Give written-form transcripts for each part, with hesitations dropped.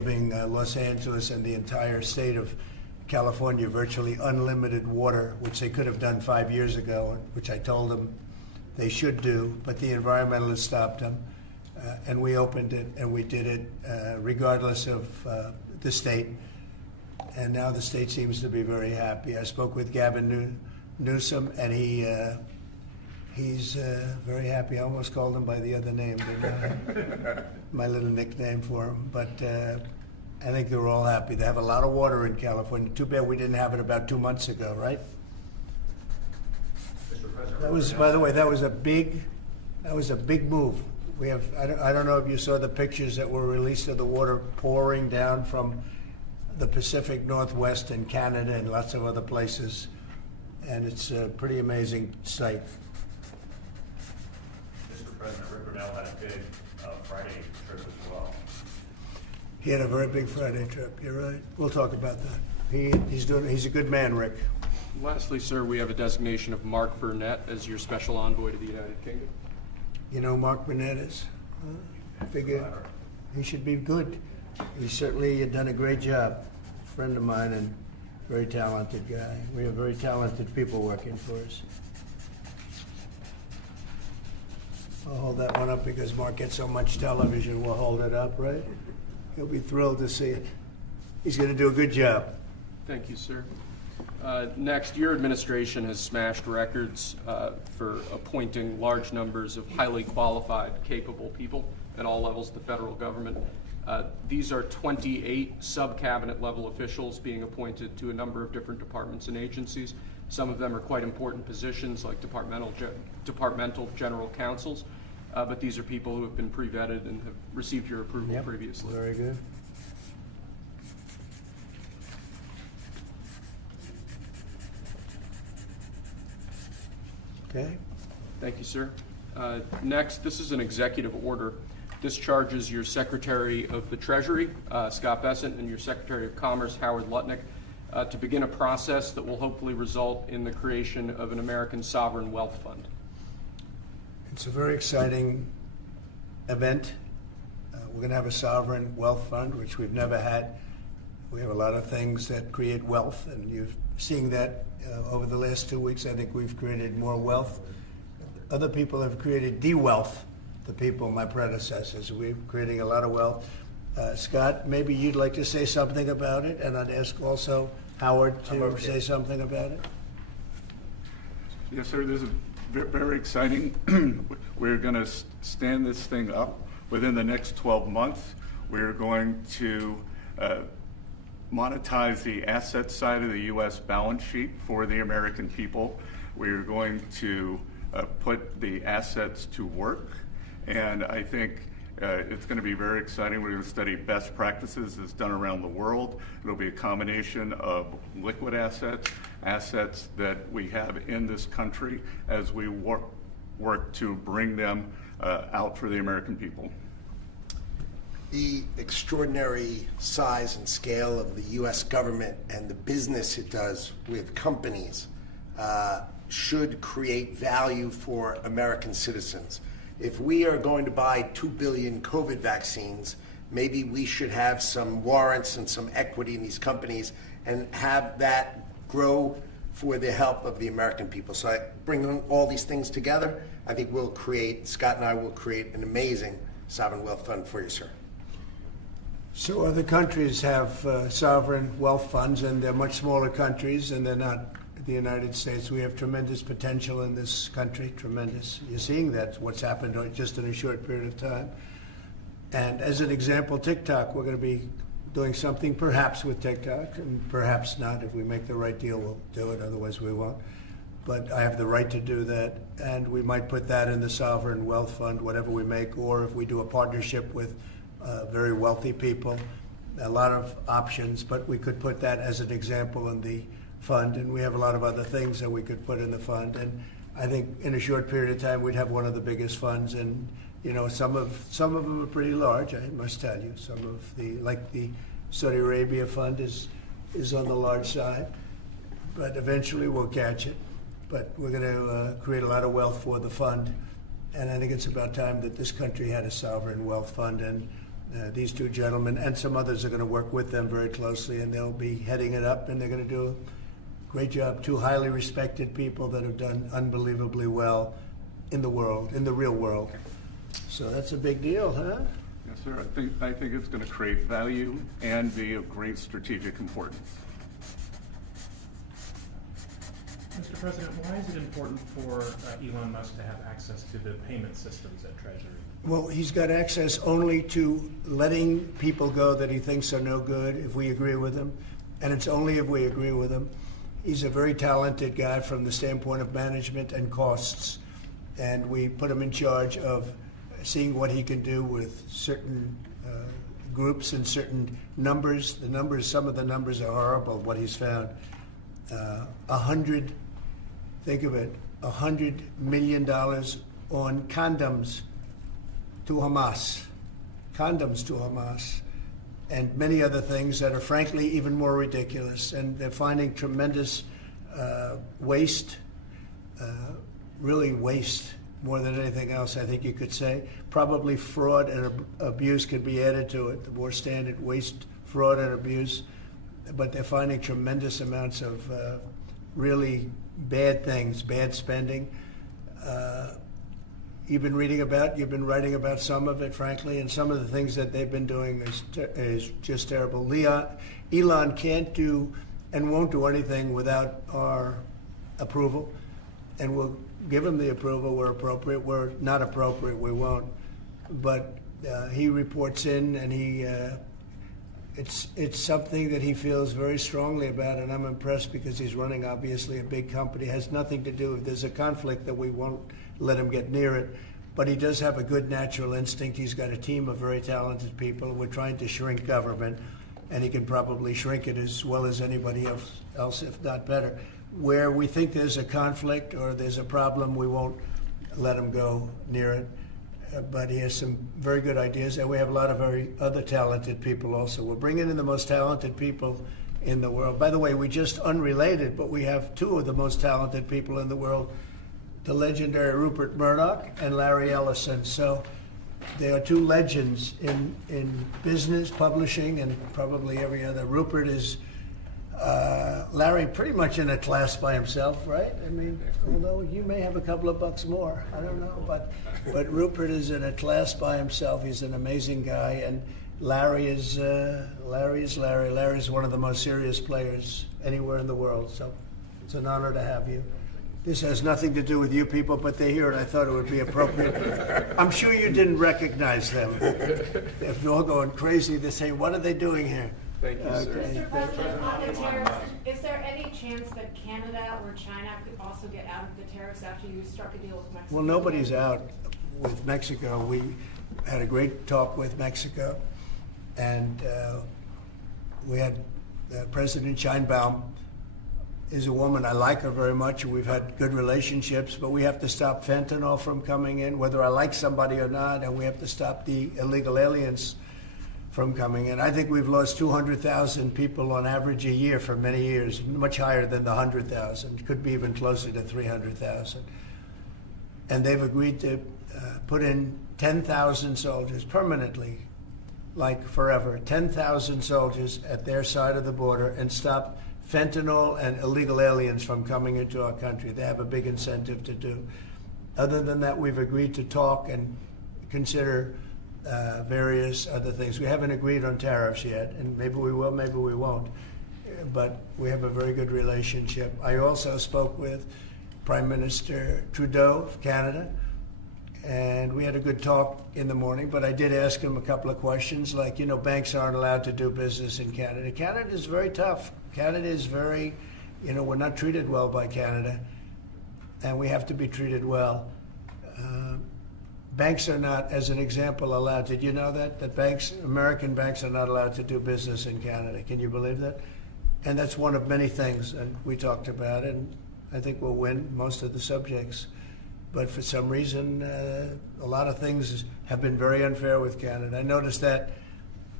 giving Los Angeles and the entire state of California virtually unlimited water, which they could have done 5 years ago, which I told them they should do, but the environmentalists stopped them. And we opened it, and we did it regardless of the state. And now the state seems to be very happy. I spoke with Gavin Newsom, and he's very happy. I almost called him by the other name, didn't I? My little nickname for him. But I think they're all happy. They have a lot of water in California. Too bad we didn't have it about 2 months ago, right? Mr. President, that was, by the way, that was a big move. We have, I don't know if you saw the pictures that were released of the water pouring down from the Pacific Northwest and Canada and lots of other places. And it's a pretty amazing sight. Mr. President, Rick Brunel had a big Friday trip as well. He had a very big Friday trip. You're right. We'll talk about that. He's a good man, Rick. Lastly, sir, we have a designation of Mark Burnett as your special envoy to the United Kingdom. You know Mark Burnett is? I figure he should be good. He certainly had done a great job. A friend of mine and very talented guy. We have very talented people working for us. I'll hold that one up because Mark gets so much television. We'll hold it up, right? He'll be thrilled to see it. He's going to do a good job. Thank you, sir. Next, your administration has smashed records for appointing large numbers of highly qualified, capable people at all levels of the federal government. These are 28 sub-cabinet level officials being appointed to a number of different departments and agencies. Some of them are quite important positions like departmental general counsels, but these are people who have been pre-vetted and have received your approval previously. Very good. Okay. Thank you, sir. Next, this is an executive order. Discharges your Secretary of the Treasury, Scott Bessent, and your Secretary of Commerce, Howard Lutnick, to begin a process that will hopefully result in the creation of an American sovereign wealth fund. It's a very exciting event. We're going to have a sovereign wealth fund, which we've never had. We have a lot of things that create wealth, and you're seeing that over the last 2 weeks. I think we've created more wealth. Other people have created de-wealth. The people, my predecessors, we're creating a lot of wealth. Scott, maybe you'd like to say something about it, and I'd ask also Howard to say something about it. Yes, sir. This is very exciting. We're going to stand this thing up within the next 12 months. We're going to monetize the asset side of the U.S. balance sheet for the American people. We're going to put the assets to work, and I think it's going to be very exciting. We're going to study best practices as done around the world. It'll be a combination of liquid assets, assets that we have in this country as we work to bring them out for the American people. The extraordinary size and scale of the U.S. government and the business it does with companies should create value for American citizens. If we are going to buy 2 billion COVID vaccines, maybe we should have some warrants and some equity in these companies and have that grow for the help of the American people. So I bring all these things together. I think Scott and I will create an amazing sovereign wealth fund for you, sir. So other countries have sovereign wealth funds, and they're much smaller countries, and they're not the United States. We have tremendous potential in this country, tremendous. You're seeing that, what's happened just in a short period of time. And as an example, TikTok, we're going to be doing something perhaps with TikTok, and perhaps not. If we make the right deal, we'll do it, otherwise we won't. But I have the right to do that, and we might put that in the sovereign wealth fund, whatever we make, or if we do a partnership with very wealthy people, a lot of options, but we could put that as an example in the fund, and we have a lot of other things that we could put in the fund. And I think in a short period of time, we'd have one of the biggest funds, and you know, some of them are pretty large, I must tell you. Some of like the Saudi Arabia fund is on the large side, but eventually we'll catch it. But we're going to create a lot of wealth for the fund, and I think it's about time that this country had a sovereign wealth fund. And These two gentlemen and some others are going to work with them very closely, and they'll be heading it up, and they're going to do a great job. Two highly respected people that have done unbelievably well in the world, in the real world. So that's a big deal, huh? Yes, sir. I think it's going to create value and be of great strategic importance. Mr. President, why is it important for Elon Musk to have access to the payment systems at Treasury? Well, he's got access only to letting people go that he thinks are no good if we agree with him, and it's only if we agree with him. He's a very talented guy from the standpoint of management and costs, and we put him in charge of seeing what he can do with certain groups and certain numbers. Some of the numbers are horrible, what he's found. Think of it, $100 million on condoms to Hamas, and many other things that are frankly even more ridiculous. And they're finding tremendous waste, really waste more than anything else, I think you could say. Probably fraud and abuse could be added to it, the more standard waste, fraud, and abuse. But they're finding tremendous amounts of really bad things, bad spending. You've been writing about some of it, frankly, and some of the things that they've been doing is just terrible. Elon can't do and won't do anything without our approval, and we'll give him the approval where appropriate. Where not appropriate, we won't. But he reports in, and it's something that he feels very strongly about, and I'm impressed because he's running, obviously, a big company. It has nothing to do, if there's a conflict, that we won't let him get near it. But he does have a good natural instinct. He's got a team of very talented people. We're trying to shrink government, and he can probably shrink it as well as anybody else, if not better. Where we think there's a conflict or there's a problem, we won't let him go near it. But he has some very good ideas, and we have a lot of very other talented people also. We're bringing in the most talented people in the world. By the way, we just unrelated, but we have two of the most talented people in the world, the legendary Rupert Murdoch and Larry Ellison. So they are two legends in business, publishing, and probably every other. Rupert is Larry pretty much in a class by himself, right? I mean, although you may have a couple of bucks more, I don't know, but Rupert is in a class by himself. He's an amazing guy, and Larry is Larry. Larry's one of the most serious players anywhere in the world. So it's an honor to have you. This has nothing to do with you people, but they're here, and I thought it would be appropriate. I'm sure you didn't recognize them. If you're all going crazy, they say, "What are they doing here?" Thank you, sir. Mr. President, on the tariffs, is there any chance that Canada or China could also get out of the tariffs after you struck a deal with Mexico? Well, nobody's out with Mexico. We had a great talk with Mexico, and we had President Sheinbaum is a woman. I like her very much. We've had good relationships, but we have to stop fentanyl from coming in, whether I like somebody or not, and we have to stop the illegal aliens from coming in. I think we've lost 200,000 people on average a year for many years, much higher than the 100,000. Could be even closer to 300,000. And they've agreed to put in 10,000 soldiers permanently, like forever, 10,000 soldiers at their side of the border and stop fentanyl and illegal aliens from coming into our country. They have a big incentive to do. Other than that, we've agreed to talk and consider various other things. We haven't agreed on tariffs yet, and maybe we will, maybe we won't. But we have a very good relationship. I also spoke with Prime Minister Trudeau of Canada, and we had a good talk in the morning, but I did ask him a couple of questions, like, banks aren't allowed to do business in Canada. Canada is very tough. Canada is very, we're not treated well by Canada, and we have to be treated well. Banks are not, as an example, allowed. Did you know that American banks are not allowed to do business in Canada? Can you believe that? And that's one of many things, and we talked about it, and I think we'll win most of the subjects. But for some reason, a lot of things have been very unfair with Canada. I noticed that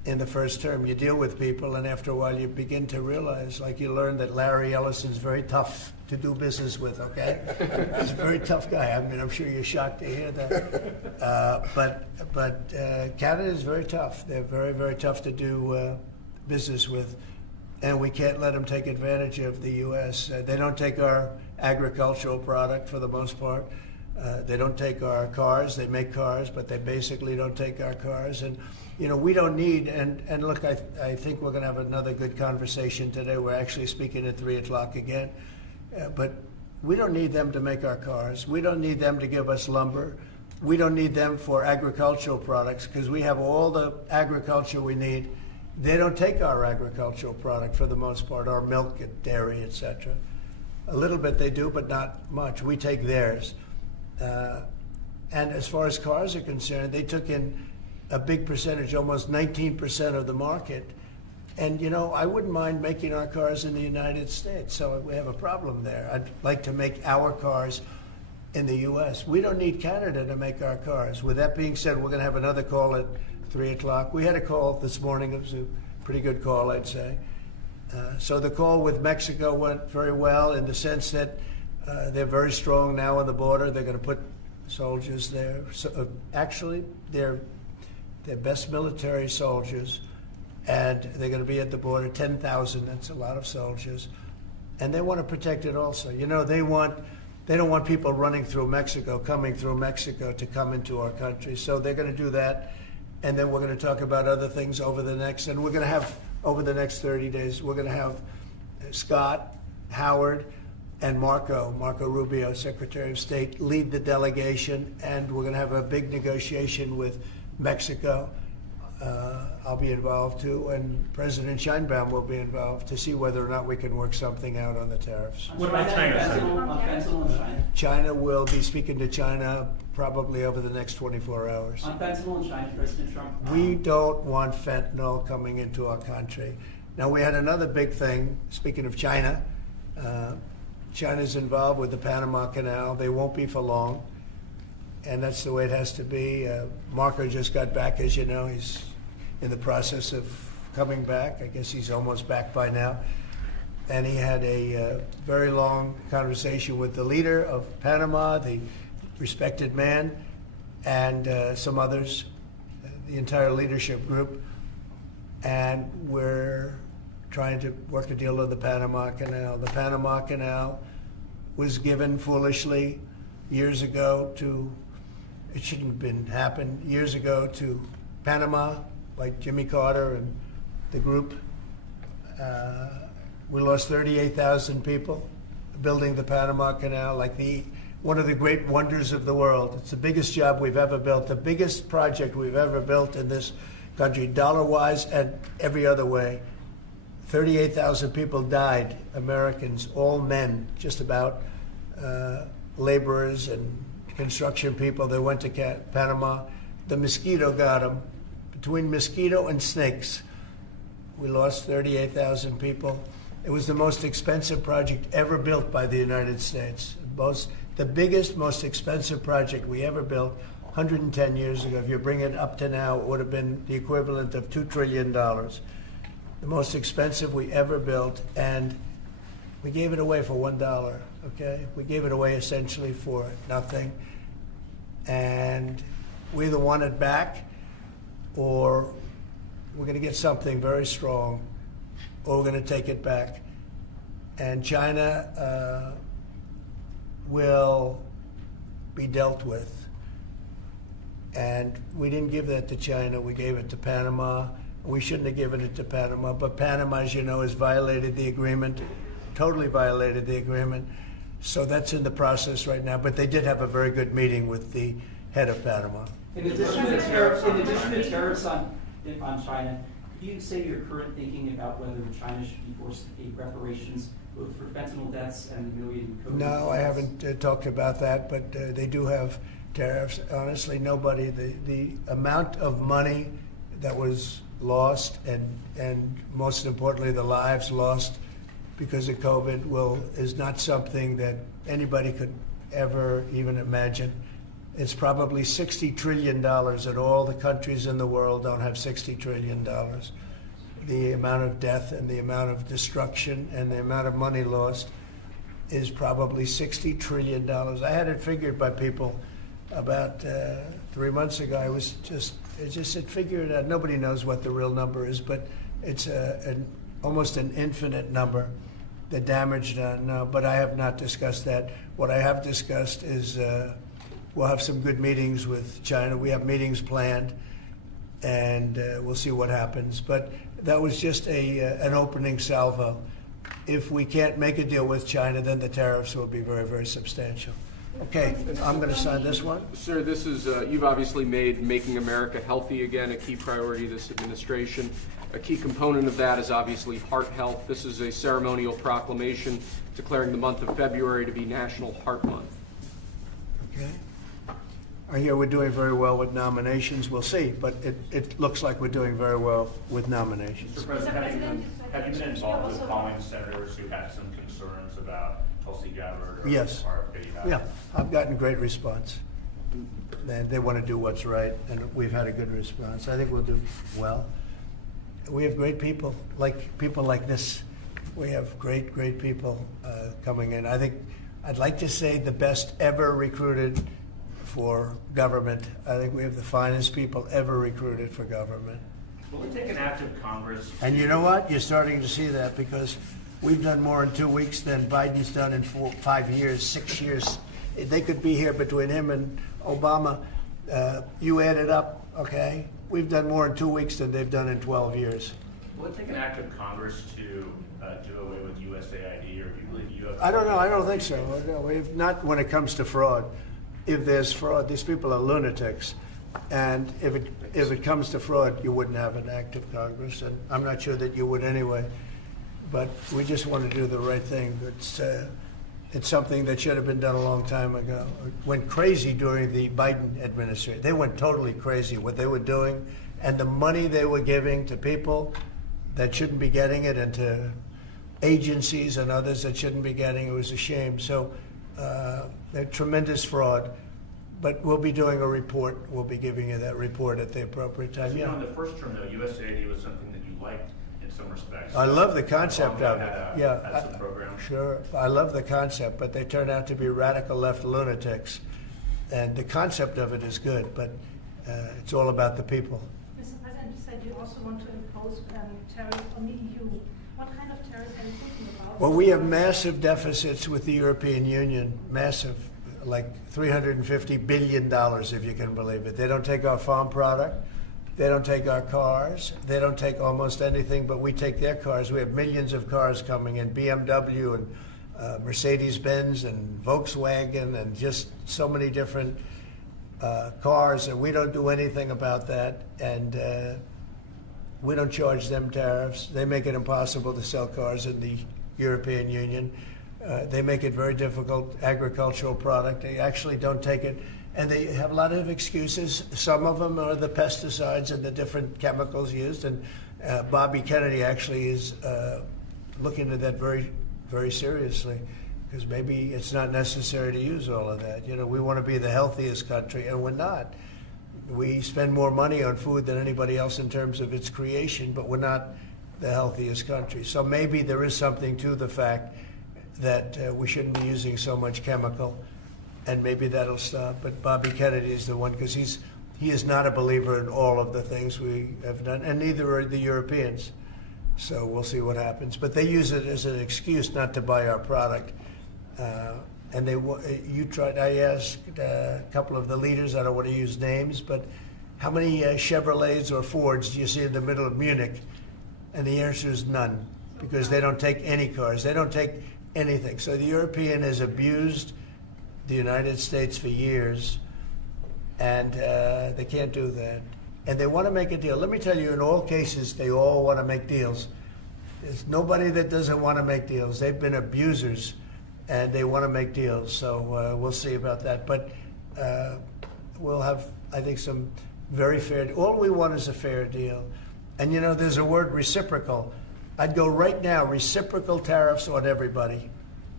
in the first term. You deal with people, and after a while you begin to realize, like you learn that Larry Ellison's very tough to do business with, okay? He's a very tough guy. I mean, I'm sure you're shocked to hear that. But Canada is very tough. They're very, very tough to do business with, and we can't let them take advantage of the U.S. They don't take our agricultural product for the most part. They don't take our cars. They make cars, but they basically don't take our cars. And, you know, we don't need, and look, I think we're going to have another good conversation today. We're actually speaking at 3 o'clock again. But we don't need them to make our cars. We don't need them to give us lumber. We don't need them for agricultural products because we have all the agriculture we need. They don't take our agricultural product for the most part, our milk, dairy, etc. A little bit they do, but not much. We take theirs. And as far as cars are concerned, they took in a big percentage, almost 19% of the market. And, you know, I wouldn't mind making our cars in the United States, so we have a problem there. I'd like to make our cars in the U.S. We don't need Canada to make our cars. With that being said, we're going to have another call at 3 o'clock. We had a call this morning. It was a pretty good call, I'd say. So the call with Mexico went very well in the sense that they're very strong now on the border. They're going to put soldiers there. So, actually, they're best military soldiers. And they're going to be at the border, 10,000. That's a lot of soldiers, and they want to protect it also. You know, they don't want people running through Mexico, coming through Mexico to come into our country. So they're going to do that, and then we're going to talk about other things over the next 30 days. We're going to have Scott, Howard, and Marco Rubio, Secretary of State, lead the delegation, and we're going to have a big negotiation with Mexico. I'll be involved too, and President Sheinbaum will be involved to see whether or not we can work something out on the tariffs. What about China? Fentanyl and China? China will be speaking to China probably over the next 24 hours. On fentanyl and China, President Trump? We don't want fentanyl coming into our country. Now, we had another big thing, speaking of China. China's involved with the Panama Canal. They won't be for long. And that's the way it has to be. Marco just got back, as you know. He's in the process of coming back. I guess he's almost back by now. And he had a very long conversation with the leader of Panama, the respected man, and some others, the entire leadership group. And we're trying to work a deal on the Panama Canal. The Panama Canal was given foolishly years ago to, it shouldn't have been happened, years ago to Panama by Jimmy Carter and the group. We lost 38,000 people building the Panama Canal, like one of the great wonders of the world. It's the biggest job we've ever built, the biggest project we've ever built in this country, dollar-wise and every other way. 38,000 people died, Americans, all men, just about, laborers and construction people. They went to Panama. The mosquito got them. Between mosquito and snakes, we lost 38,000 people. It was the most expensive project ever built by the United States. The biggest, most expensive project we ever built 110 years ago. If you bring it up to now, it would have been the equivalent of $2 trillion. The most expensive we ever built, and we gave it away for $1, okay? We gave it away essentially for nothing. And we either want it back, or we're going to get something very strong, or we're going to take it back. And China will be dealt with. And we didn't give that to China. We gave it to Panama. We shouldn't have given it to Panama. But Panama, as you know, has violated the agreement, totally violated the agreement. So that's in the process right now. But they did have a very good meeting with the head of Panama. In addition to tariffs on China, could you say your current thinking about whether China should be forced to pay reparations both for fentanyl deaths and the million COVID deaths? No, I haven't talked about that, but they do have tariffs. Honestly, nobody, the amount of money that was lost and most importantly, the lives lost because of COVID is not something that anybody could ever even imagine. It's probably $60 trillion, and all the countries in the world don't have $60 trillion. The amount of death and the amount of destruction and the amount of money lost is probably $60 trillion. I had it figured by people about 3 months ago. It figured out. Nobody knows what the real number is, but it's almost an infinite number. The damage done, but I have not discussed that. What I have discussed is we'll have some good meetings with China. We have meetings planned, and we'll see what happens. But that was just an opening salvo. If we can't make a deal with China, then the tariffs will be very, very substantial. Okay, I'm going to sign this one. Sir, this is, you've obviously made making America healthy again a key priority of this administration. A key component of that is obviously heart health. This is a ceremonial proclamation declaring the month of February to be National Heart Month. Okay. I hear we're doing very well with nominations. We'll see, but it looks like we're doing very well with nominations. Mr. President, have you been involved with calling senators who had some concerns about Tulsi Gabbard or Yes. RFK? Yeah, I've gotten great response. They want to do what's right, and we've had a good response. I think we'll do well. We have great people like this. We have great people coming in. I think I'd like to say the best ever recruited for government. I think we have the finest people ever recruited for government. Will it take an act of Congress? And you know what? You're starting to see that because we've done more in 2 weeks than Biden's done in 5 years, 6 years. They could be here between him and Obama. You add it up, okay? We've done more in 2 weeks than they've done in 12 years. Will it take an act of Congress to do away with USAID, or do you believe you have? I don't know. I don't think so. No, not when it comes to fraud. If there's fraud, these people are lunatics. And if it comes to fraud, you wouldn't have an act of Congress. And I'm not sure that you would anyway. But we just want to do the right thing. It's something that should have been done a long time ago. It went crazy during the Biden administration. They went totally crazy what they were doing, and the money they were giving to people that shouldn't be getting it, and to agencies and others that shouldn't be getting it. It was a shame. So tremendous fraud. But we'll be doing a report. We'll be giving you that report at the appropriate time. You know, in the first term, though, USAID was something that you liked in some respects. I love the concept of it. Had some program. Sure. I love the concept, but they turn out to be radical left lunatics. And the concept of it is good, but it's all about the people. Mr. President, you said you also want to impose tariffs on the EU. What kind of tariffs are you thinking about? Well, we have massive deficits with the European Union, massive, like $350 billion, if you can believe it. They don't take our farm product. They don't take our cars. They don't take almost anything, but we take their cars. We have millions of cars coming in, BMW and Mercedes-Benz and Volkswagen and just so many different cars, and we don't do anything about that. And we don't charge them tariffs. They make it impossible to sell cars in the European Union. They make it very difficult, agricultural product. They actually don't take it. And they have a lot of excuses. Some of them are the pesticides and the different chemicals used. And Bobby Kennedy actually is looking at that very, very seriously, because maybe it's not necessary to use all of that. You know, we want to be the healthiest country, and we're not. We spend more money on food than anybody else in terms of its creation, but we're not the healthiest country. So maybe there is something to the fact that we shouldn't be using so much chemical, and maybe that'll stop. But Bobby Kennedy is the one, because he is not a believer in all of the things we have done, and neither are the Europeans. So we'll see what happens. But they use it as an excuse not to buy our product. And I asked a couple of the leaders, I don't want to use names, but how many Chevrolets or Fords do you see in the middle of Munich? And the answer is none, because they don't take any cars. They don't take anything. So the European has abused the United States for years, and they can't do that. And they want to make a deal. Let me tell you, in all cases, they all want to make deals. There's nobody that doesn't want to make deals. They've been abusers, and they want to make deals. So we'll see about that. But we'll have, I think, some very fair. All we want is a fair deal. And, you know, there's a word, reciprocal. I'd go right now, reciprocal tariffs on everybody.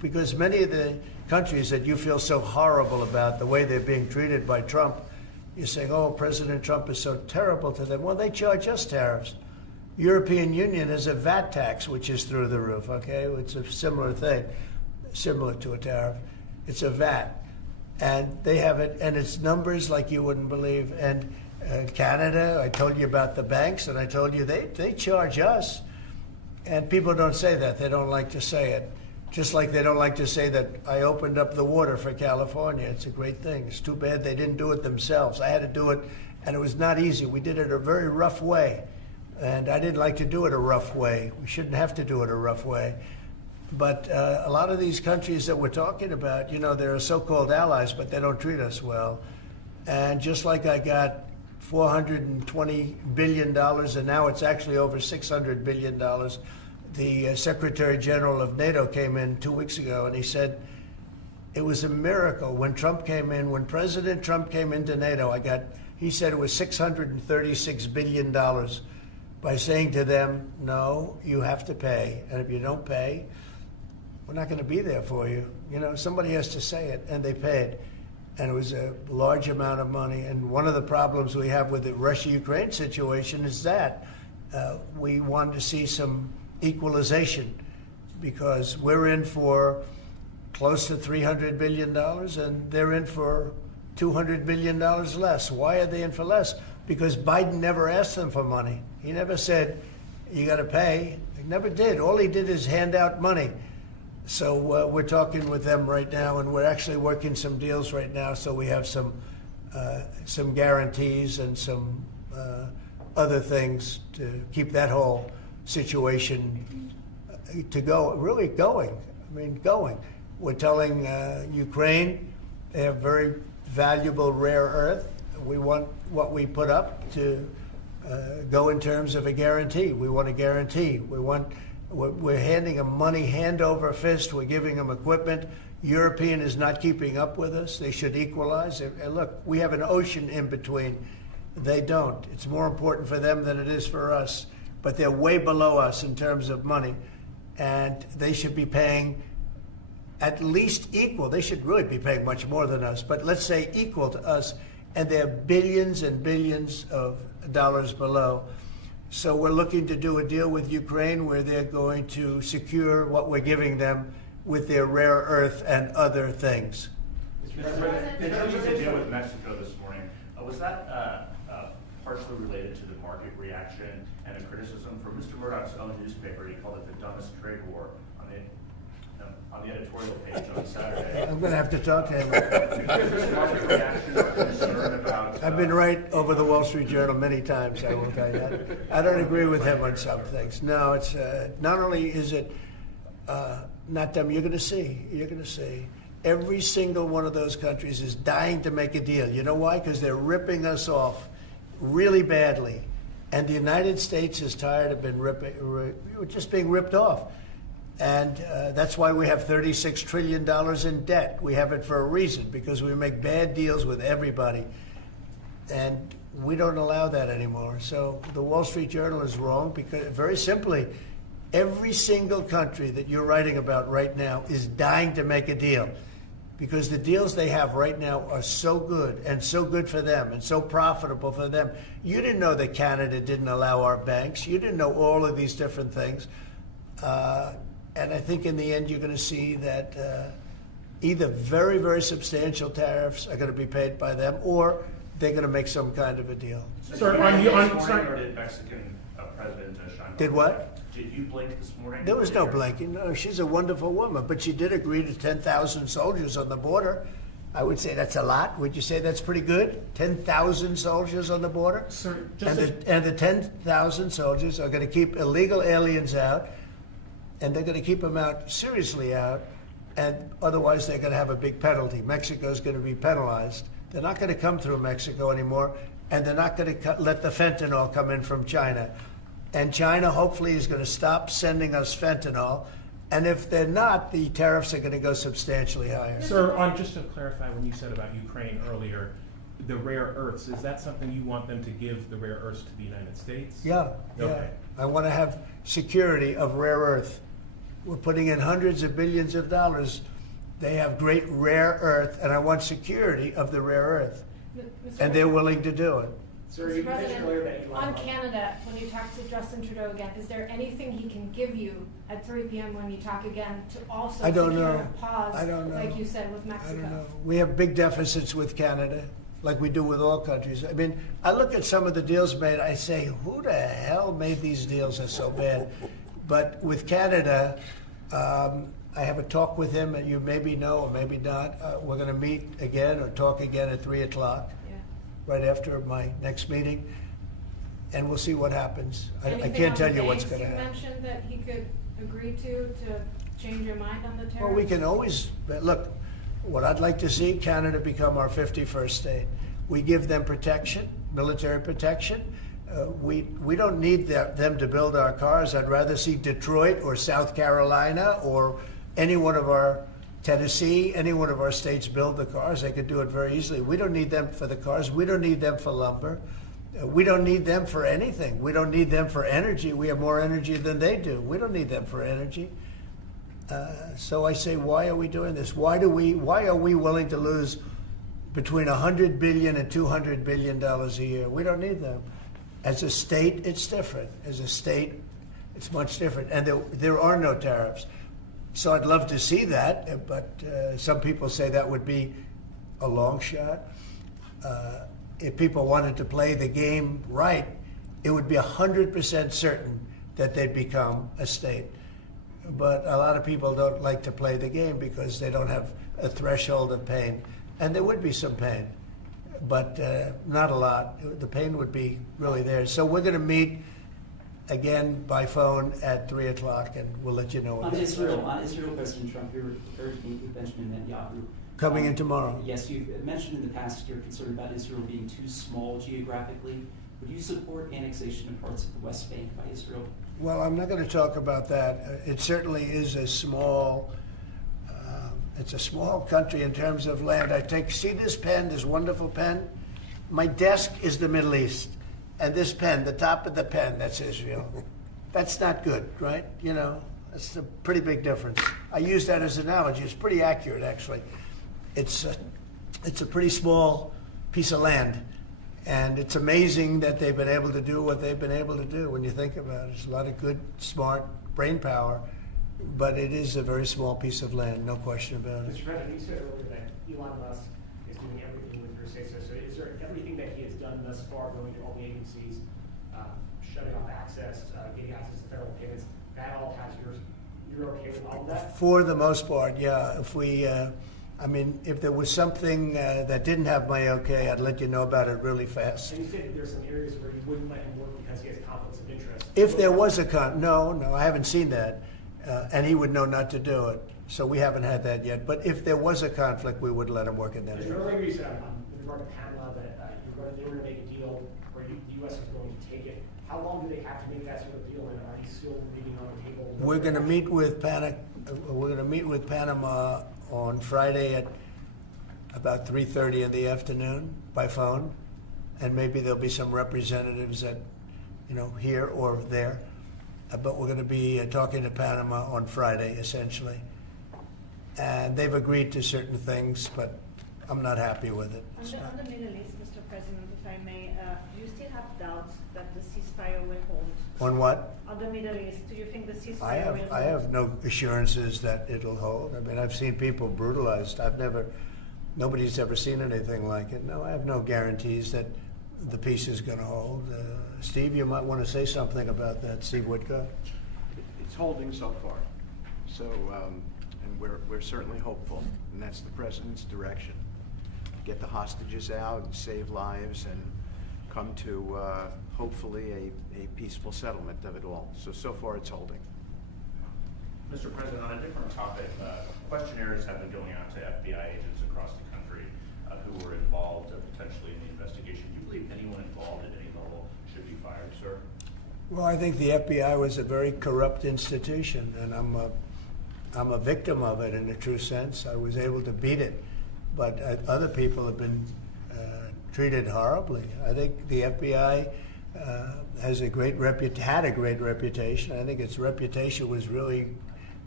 because many of the countries that you feel so horrible about, the way they're being treated by Trump, you're saying, oh, President Trump is so terrible to them. Well, they charge us tariffs. European Union has a VAT tax, which is through the roof, okay? It's a similar thing, similar to a tariff. It's a VAT. And they have it, and it's numbers like you wouldn't believe. And Canada, I told you about the banks, and I told you they charge us. And people don't say that. They don't like to say it. Just like they don't like to say that I opened up the water for California. It's a great thing. It's too bad they didn't do it themselves. I had to do it, and it was not easy. We did it a very rough way. And I didn't like to do it a rough way. We shouldn't have to do it a rough way. But a lot of these countries that we're talking about, you know, they're so-called allies, but they don't treat us well. And just like I got $420 billion, and now it's actually over $600 billion, the Secretary General of NATO came in 2 weeks ago, and he said it was a miracle when Trump came in, when President Trump came into NATO, he said it was $636 billion by saying to them, no, you have to pay. And if you don't pay, we're not going to be there for you. You know, somebody has to say it, and they paid. And it was a large amount of money. And one of the problems we have with the Russia-Ukraine situation is that we wanted to see some equalization, because we're in for close to $300 billion, and they're in for $200 billion less. Why are they in for less? Because Biden never asked them for money. He never said, you got to pay. He never did. All he did is hand out money. So we're talking with them right now, and we're actually working some deals right now. So we have some guarantees and some other things to keep that whole situation to go, really going. I mean, going. We're telling Ukraine they have very valuable rare earth. We want what we put up to go in terms of a guarantee. We want a guarantee. We're handing them money hand over fist. We're giving them equipment. European is not keeping up with us. They should equalize. And look, we have an ocean in between. They don't. It's more important for them than it is for us. But they're way below us in terms of money. And they should be paying at least equal. They should really be paying much more than us. But let's say equal to us. And they're billions and billions of dollars below. So we're looking to do a deal with Ukraine where they're going to secure what we're giving them with their rare earth and other things. In terms of the deal with Mexico this morning, was that partially related to the market reaction and a criticism from Mr. Murdoch's own newspaper? He called it the dumbest trade war on the editorial page on Saturday. I'm going to have to talk to him. Market reaction or concern about, I've been right over the Wall Street Journal many times, I will tell you that. I don't agree with him on some things. No, it's not only is it not dumb, you're going to see. Every single one of those countries is dying to make a deal. You know why? Because they're ripping us off really badly. And the United States is tired of just being ripped off. And that's why we have $36 trillion in debt. We have it for a reason, because we make bad deals with everybody. And we don't allow that anymore. So the Wall Street Journal is wrong, because very simply, every single country that you're writing about right now is dying to make a deal, because the deals they have right now are so good, and so good for them, and so profitable for them. You didn't know that Canada didn't allow our banks. You didn't know all of these different things. And I think in the end, you're going to see that either very, very substantial tariffs are going to be paid by them, or they're going to make some kind of a deal. Sir, or did Mexican President Sheinbaum? Did what? Did you blink this morning? There was no blinking. No, she's a wonderful woman, but she did agree to 10,000 soldiers on the border. I would say that's a lot. Would you say that's pretty good? 10,000 soldiers on the border? Sir, and the 10,000 soldiers are going to keep illegal aliens out, and they're going to keep them out, seriously out, and otherwise they're going to have a big penalty. Mexico's going to be penalized. They're not going to come through Mexico anymore, and they're not going to let the fentanyl come in from China. And China hopefully is going to stop sending us fentanyl. And if they're not, the tariffs are going to go substantially higher. Sir, just to clarify, when you said about Ukraine earlier, the rare earths, is that something you want them to give the rare earths to the United States? Yeah. Okay. I want to have security of rare earth. We're putting in hundreds of billions of dollars. They have great rare earth, and I want security of the rare earth. And they're willing to do it. Sir, Mr. you mentioned earlier that President, on Canada, when you talk to Justin Trudeau again, is there anything he can give you at 3 p.m. when you talk again to also I don't secure know. a pause, I don't know. like you said with I Mexico? don't know. We have big deficits with Canada, like we do with all countries. I mean, I look at some of the deals made, I say, who the hell made these deals that are so bad? But with Canada, I have a talk with him, and you maybe know or maybe not. We're going to meet again or talk again at 3 o'clock, right after my next meeting, and we'll see what happens. I can't tell you what's going to happen. You mentioned that he could agree to change your mind on the tariffs? Well, we can always, look, what I'd like to see, Canada become our 51st state. We give them protection, military protection. We don't need them to build our cars. I'd rather see Detroit or South Carolina or any one of our, Tennessee, any one of our states build the cars. They could do it very easily. We don't need them for the cars. We don't need them for lumber. We don't need them for anything. We don't need them for energy. We have more energy than they do. We don't need them for energy. So I say, why are we doing this? Why are we willing to lose between $100 billion and $200 billion a year? We don't need them. As a state, it's different. As a state, it's much different. And there are no tariffs. So I'd love to see that, but some people say that would be a long shot. If people wanted to play the game right, it would be 100% certain that they'd become a state. But a lot of people don't like to play the game because they don't have a threshold of pain. And there would be some pain, but not a lot. The pain would be really there. So we're going to meet again by phone at 3 o'clock, and we'll let you know. On Israel, President Trump, you're prepared to meet with Benjamin Netanyahu. Coming in tomorrow. Yes, you've mentioned in the past you're concerned about Israel being too small geographically. Would you support annexation of parts of the West Bank by Israel? Well, I'm not going to talk about that. It certainly is a small. It's a small country in terms of land. See this pen, this wonderful pen? My desk is the Middle East. And this pen, the top of the pen, that's Israel. That's not good, right? You know, that's a pretty big difference. I use that as an analogy. It's pretty accurate, actually. It's a pretty small piece of land. And it's amazing that they've been able to do what they've been able to do when you think about it. There's a lot of good, smart brain power, but it is a very small piece of land, no question about it. Mr. President, you said earlier that Elon Musk is doing everything with your say-so. So is there everything that he has done thus far, going to all the agencies, shutting off access, getting access to federal payments, that all has you're okay with all of that? For the most part, yeah. If there was something that didn't have my okay, I'd let you know about it really fast. And you said that there's some areas where you wouldn't let him work because he has conflicts of interest. If there was no, I haven't seen that. And he would know not to do it. So we haven't had that yet. But if there was a conflict, we would let him work in that There's area. earlier you said in regard to Panama that they were going to make a deal where the U.S. was going to take it. How long do they have to make that sort of deal, and are they still leaving on the table? We're going to meet with Panama on Friday at about 3:30 in the afternoon by phone, and maybe there'll be some representatives at, here or there. But we're going to be talking to Panama on Friday, essentially. And they've agreed to certain things, but I'm not happy with it. On the Middle East, Mr. President, if I may, do you still have doubts that the ceasefire will hold? On what? On the Middle East, do you think the ceasefire will hold? I have no assurances that it'll hold. I mean, I've seen people brutalized. Nobody's ever seen anything like it. No, I have no guarantees that the peace is going to hold. Steve, you might want to say something about that. Steve Woodcock. It's holding so far. So, and we're certainly hopeful, and that's the president's direction. Get the hostages out, and save lives, and come to hopefully a peaceful settlement of it all. So far it's holding. Mr. President, on a different topic, questionnaires have been going out to FBI agents across the country who were involved potentially in the investigation. Do you believe anyone involved at any level should be fired, sir? Well, I think the FBI was a very corrupt institution, and I'm a victim of it in a true sense. I was able to beat it, but other people have been treated horribly. I think the FBI had a great reputation. I think its reputation was really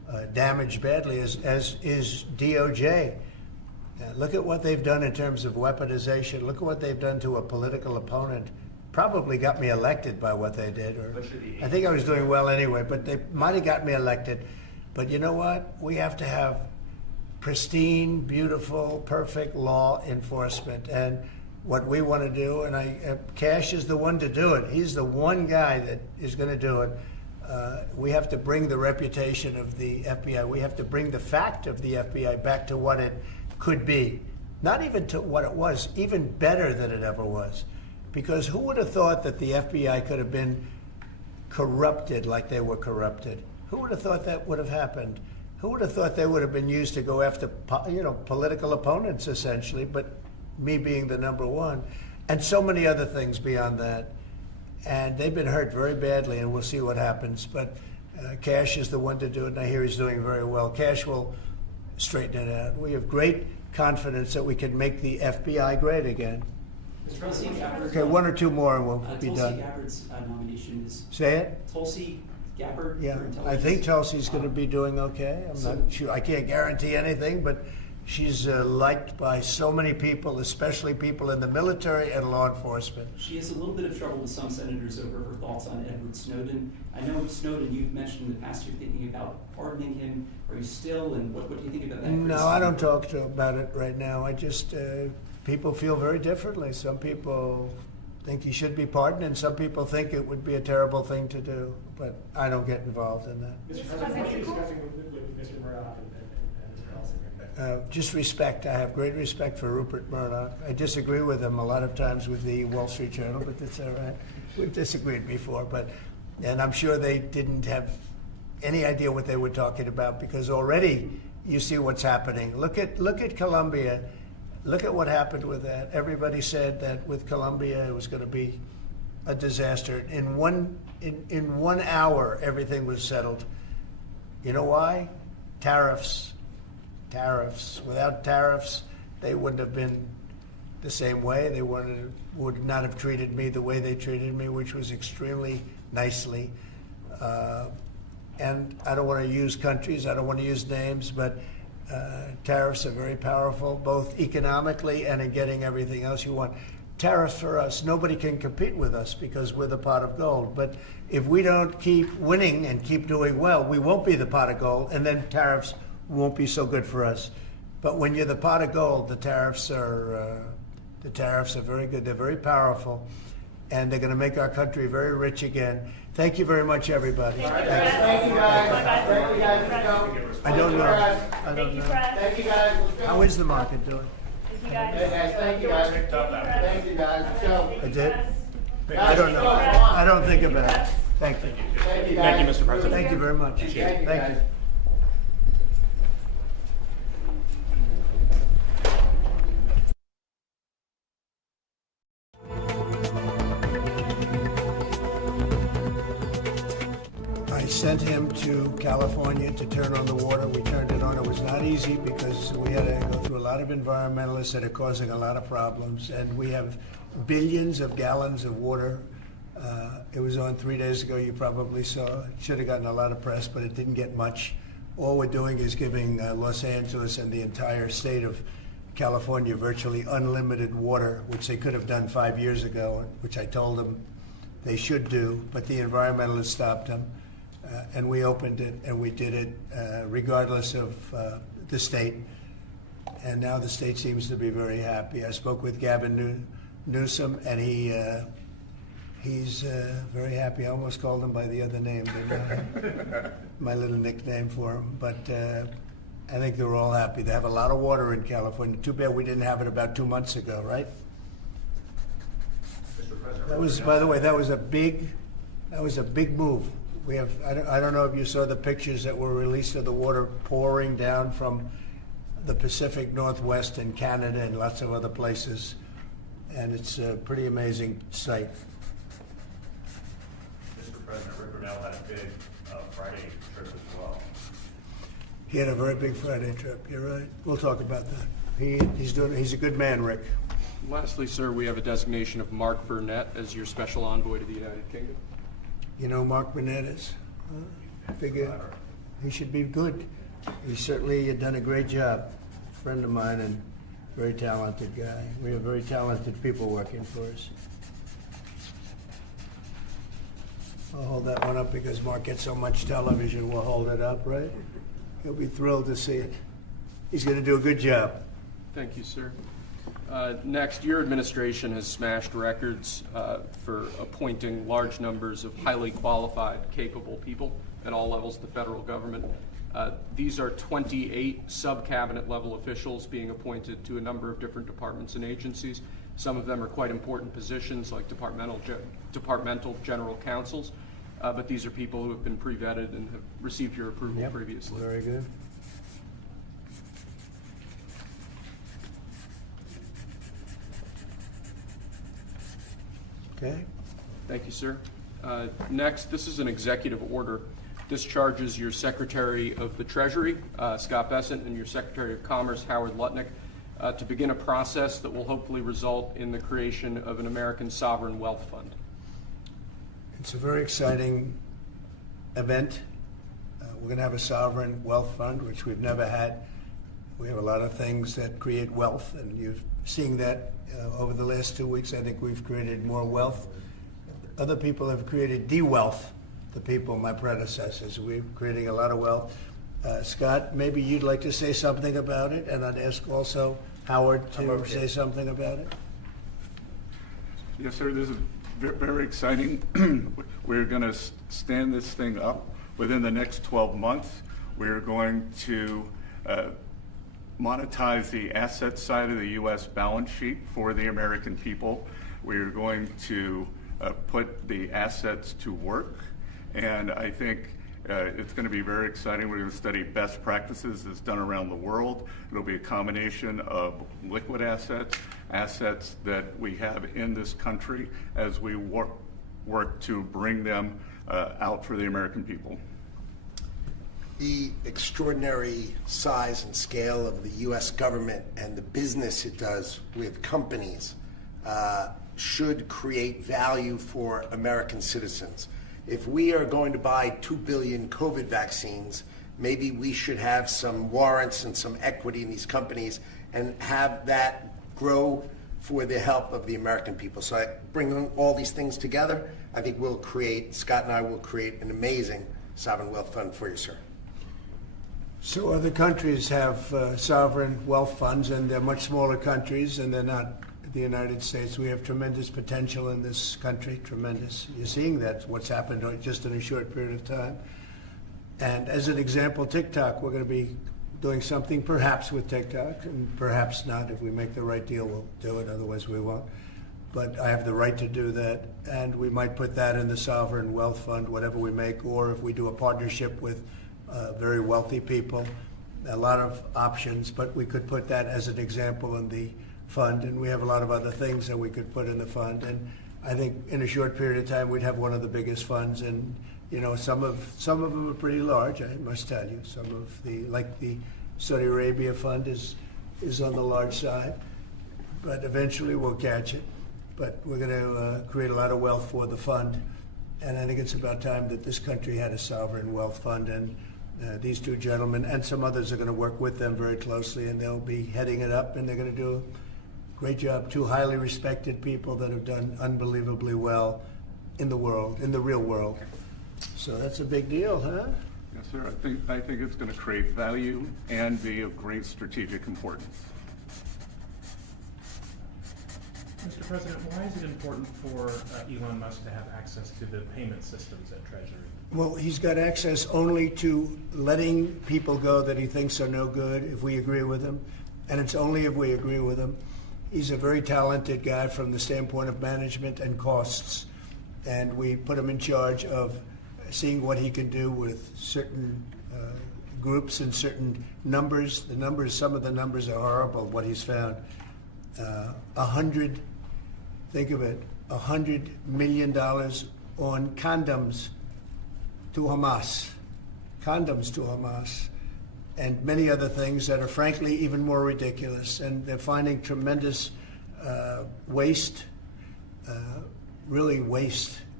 damaged badly, as is DOJ. Look at what they've done in terms of weaponization. Look at what they've done to a political opponent. Probably got me elected by what they did. Or I think I was doing well anyway, but they might have got me elected. But you know what? We have to have pristine, beautiful, perfect law enforcement. And what we want to do, and Cash is the one to do it. He's the one guy that is going to do it. We have to bring the reputation of the FBI. We have to bring the fact of the FBI back to what it could be. Not even to what it was, even better than it ever was. Because who would have thought that the FBI could have been corrupted like they were corrupted? Who would have thought that would have happened? Who would have thought they would have been used to go after, political opponents, essentially, but me being the number one, and so many other things beyond that. And they've been hurt very badly, and we'll see what happens. But Cash is the one to do it, and I hear he's doing very well. Cash will straighten it out. We have great confidence that we can make the FBI great again. Tulsi Gabbard's Okay, one or two more, and we'll be Tulsi done. Gabbard's nomination is Say it? Tulsi Gabbard. Yeah, for I intelligence. think Tulsi's going to be doing okay. I'm So- not sure. I can't guarantee anything, but she's liked by so many people, especially people in the military and law enforcement. She has a little bit of trouble with some senators over her thoughts on Edward Snowden. I know Snowden, you've mentioned in the past you're thinking about pardoning him. Are you still, and what do you think about that? No, I don't talk about it right now. I just, people feel very differently. Some people think he should be pardoned, and some people think it would be a terrible thing to do. But I don't get involved in that. Mr. President, what are you discussing with Mr. Murdoch and Mr. Ellison? Just respect. I have great respect for Rupert Murdoch. I disagree with him a lot of times with the Wall Street Journal, but that's all right. We've disagreed before, and I'm sure they didn't have any idea what they were talking about, because already you see what's happening. Look at Colombia. Look at what happened with that. Everybody said that with Colombia it was going to be a disaster. In one hour, everything was settled. You know why? Tariffs. Without tariffs, they wouldn't have been the same way. They would not have treated me the way they treated me, which was extremely nicely. And I don't want to use countries, I don't want to use names, but tariffs are very powerful, both economically and in getting everything else you want. Tariffs for us, nobody can compete with us because we're the pot of gold. But if we don't keep winning and keep doing well, we won't be the pot of gold, and then tariffs won't be so good for us. But when you're the pot of gold, the tariffs are very good. They're very powerful, and they're going to make our country very rich again. Thank you very much, everybody. Thank you, guys. Thank you, guys. Let's go. I don't know. Thank you, guys. Let's go. How is the market doing? Hey, guys. Thank you, guys. Thank you, guys. Let's go. I did? I don't know. I don't think about it. Thank you. Thank you, guys. Thank you, Mr. President. Thank you very much. Thank you, Thank guys. you. I sent him to California to turn on the water. We turned it on. It was not easy because we had to go through a lot of environmentalists that are causing a lot of problems. And we have billions of gallons of water. It was on 3 days ago. You probably saw. It should have gotten a lot of press, but it didn't get much. All we're doing is giving Los Angeles and the entire state of California virtually unlimited water, which they could have done 5 years ago, which I told them they should do, but the environmentalists stopped them. And we opened it, and we did it regardless of the state. And now the state seems to be very happy. I spoke with Gavin Newsom, and he's very happy. I almost called him by the other name, my little nickname for him. But I think they're all happy. They have a lot of water in California. Too bad we didn't have it about 2 months ago, right? Mr. President. That was, by the way, that was a big move. We have, I don't know if you saw the pictures that were released of the water pouring down from the Pacific Northwest and Canada and lots of other places. And it's a pretty amazing sight. Mr. President, Rick Brunel had a big Friday trip as well. He had a very big Friday trip, you're right. We'll talk about that. He's a good man, Rick. Lastly, sir, we have a designation of Mark Burnett as your special envoy to the United Kingdom. You know who Mark Burnett is? he should be good. He certainly had done a great job. A friend of mine and very talented guy. We have very talented people working for us. I'll hold that one up because Mark gets so much television. We'll hold it up, right? He'll be thrilled to see it. He's going to do a good job. Thank you, sir. Next, your administration has smashed records for appointing large numbers of highly qualified, capable people at all levels of the federal government. These are 28 sub-cabinet level officials being appointed to a number of different departments and agencies. Some of them are quite important positions like departmental general counsels, but these are people who have been pre-vetted and have received your approval previously. Very good. Okay. Thank you, sir. Next, this is an executive order. Discharges your Secretary of the Treasury, Scott Bessent, and your Secretary of Commerce, Howard Lutnick, to begin a process that will hopefully result in the creation of an American sovereign wealth fund. It's a very exciting event. We're going to have a sovereign wealth fund, which we've never had. We have a lot of things that create wealth, and you're seeing that over the last 2 weeks. I think we've created more wealth. Other people have created de-wealth, the people, my predecessors. We're creating a lot of wealth. Scott, maybe you'd like to say something about it, and I'd ask also Howard to say something about it. Yes, sir. This is very exciting. We're going to stand this thing up within the next 12 months. We're going to monetize the asset side of the U.S. balance sheet for the American people. We're going to put the assets to work, and I think it's going to be very exciting. We're going to study best practices that's done around the world. It'll be a combination of liquid assets, assets that we have in this country as we work to bring them out for the American people. The extraordinary size and scale of the U.S. government and the business it does with companies should create value for American citizens. If we are going to buy 2 billion COVID vaccines, maybe we should have some warrants and some equity in these companies and have that grow for the help of the American people. So I bring all these things together, I think Scott and I will create an amazing sovereign wealth fund for you, sir. So other countries have sovereign wealth funds, and they're much smaller countries, and they're not the United States. We have tremendous potential in this country, tremendous. You're seeing that, what's happened just in a short period of time. And as an example, TikTok, we're going to be doing something perhaps with TikTok, and perhaps not. If we make the right deal, we'll do it, otherwise we won't. But I have the right to do that, and we might put that in the sovereign wealth fund, whatever we make, or if we do a partnership with very wealthy people, a lot of options, but we could put that as an example in the fund, and we have a lot of other things that we could put in the fund. And I think in a short period of time, we'd have one of the biggest funds, and you know, some of them are pretty large, I must tell you. Some of like the Saudi Arabia fund is on the large side, but eventually we'll catch it. But we're going to create a lot of wealth for the fund, and I think it's about time that this country had a sovereign wealth fund, and these two gentlemen and some others are going to work with them very closely, and they'll be heading it up, and they're going to do a great job. Two highly respected people that have done unbelievably well in the world, in the real world. So that's a big deal, huh? Yes, sir. I think it's going to create value and be of great strategic importance. Mr. President, why is it important for Elon Musk to have access to the payment systems at Treasury? Well, he's got access only to letting people go that he thinks are no good if we agree with him, and it's only if we agree with him. He's a very talented guy from the standpoint of management and costs, and we put him in charge of seeing what he can do with certain groups and certain numbers. Some of the numbers are horrible, what he's found. Think of it, $100 million on condoms to Hamas, and many other things that are frankly even more ridiculous. And they're finding tremendous waste, really waste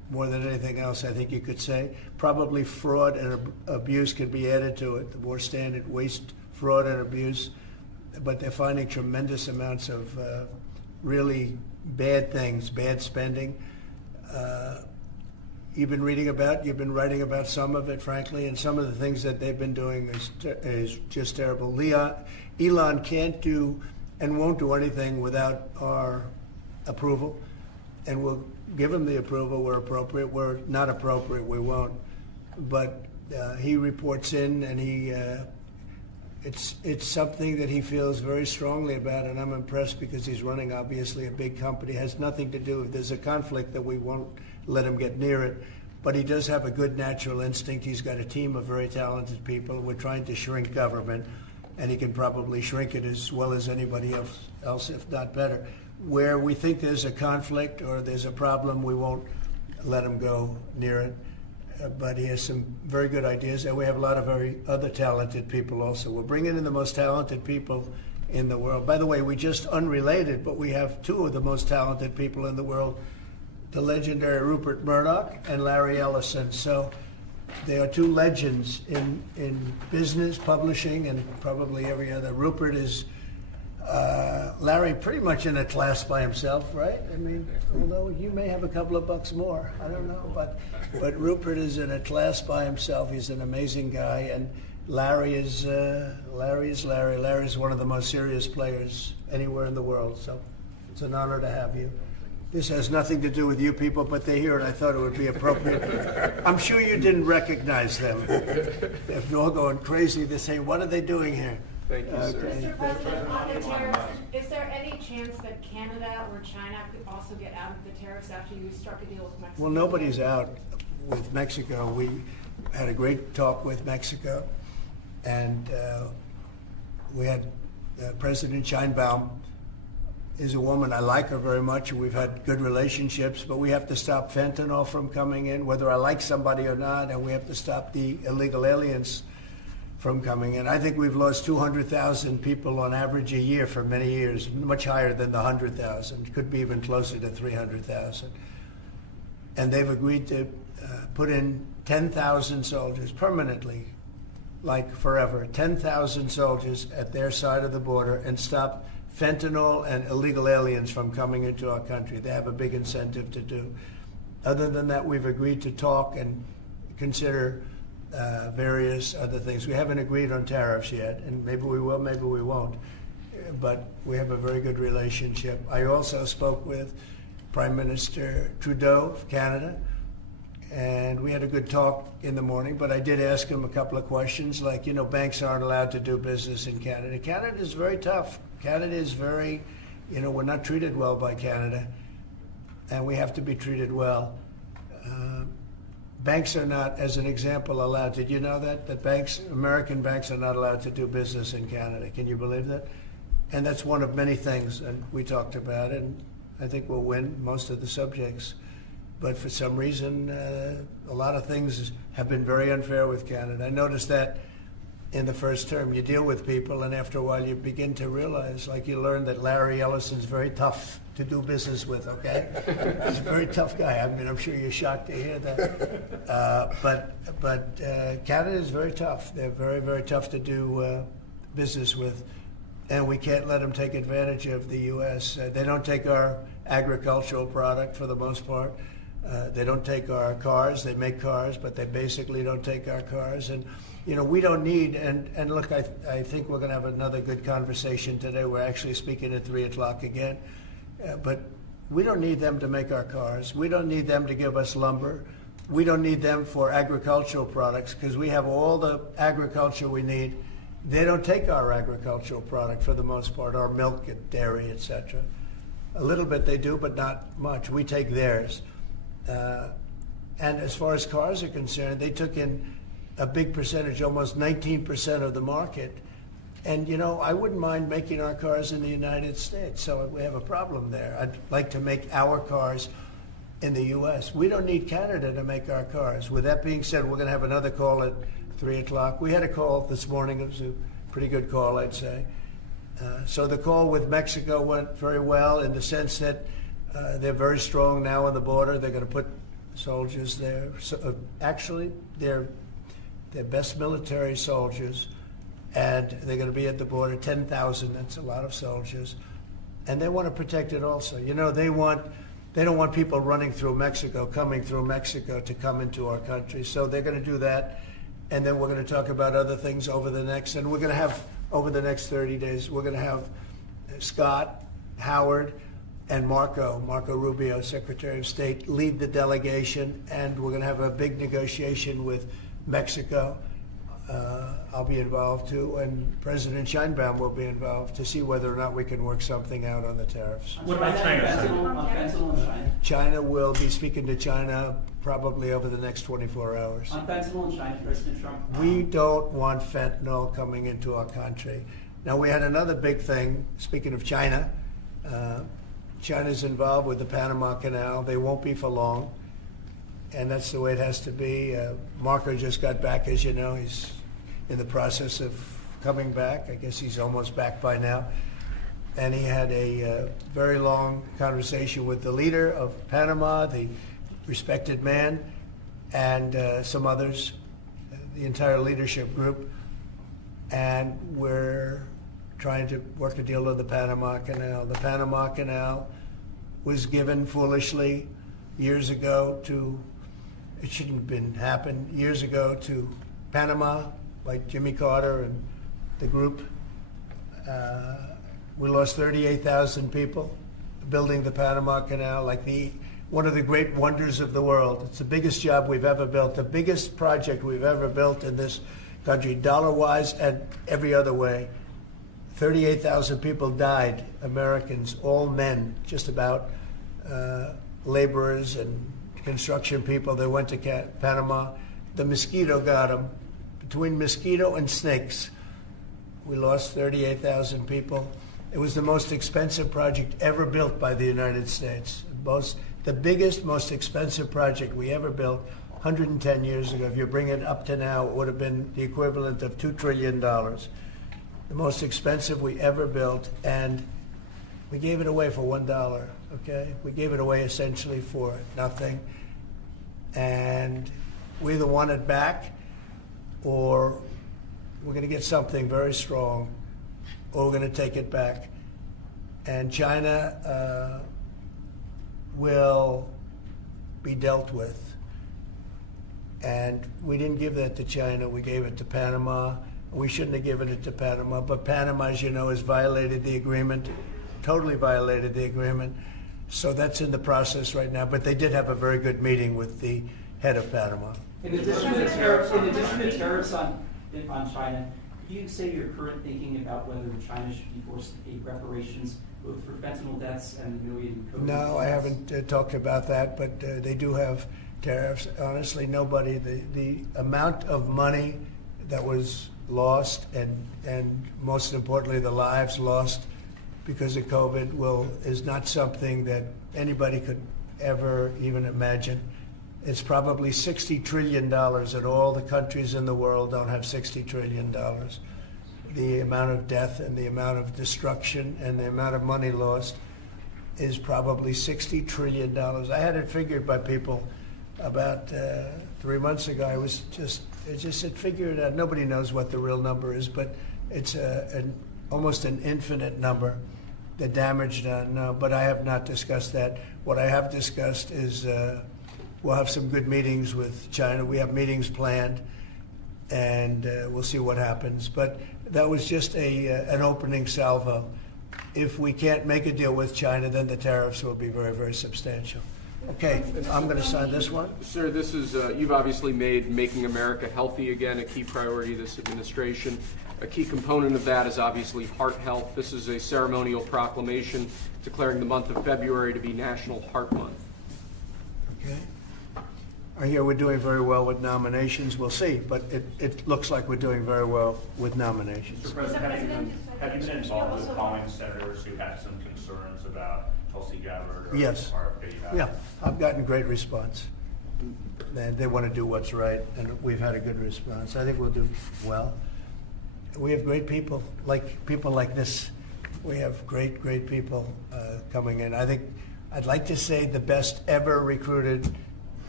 more than anything else, I think you could say. Probably fraud and abuse could be added to it, the more standard waste, fraud, and abuse. But they're finding tremendous amounts of really bad things, bad spending. You've been writing about some of it, frankly, and some of the things that they've been doing is just terrible. Elon can't do and won't do anything without our approval, and we'll give him the approval where appropriate. Where not appropriate, we won't. But he reports in, and it's something that he feels very strongly about, and I'm impressed because he's running, obviously, a big company. It has nothing to do, if there's a conflict, that we won't let him get near it. But he does have a good natural instinct. He's got a team of very talented people. We're trying to shrink government, and he can probably shrink it as well as anybody else, if not better. Where we think there's a conflict or there's a problem, we won't let him go near it. But he has some very good ideas, and we have a lot of very other talented people also. We're bringing in the most talented people in the world. By the way, we just unrelated, but we have two of the most talented people in the world, the legendary Rupert Murdoch and Larry Ellison. So they are two legends in business, publishing, and probably every other. Rupert is Larry pretty much in a class by himself, right? I mean, although you may have a couple of bucks more, I don't know. But Rupert is in a class by himself. He's an amazing guy, and Larry is Larry. Larry's one of the most serious players anywhere in the world. So it's an honor to have you. This has nothing to do with you people, but they're here, and I thought it would be appropriate. I'm sure you didn't recognize them. They're all going crazy. They say, "What are they doing here?" Thank you, sir. Mr. President, on the tariffs, is there any chance that Canada or China could also get out of the tariffs after you struck a deal with Mexico? Well, nobody's out with Mexico. We had a great talk with Mexico, and we had President Sheinbaum is a woman. I like her very much, and we've had good relationships, but we have to stop fentanyl from coming in, whether I like somebody or not, and we have to stop the illegal aliens from coming in. I think we've lost 200,000 people on average a year for many years, much higher than the 100,000, could be even closer to 300,000. And they've agreed to put in 10,000 soldiers permanently, like forever, 10,000 soldiers at their side of the border and stop fentanyl and illegal aliens from coming into our country. They have a big incentive to do. Other than that, we've agreed to talk and consider various other things. We haven't agreed on tariffs yet, and maybe we will, maybe we won't. But we have a very good relationship. I also spoke with Prime Minister Trudeau of Canada, and we had a good talk in the morning, but I did ask him a couple of questions, like, banks aren't allowed to do business in Canada. Canada is very tough. Canada is very, we're not treated well by Canada, and we have to be treated well. Banks are not, as an example, allowed. Did you know that American banks are not allowed to do business in Canada? Can you believe that? And that's one of many things, and we talked about it, and I think we'll win most of the subjects. But for some reason, a lot of things have been very unfair with Canada. I noticed that in the first term. You deal with people, and after a while you begin to realize, like you learn that Larry Ellison's very tough to do business with, okay? He's a very tough guy. I mean, I'm sure you're shocked to hear that. But Canada is very tough. They're very, very tough to do business with, and we can't let them take advantage of the U.S. They don't take our agricultural product for the most part. They don't take our cars. They make cars, but they basically don't take our cars. And we don't need, and look, I think we're going to have another good conversation today. We're actually speaking at 3 o'clock again. But we don't need them to make our cars. We don't need them to give us lumber. We don't need them for agricultural products because we have all the agriculture we need. They don't take our agricultural product for the most part, our milk and dairy, etc. A little bit they do, but not much. We take theirs. And as far as cars are concerned, they took in a big percentage, almost 19% of the market. And, I wouldn't mind making our cars in the United States, so we have a problem there. I'd like to make our cars in the U.S. We don't need Canada to make our cars. With that being said, we're going to have another call at 3 o'clock. We had a call this morning. It was a pretty good call, I'd say. So the call with Mexico went very well in the sense that they're very strong now on the border. They're going to put soldiers there. So, actually, they're best military soldiers, and they're going to be at the border, 10,000. That's a lot of soldiers, and they want to protect it also. You know, they don't want people running through Mexico, coming through Mexico to come into our country. So they're going to do that, and then we're going to talk about other things over the next 30 days. We're going to have Scott, Howard, and Marco Rubio, Secretary of State, lead the delegation, and we're going to have a big negotiation with Mexico. I'll be involved too, and President Sheinbaum will be involved to see whether or not we can work something out on the tariffs. What about China? Fentanyl and China. China will be speaking to China probably over the next 24 hours. On fentanyl and China, President Trump. We don't want fentanyl coming into our country. Now, we had another big thing, speaking of China. China's involved with the Panama Canal. They won't be for long, and that's the way it has to be. Marco just got back, as you know. He's in the process of coming back. I guess he's almost back by now. And he had a very long conversation with the leader of Panama, the respected man, and some others, the entire leadership group. And we're trying to work a deal on the Panama Canal. The Panama Canal was given foolishly years ago to, it shouldn't have been happened, years ago to Panama by Jimmy Carter and the group. We lost 38,000 people building the Panama Canal, like one of the great wonders of the world. It's the biggest job we've ever built, the biggest project we've ever built in this country, dollar-wise and every other way. 38,000 people died, Americans, all men, just about, laborers and construction people. They went to Panama. The mosquito got them. Between mosquito and snakes, we lost 38,000 people. It was the most expensive project ever built by the United States. The biggest, most expensive project we ever built 110 years ago. If you bring it up to now, it would have been the equivalent of $2 trillion. The most expensive we ever built, and we gave it away for $1, okay? We gave it away essentially for nothing. And we either want it back, or we're going to get something very strong, or we're going to take it back. And China will be dealt with. And we didn't give that to China, we gave it to Panama. We shouldn't have given it to Panama, but Panama, as you know, has violated the agreement, totally violated the agreement. So that's in the process right now, but they did have a very good meeting with the head of Panama. In addition to tariffs on China, could you say your current thinking about whether China should be forced to pay reparations both for fentanyl deaths and the million COVID deaths? No, I haven't talked about that, but they do have tariffs. Honestly, nobody, the amount of money that was lost and most importantly the lives lost because of COVID is not something that anybody could ever even imagine. It's probably $60 trillion, and all the countries in the world don't have $60 trillion. The amount of death and the amount of destruction and the amount of money lost is probably $60 trillion. I had it figured by people about 3 months ago. I just said, figure it out. Nobody knows what the real number is, but it's almost an infinite number, the damage done. No, but I have not discussed that. What I have discussed is we'll have some good meetings with China. We have meetings planned, and we'll see what happens. But that was just an opening salvo. If we can't make a deal with China, then the tariffs will be very, very substantial. Okay, I'm going to sign this one. Sir, this is, you've obviously made making America healthy again a key priority of this administration. A key component of that is obviously heart health. This is a ceremonial proclamation declaring the month of February to be National Heart Month. Okay. I hear we're doing very well with nominations. We'll see, but it looks like we're doing very well with nominations. Mr. President, have you been involved with calling senators who had some concerns about Tulsi Gabbard or Yes. RFK? Yeah, I've gotten great response. They want to do what's right, and we've had a good response. I think we'll do well. We have great people like this. We have great people coming in. I think I'd like to say the best ever recruited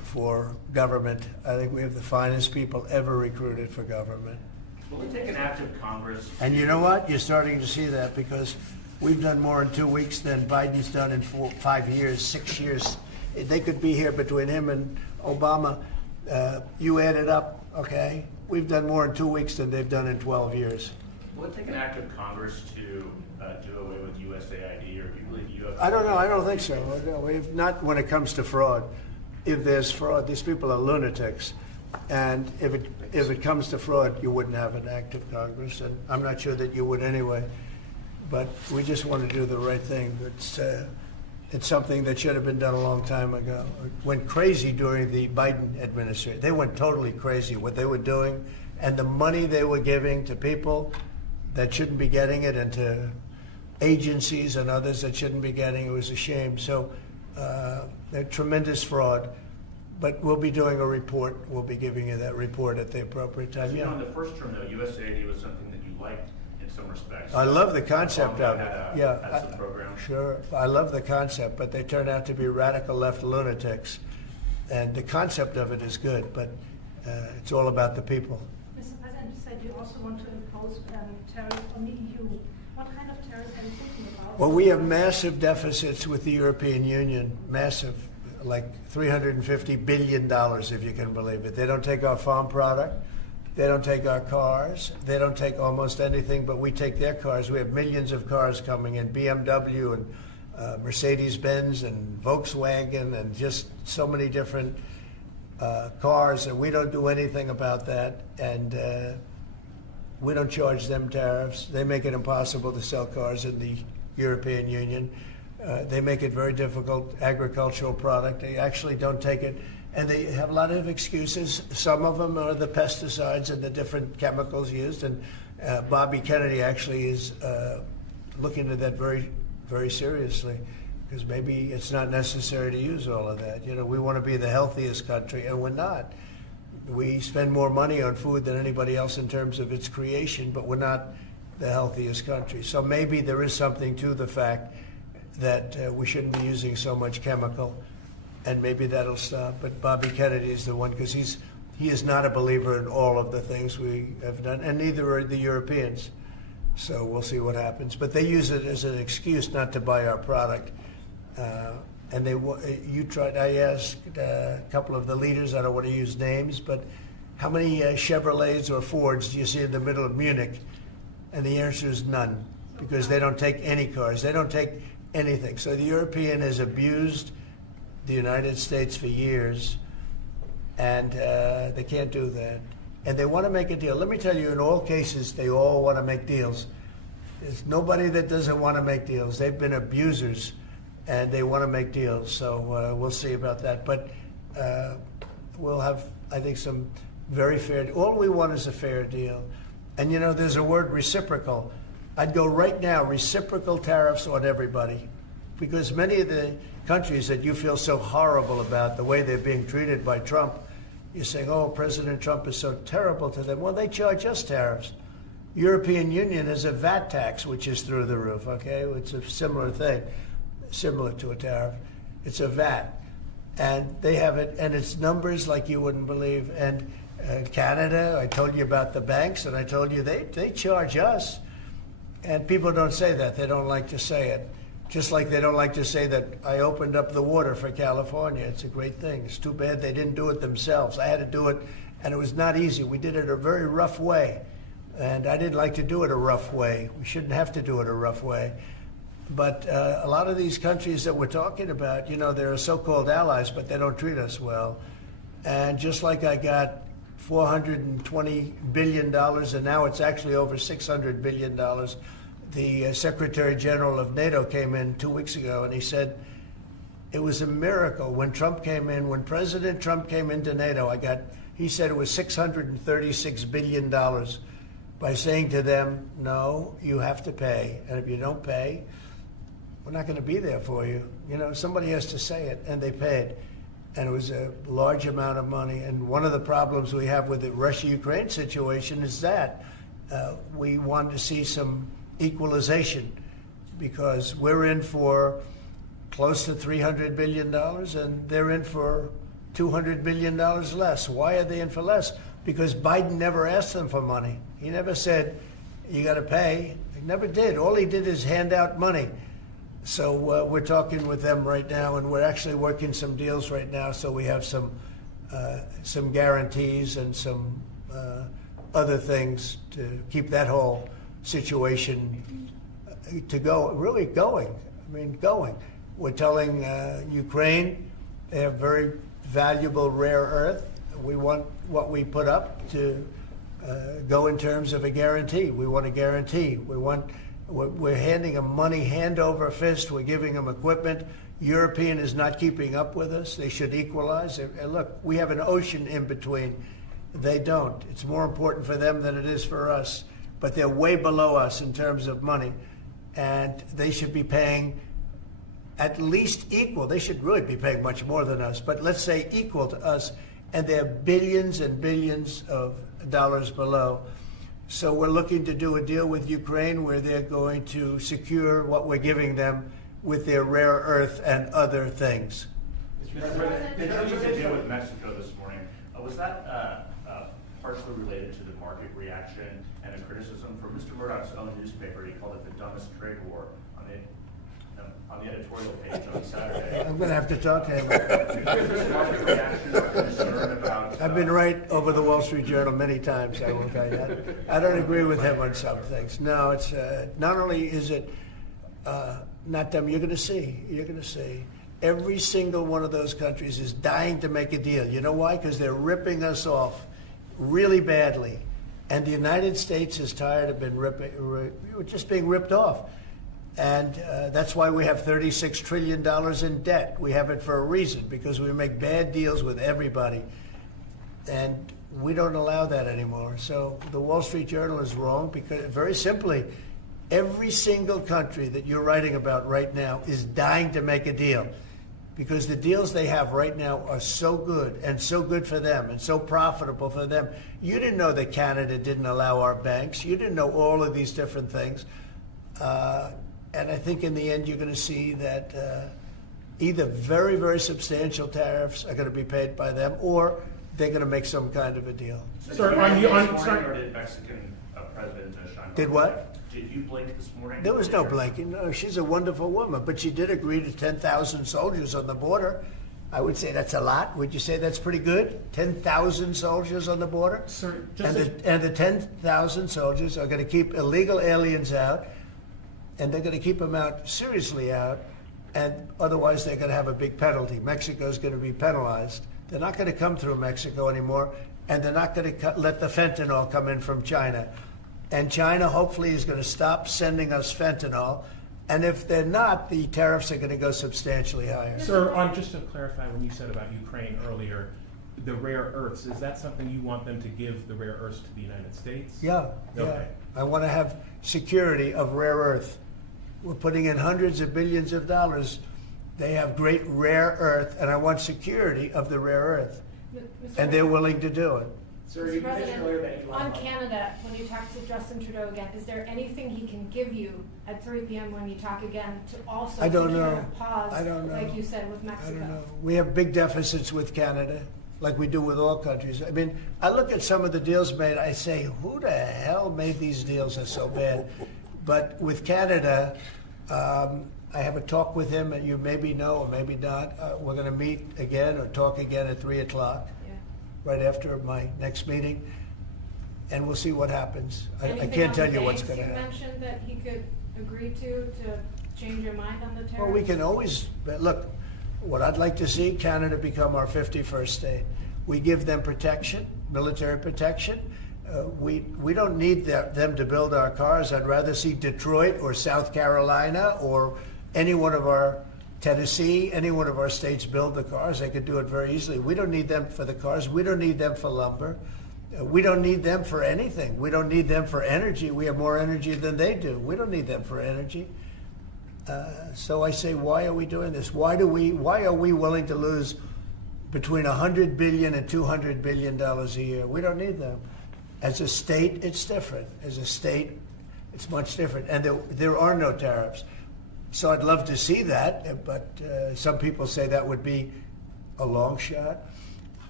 for government. I think we have the finest people ever recruited for government. Will it take an act of Congress? And you know what? You're starting to see that because we've done more in 2 weeks than Biden's done in 5 years, 6 years. They could be here between him and Obama. You add it up, okay? We've done more in 2 weeks than they've done in 12 years. Will it take an act of Congress to do away with USAID, or do you believe you have? I don't know. I don't think so. No, not when it comes to fraud. If there's fraud, these people are lunatics. And if it comes to fraud, you wouldn't have an act of Congress, and I'm not sure that you would anyway. But we just want to do the right thing. It's something that should have been done a long time ago. It went crazy during the Biden administration. They went totally crazy what they were doing, and the money they were giving to people that shouldn't be getting it, and to agencies and others that shouldn't be getting it. It was a shame. So they're tremendous fraud. But we'll be doing a report. We'll be giving you that report at the appropriate time. You know, in the first term, though, USAID was something that you liked in some respects. I love the concept of it. Had some programs. Sure. I love the concept, but they turn out to be radical left lunatics. And the concept of it is good, but it's all about the people. Mr. President, you said you also want to impose tariffs on the EU. What kind of tariffs are you thinking about? Well, we have massive deficits with the European Union, massive. Like $350 billion, if you can believe it. They don't take our farm product. They don't take our cars. They don't take almost anything, but we take their cars. We have millions of cars coming in, BMW and Mercedes-Benz and Volkswagen and just so many different cars, and we don't do anything about that. And we don't charge them tariffs. They make it impossible to sell cars in the European Union. They make it very difficult, agricultural product. They actually don't take it, and they have a lot of excuses. Some of them are the pesticides and the different chemicals used, and Bobby Kennedy actually is looking at that very, very seriously, because maybe it's not necessary to use all of that. You know, we want to be the healthiest country, and we're not. We spend more money on food than anybody else in terms of its creation, but we're not the healthiest country. So maybe there is something to the fact that we shouldn't be using so much chemical, and maybe that'll stop. But Bobby Kennedy is the one, because he is not a believer in all of the things we have done, and neither are the Europeans. So we'll see what happens. But they use it as an excuse not to buy our product. And I asked a couple of the leaders, I don't want to use names, but how many Chevrolets or Fords do you see in the middle of Munich? And the answer is none, because they don't take any cars. They don't take anything. So the European has abused the United States for years, and they can't do that. And they want to make a deal. Let me tell you, in all cases, they all want to make deals. There's nobody that doesn't want to make deals. They've been abusers, and they want to make deals. So we'll see about that. But we'll have, I think, some very fair. All we want is a fair deal. And you know, there's a word, reciprocal. I'd go right now, reciprocal tariffs on everybody, because many of the countries that you feel so horrible about, the way they're being treated by Trump, you're saying, oh, President Trump is so terrible to them. Well, they charge us tariffs. European Union has a VAT tax, which is through the roof, okay? It's a similar thing, similar to a tariff. It's a VAT. And they have it, and it's numbers like you wouldn't believe. And Canada, I told you about the banks, and I told you they charge us. And people don't say that. They don't like to say it. Just like they don't like to say that I opened up the water for California. It's a great thing. It's too bad they didn't do it themselves. I had to do it, and it was not easy. We did it a very rough way. And I didn't like to do it a rough way. We shouldn't have to do it a rough way. But a lot of these countries that we're talking about, you know, they're so-called allies, but they don't treat us well. And just like I got $420 billion, and now it's actually over $600 billion. The Secretary General of NATO came in 2 weeks ago, and he said it was a miracle when Trump came in, when President Trump came into NATO. He said it was $636 billion by saying to them, no, you have to pay. And if you don't pay, we're not going to be there for you. You know, somebody has to say it, and they paid. And it was a large amount of money. And one of the problems we have with the Russia-Ukraine situation is that we want to see some equalization, because we're in for close to $300 billion, and they're in for $200 billion less. Why are they in for less? Because Biden never asked them for money. He never said, you got to pay. He never did. All he did is hand out money. So we're talking with them right now, and we're actually working some deals right now. So we have some guarantees and some other things to keep that whole situation to go, really going. I mean, going. We're telling Ukraine they have very valuable rare earth. We want what we put up to go in terms of a guarantee. We want a guarantee. We're handing them money hand over fist. We're giving them equipment. European is not keeping up with us. They should equalize. And look, we have an ocean in between. They don't. It's more important for them than it is for us. But they're way below us in terms of money. And they should be paying at least equal. They should really be paying much more than us. But let's say equal to us. And they're billions and billions of dollars below. So we're looking to do a deal with Ukraine where they're going to secure what we're giving them with their rare earth and other things. Mr. President, in terms of the deal with Mexico this morning, was that partially related to the market reaction and a criticism from Mr. Murdoch's own newspaper? He called it the dumbest trade war on the editorial page on Saturday. I'm going to have to talk to him. Market reaction or concern about, I've been right over the Wall Street Journal many times, I will tell you that. I don't agree with him on some things. No, it's not only is it not them, you're going to see. Every single one of those countries is dying to make a deal. You know why? Because they're ripping us off really badly. And the United States is tired of just being ripped off. And that's why we have $36 trillion in debt. We have it for a reason, because we make bad deals with everybody. And we don't allow that anymore. So the Wall Street Journal is wrong, because very simply, every single country that you're writing about right now is dying to make a deal, because the deals they have right now are so good, and so good for them, and so profitable for them. You didn't know that Canada didn't allow our banks. You didn't know all of these different things. And I think in the end, you're going to see that either very, very substantial tariffs are going to be paid by them, or they're going to make some kind of a deal. Sir, or did Mexican President Sheinbaum? Did what? Did you blink this morning? There was no blinking. No, she's a wonderful woman, but she did agree to 10,000 soldiers on the border. I would say that's a lot. Would you say that's pretty good? 10,000 soldiers on the border? Sir, and the 10,000 soldiers are going to keep illegal aliens out, and they're going to keep them out, seriously out, and otherwise they're going to have a big penalty. Mexico's going to be penalized. They're not going to come through Mexico anymore, and they're not going to let the fentanyl come in from China. And China hopefully is going to stop sending us fentanyl. And if they're not, the tariffs are going to go substantially higher. Sir, just to clarify, when you said about Ukraine earlier, the rare earths, is that something you want them to give the rare earths to the United States? Yeah. Okay. I want to have security of rare earth. We're putting in hundreds of billions of dollars. They have great rare earth, and I want security of the rare earth. And they're willing to do it. Sir, Mr. you mentioned earlier that President, on Canada, when you talk to Justin Trudeau again, is there anything he can give you at 3 p.m. when you talk again to also I don't secure know. a pause, I don't know. like you said, with Mexico? I don't know. We have big deficits with Canada, like we do with all countries. I mean, I look at some of the deals made, I say, who the hell made these deals that are so bad? But with Canada, I have a talk with him, and you maybe know or maybe not. We're going to meet again or talk again at 3 o'clock, right after my next meeting, and we'll see what happens. I can't tell you what's going to happen. You mentioned that he could agree to change your mind on the tariffs? Well, we can always, look, what I'd like to see, Canada become our 51st state. We give them protection, military protection. We don't need them to build our cars. I'd rather see Detroit or South Carolina or any one of our Tennessee, any one of our states build the cars. They could do it very easily. We don't need them for the cars. We don't need them for lumber. We don't need them for anything. We don't need them for energy. We have more energy than they do. We don't need them for energy. So I say, why are we doing this? Why are we willing to lose between $100 billion and $200 billion a year? We don't need them. As a state, it's different. As a state, it's much different. And there are no tariffs. So I'd love to see that, but some people say that would be a long shot.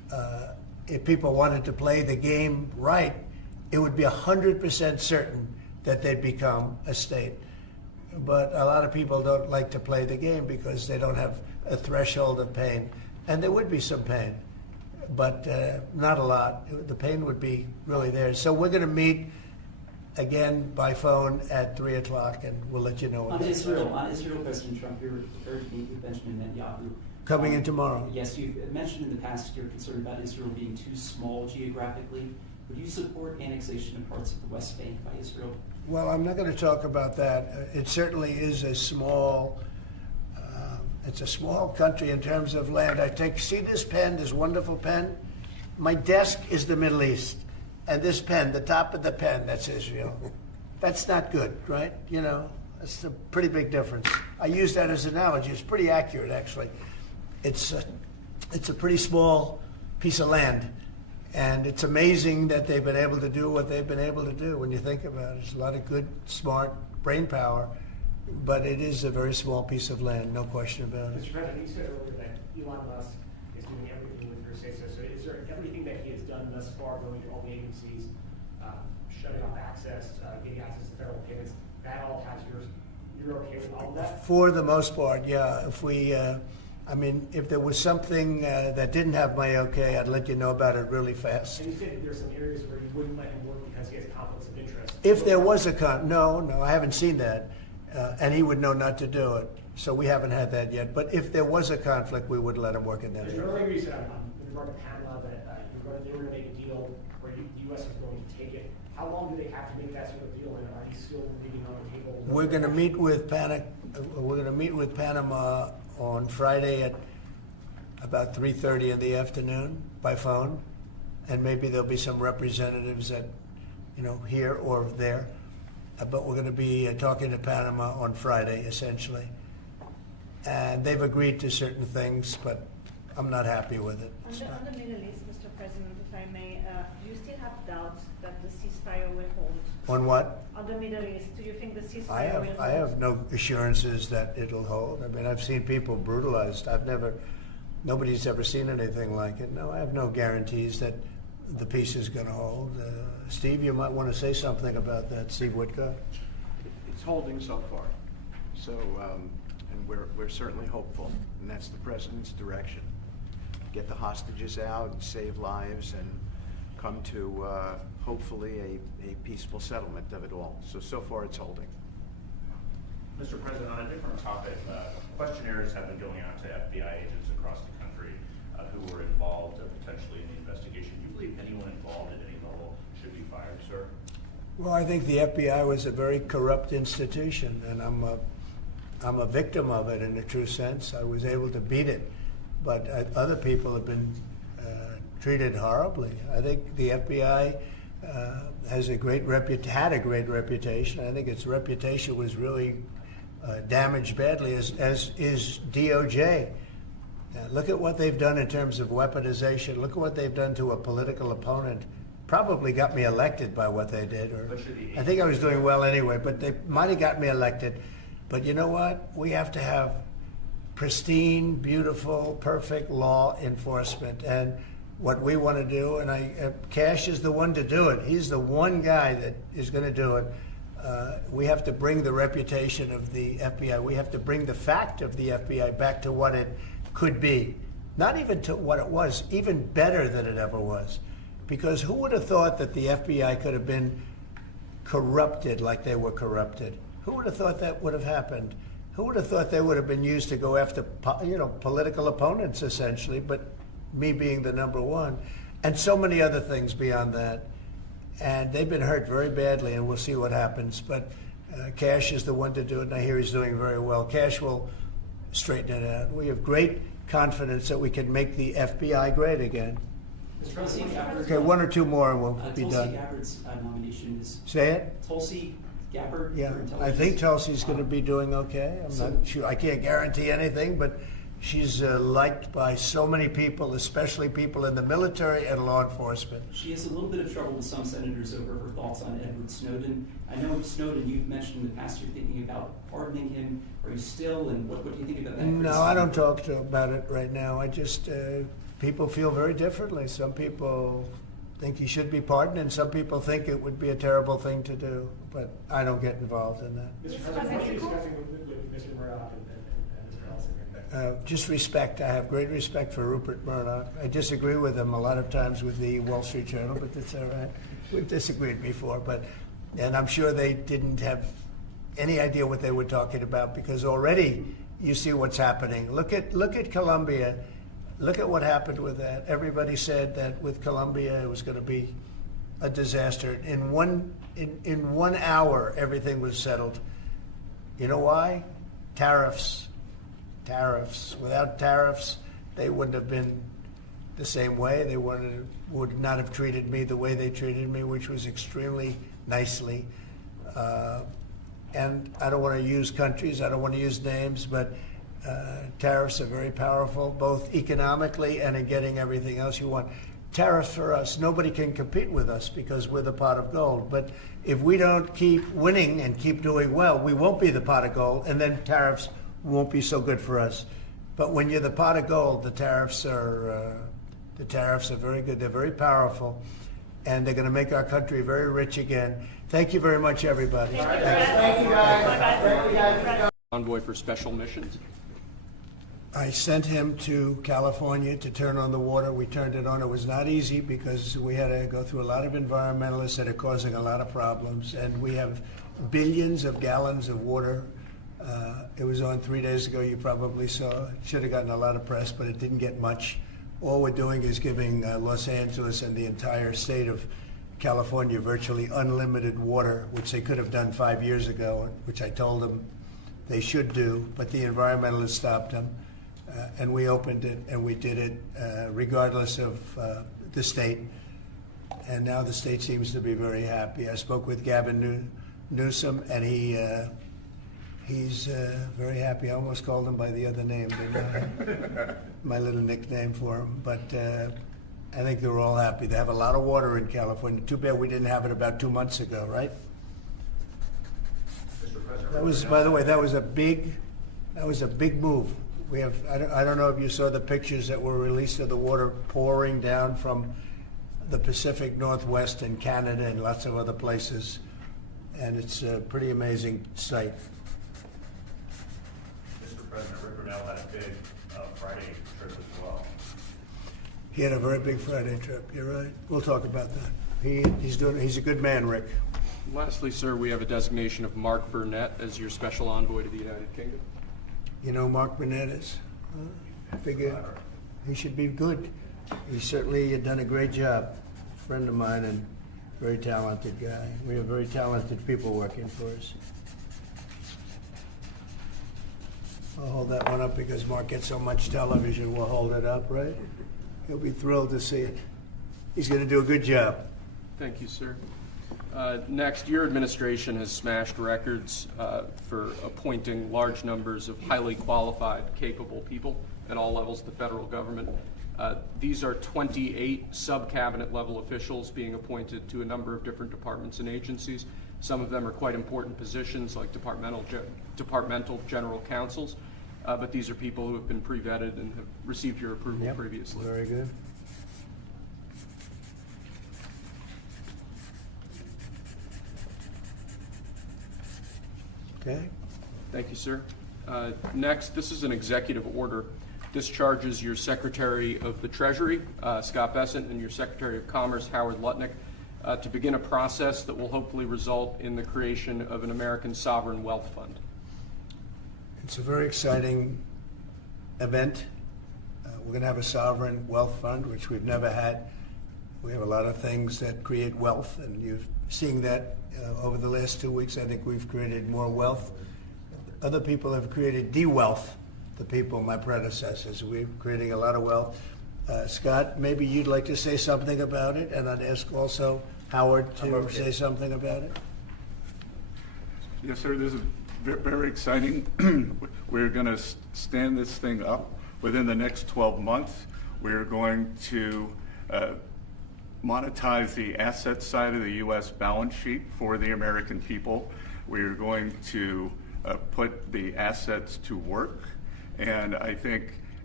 if people wanted to play the game right, it would be 100% certain that they'd become a state. But a lot of people don't like to play the game because they don't have a threshold of pain. And there would be some pain, but not a lot. The pain would be really there. So we're going to meet again by phone at 3 o'clock, and we'll let you know. On Israel, President Trump, you're prepared to meet with Benjamin Netanyahu. Coming in tomorrow. Yes, you've mentioned in the past you're concerned about Israel being too small geographically. Would you support annexation of parts of the West Bank by Israel? Well, I'm not going to talk about that. It certainly is a small. It's a small country in terms of land. See this pen, this wonderful pen? My desk is the Middle East. And this pen, the top of the pen, that's Israel. That's not good, right? You know, that's a pretty big difference. I use that as an analogy. It's pretty accurate, actually. It's a pretty small piece of land. And it's amazing that they've been able to do what they've been able to do when you think about it. There's a lot of good, smart brain power. But it is a very small piece of land, no question about it. Mr. President, you said earlier that Elon Musk is doing everything with your say-so. So is there everything that he has done thus far, going to all the agencies, shutting off access, getting access to federal payments, that all has you're okay with all of that? For the most part, yeah. If if there was something that didn't have my okay, I'd let you know about it really fast. And you said that there's some areas where you wouldn't let him work because he has conflicts of interest. If there was no, I haven't seen that. And he would know not to do it. So we haven't had that yet. But if there was a conflict, we would let him work in that area. Earlier you said in regard to Panama that they were going to make a deal where the U.S. is going to take it. How long do they have to make that sort of deal, and are you still leaving on the table? We're going to meet with Panama on Friday at about 3:30 in the afternoon by phone, and maybe there'll be some representatives at, here or there. But we're going to be talking to Panama on Friday, essentially. And they've agreed to certain things, but I'm not happy with it. On the Middle East, Mr. President, if I may, do you still have doubts that the ceasefire will hold? On what? On the Middle East, do you think the ceasefire will hold? I have no assurances that it'll hold. I mean, I've seen people brutalized. Nobody's ever seen anything like it. No, I have no guarantees that the peace is going to hold. Steve, you might want to say something about that. Steve Woodcock. It's holding so far. So, and we're certainly hopeful, and that's the president's direction. Get the hostages out and save lives and come to hopefully a peaceful settlement of it all. So far it's holding. Mr. President, on a different topic, questionnaires have been going out to FBI agents across the country who were involved potentially in the investigation. Do you believe anyone involved at any level should be fired, sir? Well, I think the FBI was a very corrupt institution, and I'm a victim of it in a true sense. I was able to beat it, but other people have been treated horribly. I think the FBI had a great reputation. I think its reputation was really damaged badly, as is DOJ. Look at what they've done in terms of weaponization. Look at what they've done to a political opponent. Probably got me elected by what they did. Or I think I was doing well anyway, but they might have got me elected. But you know what? We have to have pristine, beautiful, perfect law enforcement. And what we want to do, and Cash is the one to do it. He's the one guy that is going to do it. We have to bring the reputation of the FBI. We have to bring the fact of the FBI back to what it could be. Not even to what it was, even better than it ever was. Because who would have thought that the FBI could have been corrupted like they were corrupted? Who would have thought that would have happened? Who would have thought they would have been used to go after, political opponents, essentially, but me being the number one, and so many other things beyond that. And they've been hurt very badly, and we'll see what happens. But Cash is the one to do it, and I hear he's doing very well. Cash will straighten it out. We have great confidence that we can make the FBI great again. Okay, one or two more and we'll be done. Tulsi Gabbard's nomination is... Say it? Tulsi Gabbard. Yeah, I think Tulsi's going to be doing okay. I'm not sure. I can't guarantee anything, but she's liked by so many people, especially people in the military and law enforcement. She has a little bit of trouble with some senators over her thoughts on Edward Snowden. I know Snowden, you've mentioned in the past you're thinking about pardoning him. Are you still, and what do you think about that? No, I don't talk about it right now. I just people feel very differently. Some people think he should be pardoned, and some people think it would be a terrible thing to do. But I don't get involved in that. Mr. President, what are you discussing with Mr. Murdoch and Mr. Ellison? Just respect. I have great respect for Rupert Murdoch. I disagree with him a lot of times with the Wall Street Journal, but that's all right. We've disagreed before, and I'm sure they didn't have any idea what they were talking about, because already you see what's happening. Look at Colombia. Look at what happened with that. Everybody said that with Colombia it was going to be a disaster. In 1 hour, everything was settled. You know why? Tariffs. Without tariffs, they wouldn't have been the same way. They would not have treated me the way they treated me, which was extremely nicely. And I don't want to use countries, I don't want to use names, but tariffs are very powerful, both economically and in getting everything else you want. Tariffs for us, nobody can compete with us because we're the pot of gold. But if we don't keep winning and keep doing well, we won't be the pot of gold, and then tariffs won't be so good for us. But when you're the pot of gold, the tariffs are very good. They're very powerful, and they're going to make our country very rich again. Thank you very much, everybody. Thank you, guys. Thank you, guys. Envoy for special missions. I sent him to California to turn on the water. We turned it on. It was not easy because we had to go through a lot of environmentalists that are causing a lot of problems. And we have billions of gallons of water. It was on 3 days ago. You probably saw. It should have gotten a lot of press, but it didn't get much. All we're doing is giving Los Angeles and the entire state of California virtually unlimited water, which they could have done 5 years ago, which I told them they should do, but the environmentalists stopped them. And we opened it, and we did it regardless of the state. And now the state seems to be very happy. I spoke with Gavin Newsom, and he's very happy. I almost called him by the other name, didn't I? My little nickname for him. But I think they're all happy. They have a lot of water in California. Too bad we didn't have it about 2 months ago, right? Mr. President, That was, by the way, that was a big move. We have, I don't know if you saw the pictures that were released of the water pouring down from the Pacific Northwest and Canada and lots of other places. And it's a pretty amazing sight. Mr. President, Rick Brunel had a big Friday trip as well. He had a very big Friday trip. You're right. We'll talk about that. He's a good man, Rick. Lastly, sir, we have a designation of Mark Burnett as your special envoy to the United Kingdom. You know Mark Burnett is? I figure he should be good. He certainly had done a great job. A friend of mine and very talented guy. We have very talented people working for us. I'll hold that one up because Mark gets so much television. We'll hold it up, right? He'll be thrilled to see it. He's going to do a good job. Thank you, sir. Next, your administration has smashed records for appointing large numbers of highly qualified, capable people at all levels of the federal government. These are 28 sub-cabinet level officials being appointed to a number of different departments and agencies. Some of them are quite important positions like departmental general counsels, but these are people who have been pre-vetted and have received your approval previously. Very good. Okay. Thank you, sir. Next, this is an executive order. Discharges your Secretary of the Treasury, Scott Bessent, and your Secretary of Commerce, Howard Lutnick, to begin a process that will hopefully result in the creation of an American sovereign wealth fund. It's a very exciting event. We're going to have a sovereign wealth fund, which we've never had. We have a lot of things that create wealth, and you're seeing that over the last 2 weeks. I think we've created more wealth. Other people have created de-wealth, the people, my predecessors. We're creating a lot of wealth. Scott, maybe you'd like to say something about it, and I'd ask also Howard to say something about it. Yes, sir. This is very exciting. We're going to stand this thing up within the next 12 months. We're going to monetize the asset side of the U.S. balance sheet for the American people. We're going to put the assets to work. And I think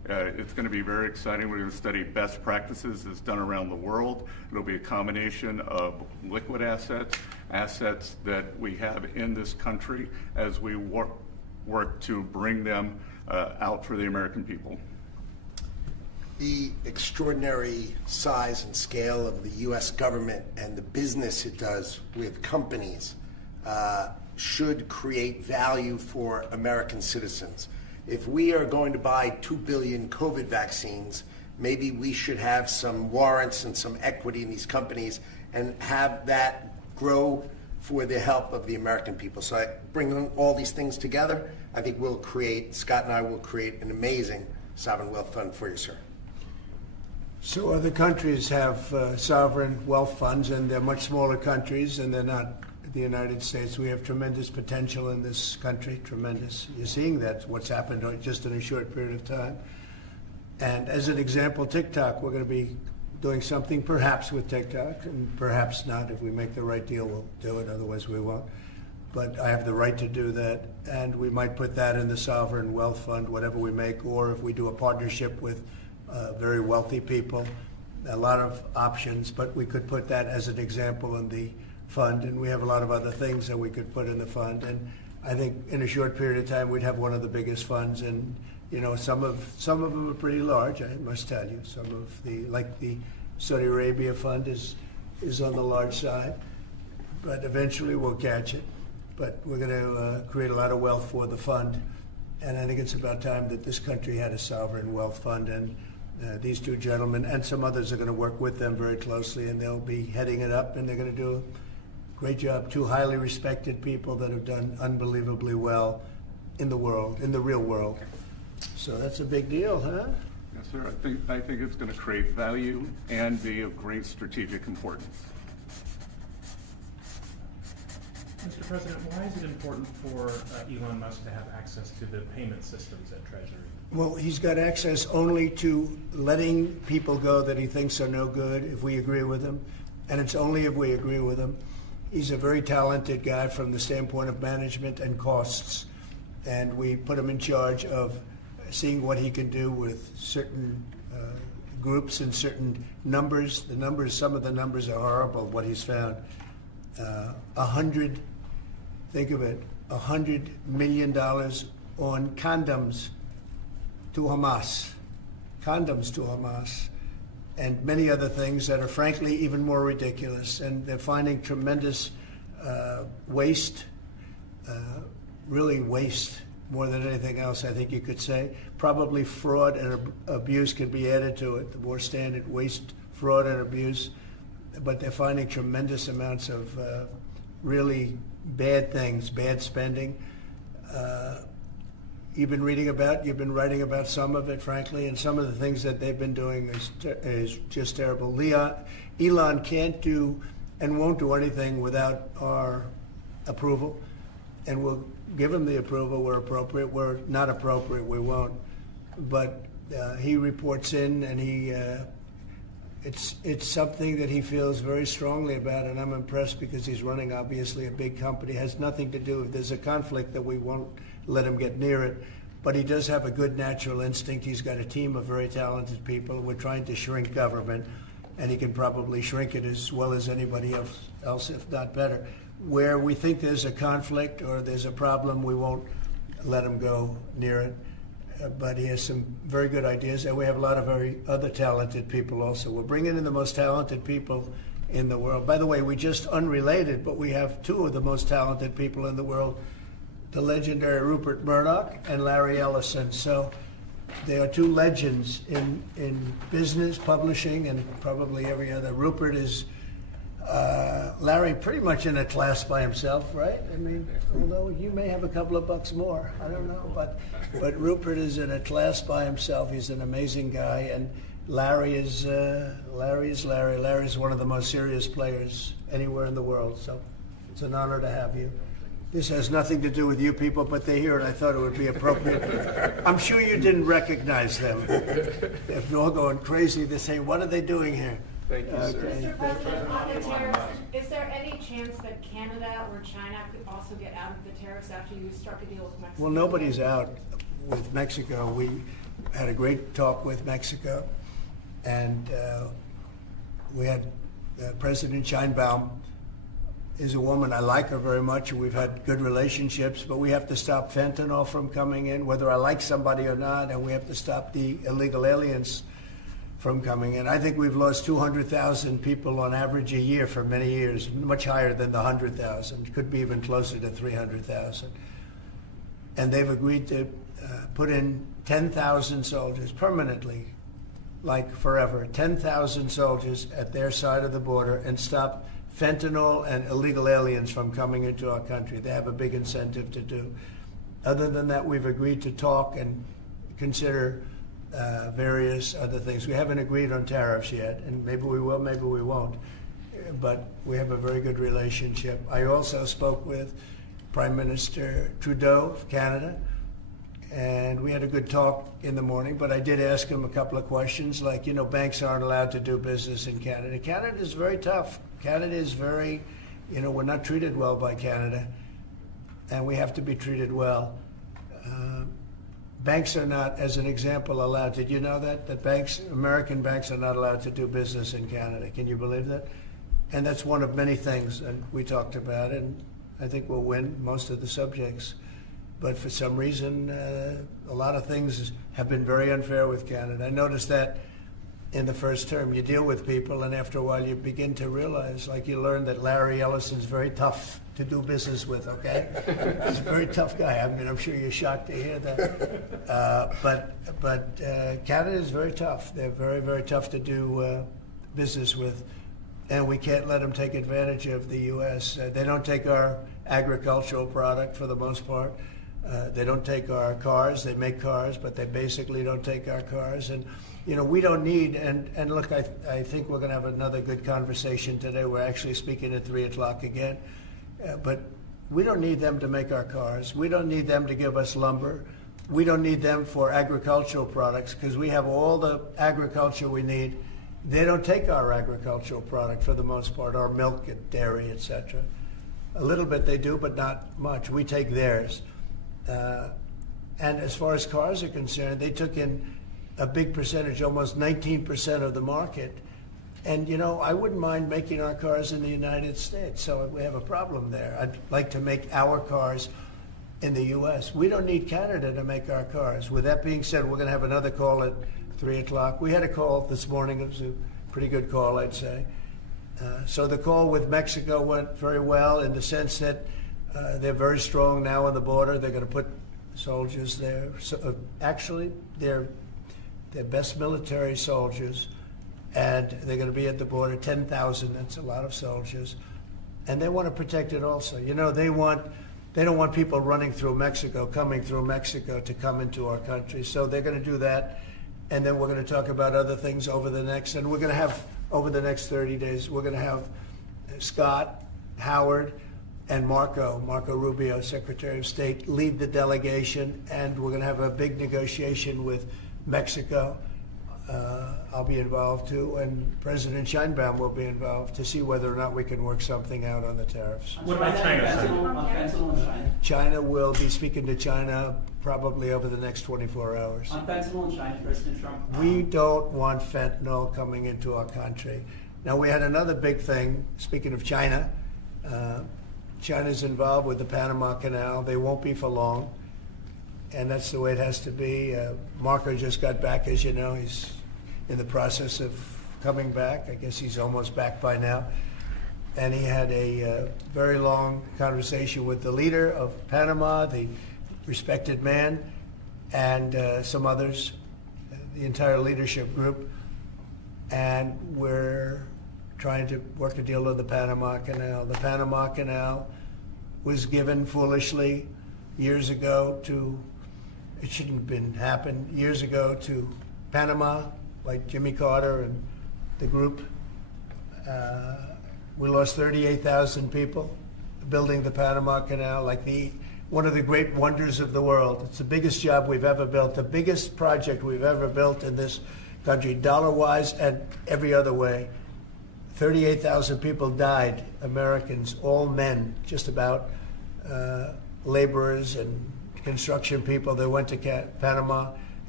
It's going to be very exciting. We're going to study best practices that's done around the world. It'll be a combination of liquid assets, assets that we have in this country as we work to bring them out for the American people. The extraordinary size and scale of the U.S. government and the business it does with companies should create value for American citizens. If we are going to buy 2 billion COVID vaccines, maybe we should have some warrants and some equity in these companies and have that grow for the help of the American people. So I bring all these things together, I think Scott and I will create an amazing sovereign wealth fund for you, sir. So other countries have sovereign wealth funds, and they're much smaller countries, and they're not the United States. We have tremendous potential in this country, tremendous. You're seeing that, what's happened just in a short period of time. And as an example, TikTok, we're going to be doing something perhaps with TikTok, and perhaps not. If we make the right deal, we'll do it, otherwise we won't. But I have the right to do that, and we might put that in the sovereign wealth fund, whatever we make, or if we do a partnership with very wealthy people, a lot of options, but we could put that as an example in the fund, and we have a lot of other things that we could put in the fund. And I think in a short period of time we'd have one of the biggest funds, and some of them are pretty large, I must tell you. Some of the Saudi Arabia fund is on the large side, but eventually we'll catch it. But we're going to create a lot of wealth for the fund, and I think it's about time that this country had a sovereign wealth fund. And these two gentlemen and some others are going to work with them very closely, and they'll be heading it up, and they're going to do a great job. Two highly respected people that have done unbelievably well in the world, in the real world. So that's a big deal, huh? Yes, sir. I think it's going to create value and be of great strategic importance. Mr. President, why is it important for Elon Musk to have access to the payment systems at Treasury? Well, he's got access only to letting people go that he thinks are no good if we agree with him, and it's only if we agree with him. He's a very talented guy from the standpoint of management and costs, and we put him in charge of seeing what he can do with certain groups and certain numbers. Some of the numbers are horrible, what he's found. $100 million on condoms to Hamas, and many other things that are frankly even more ridiculous. And they're finding tremendous waste, really waste more than anything else, I think you could say. Probably fraud and abuse could be added to it, the more standard waste, fraud, and abuse. But they're finding tremendous amounts of really bad things, bad spending. You've been writing about some of it, frankly, and some of the things that they've been doing is just terrible. Elon can't do and won't do anything without our approval, and we'll give him the approval where appropriate. Where not appropriate, we won't. But he reports in, and it's something that he feels very strongly about, and I'm impressed because he's running, obviously, a big company. It has nothing to do if there's a conflict that we won't let him get near it. But he does have a good natural instinct. He's got a team of very talented people. We're trying to shrink government, and he can probably shrink it as well as anybody else, if not better. Where we think there's a conflict or there's a problem, we won't let him go near it. But he has some very good ideas, and we have a lot of very other talented people also. We're bringing in the most talented people in the world. By the way, we just unrelated, but we have two of the most talented people in the world, the legendary Rupert Murdoch and Larry Ellison. So they are two legends in business, publishing, and probably every other. Rupert is Larry pretty much in a class by himself, right? I mean, although you may have a couple of bucks more, I don't know. But Rupert is in a class by himself. He's an amazing guy, and Larry is Larry. Larry's one of the most serious players anywhere in the world. So it's an honor to have you. This has nothing to do with you people, but they're here, and I thought it would be appropriate. I'm sure you didn't recognize them. If you're all going crazy, they say, "What are they doing here?" Thank you, sir. Mr. President, on the tariffs, is there any chance that Canada or China could also get out of the tariffs after you struck a deal with Mexico? Well, nobody's out with Mexico. had a great talk with Mexico, and we had President Sheinbaum is a woman. I like her very much, and we've had good relationships, but we have to stop fentanyl from coming in, whether I like somebody or not, and we have to stop the illegal aliens from coming in. I think we've lost 200,000 people on average a year for many years, much higher than the 100,000, could be even closer to 300,000. And they've agreed to put in 10,000 soldiers permanently, like forever, 10,000 soldiers at their side of the border and stop fentanyl and illegal aliens from coming into our country. They have a big incentive to do. Other than that, we've agreed to talk and consider various other things. We haven't agreed on tariffs yet, and maybe we will, maybe we won't. But we have a very good relationship. I also spoke with Prime Minister Trudeau of Canada, and we had a good talk in the morning, but I did ask him a couple of questions, like, you know, banks aren't allowed to do business in Canada. Canada is very tough. Canada is very, you know, we're not treated well by Canada, and we have to be treated well. Banks are not, as an example, allowed. Did you know that? That banks, American banks, are not allowed to do business in Canada. Can you believe that? And that's one of many things, and we talked about it, and I think we'll win most of the subjects. But for some reason, a lot of things have been very unfair with Canada. I noticed that in the first term. You deal with people, and after a while you begin to realize, like you learn that Larry Ellison's very tough to do business with, okay? He's a very tough guy. I mean, I'm sure you're shocked to hear that. But Canada is very tough. They're very, very tough to do business with, and we can't let them take advantage of the U.S. They don't take our agricultural product for the most part. They don't take our cars. They make cars, but they basically don't take our cars. And, you know, we don't need, and look, I think we're going to have another good conversation today. We're actually speaking at 3 o'clock again. But we don't need them to make our cars. We don't need them to give us lumber. We don't need them for agricultural products because we have all the agriculture we need. They don't take our agricultural product for the most part, our milk and dairy, etc. A little bit they do, but not much. We take theirs. And as far as cars are concerned, they took in a big percentage, almost 19% of the market. And, you know, I wouldn't mind making our cars in the United States, so we have a problem there. I'd like to make our cars in the U.S. We don't need Canada to make our cars. With that being said, we're going to have another call at 3 o'clock. We had a call this morning. It was a pretty good call, I'd say. So the call with Mexico went very well in the sense that they're very strong now on the border. They're going to put soldiers there. So, actually, they're best military soldiers, and they're going to be at the border, 10,000. That's a lot of soldiers, and they want to protect it also. You know, they don't want people running through Mexico, coming through Mexico to come into our country. So they're going to do that, and then we're going to talk about other things over the next 30 days. We're going to have Scott, Howard, and Marco Rubio, Secretary of State, lead the delegation, and we're going to have a big negotiation with Mexico. I'll be involved too, and President Sheinbaum will be involved to see whether or not we can work something out on the tariffs. What about China? Fentanyl and China. China will be speaking to China probably over the next 24 hours. On fentanyl and China, President Trump. We don't want fentanyl coming into our country. Now, we had another big thing, speaking of China. China's involved with the Panama Canal. They won't be for long, and that's the way it has to be. Marco just got back, as you know. He's in the process of coming back. I guess he's almost back by now. And he had a very long conversation with the leader of Panama, the respected man, and some others, the entire leadership group. And we're trying to work a deal with the Panama Canal. The Panama Canal was given foolishly years ago to, it shouldn't have been happened, years ago to Panama, like Jimmy Carter and the group. We lost 38,000 people building the Panama Canal, like one of the great wonders of the world. It's the biggest job we've ever built, the biggest project we've ever built in this country, dollar-wise and every other way. 38,000 people died, Americans, all men, just about, laborers and construction people. They went to Panama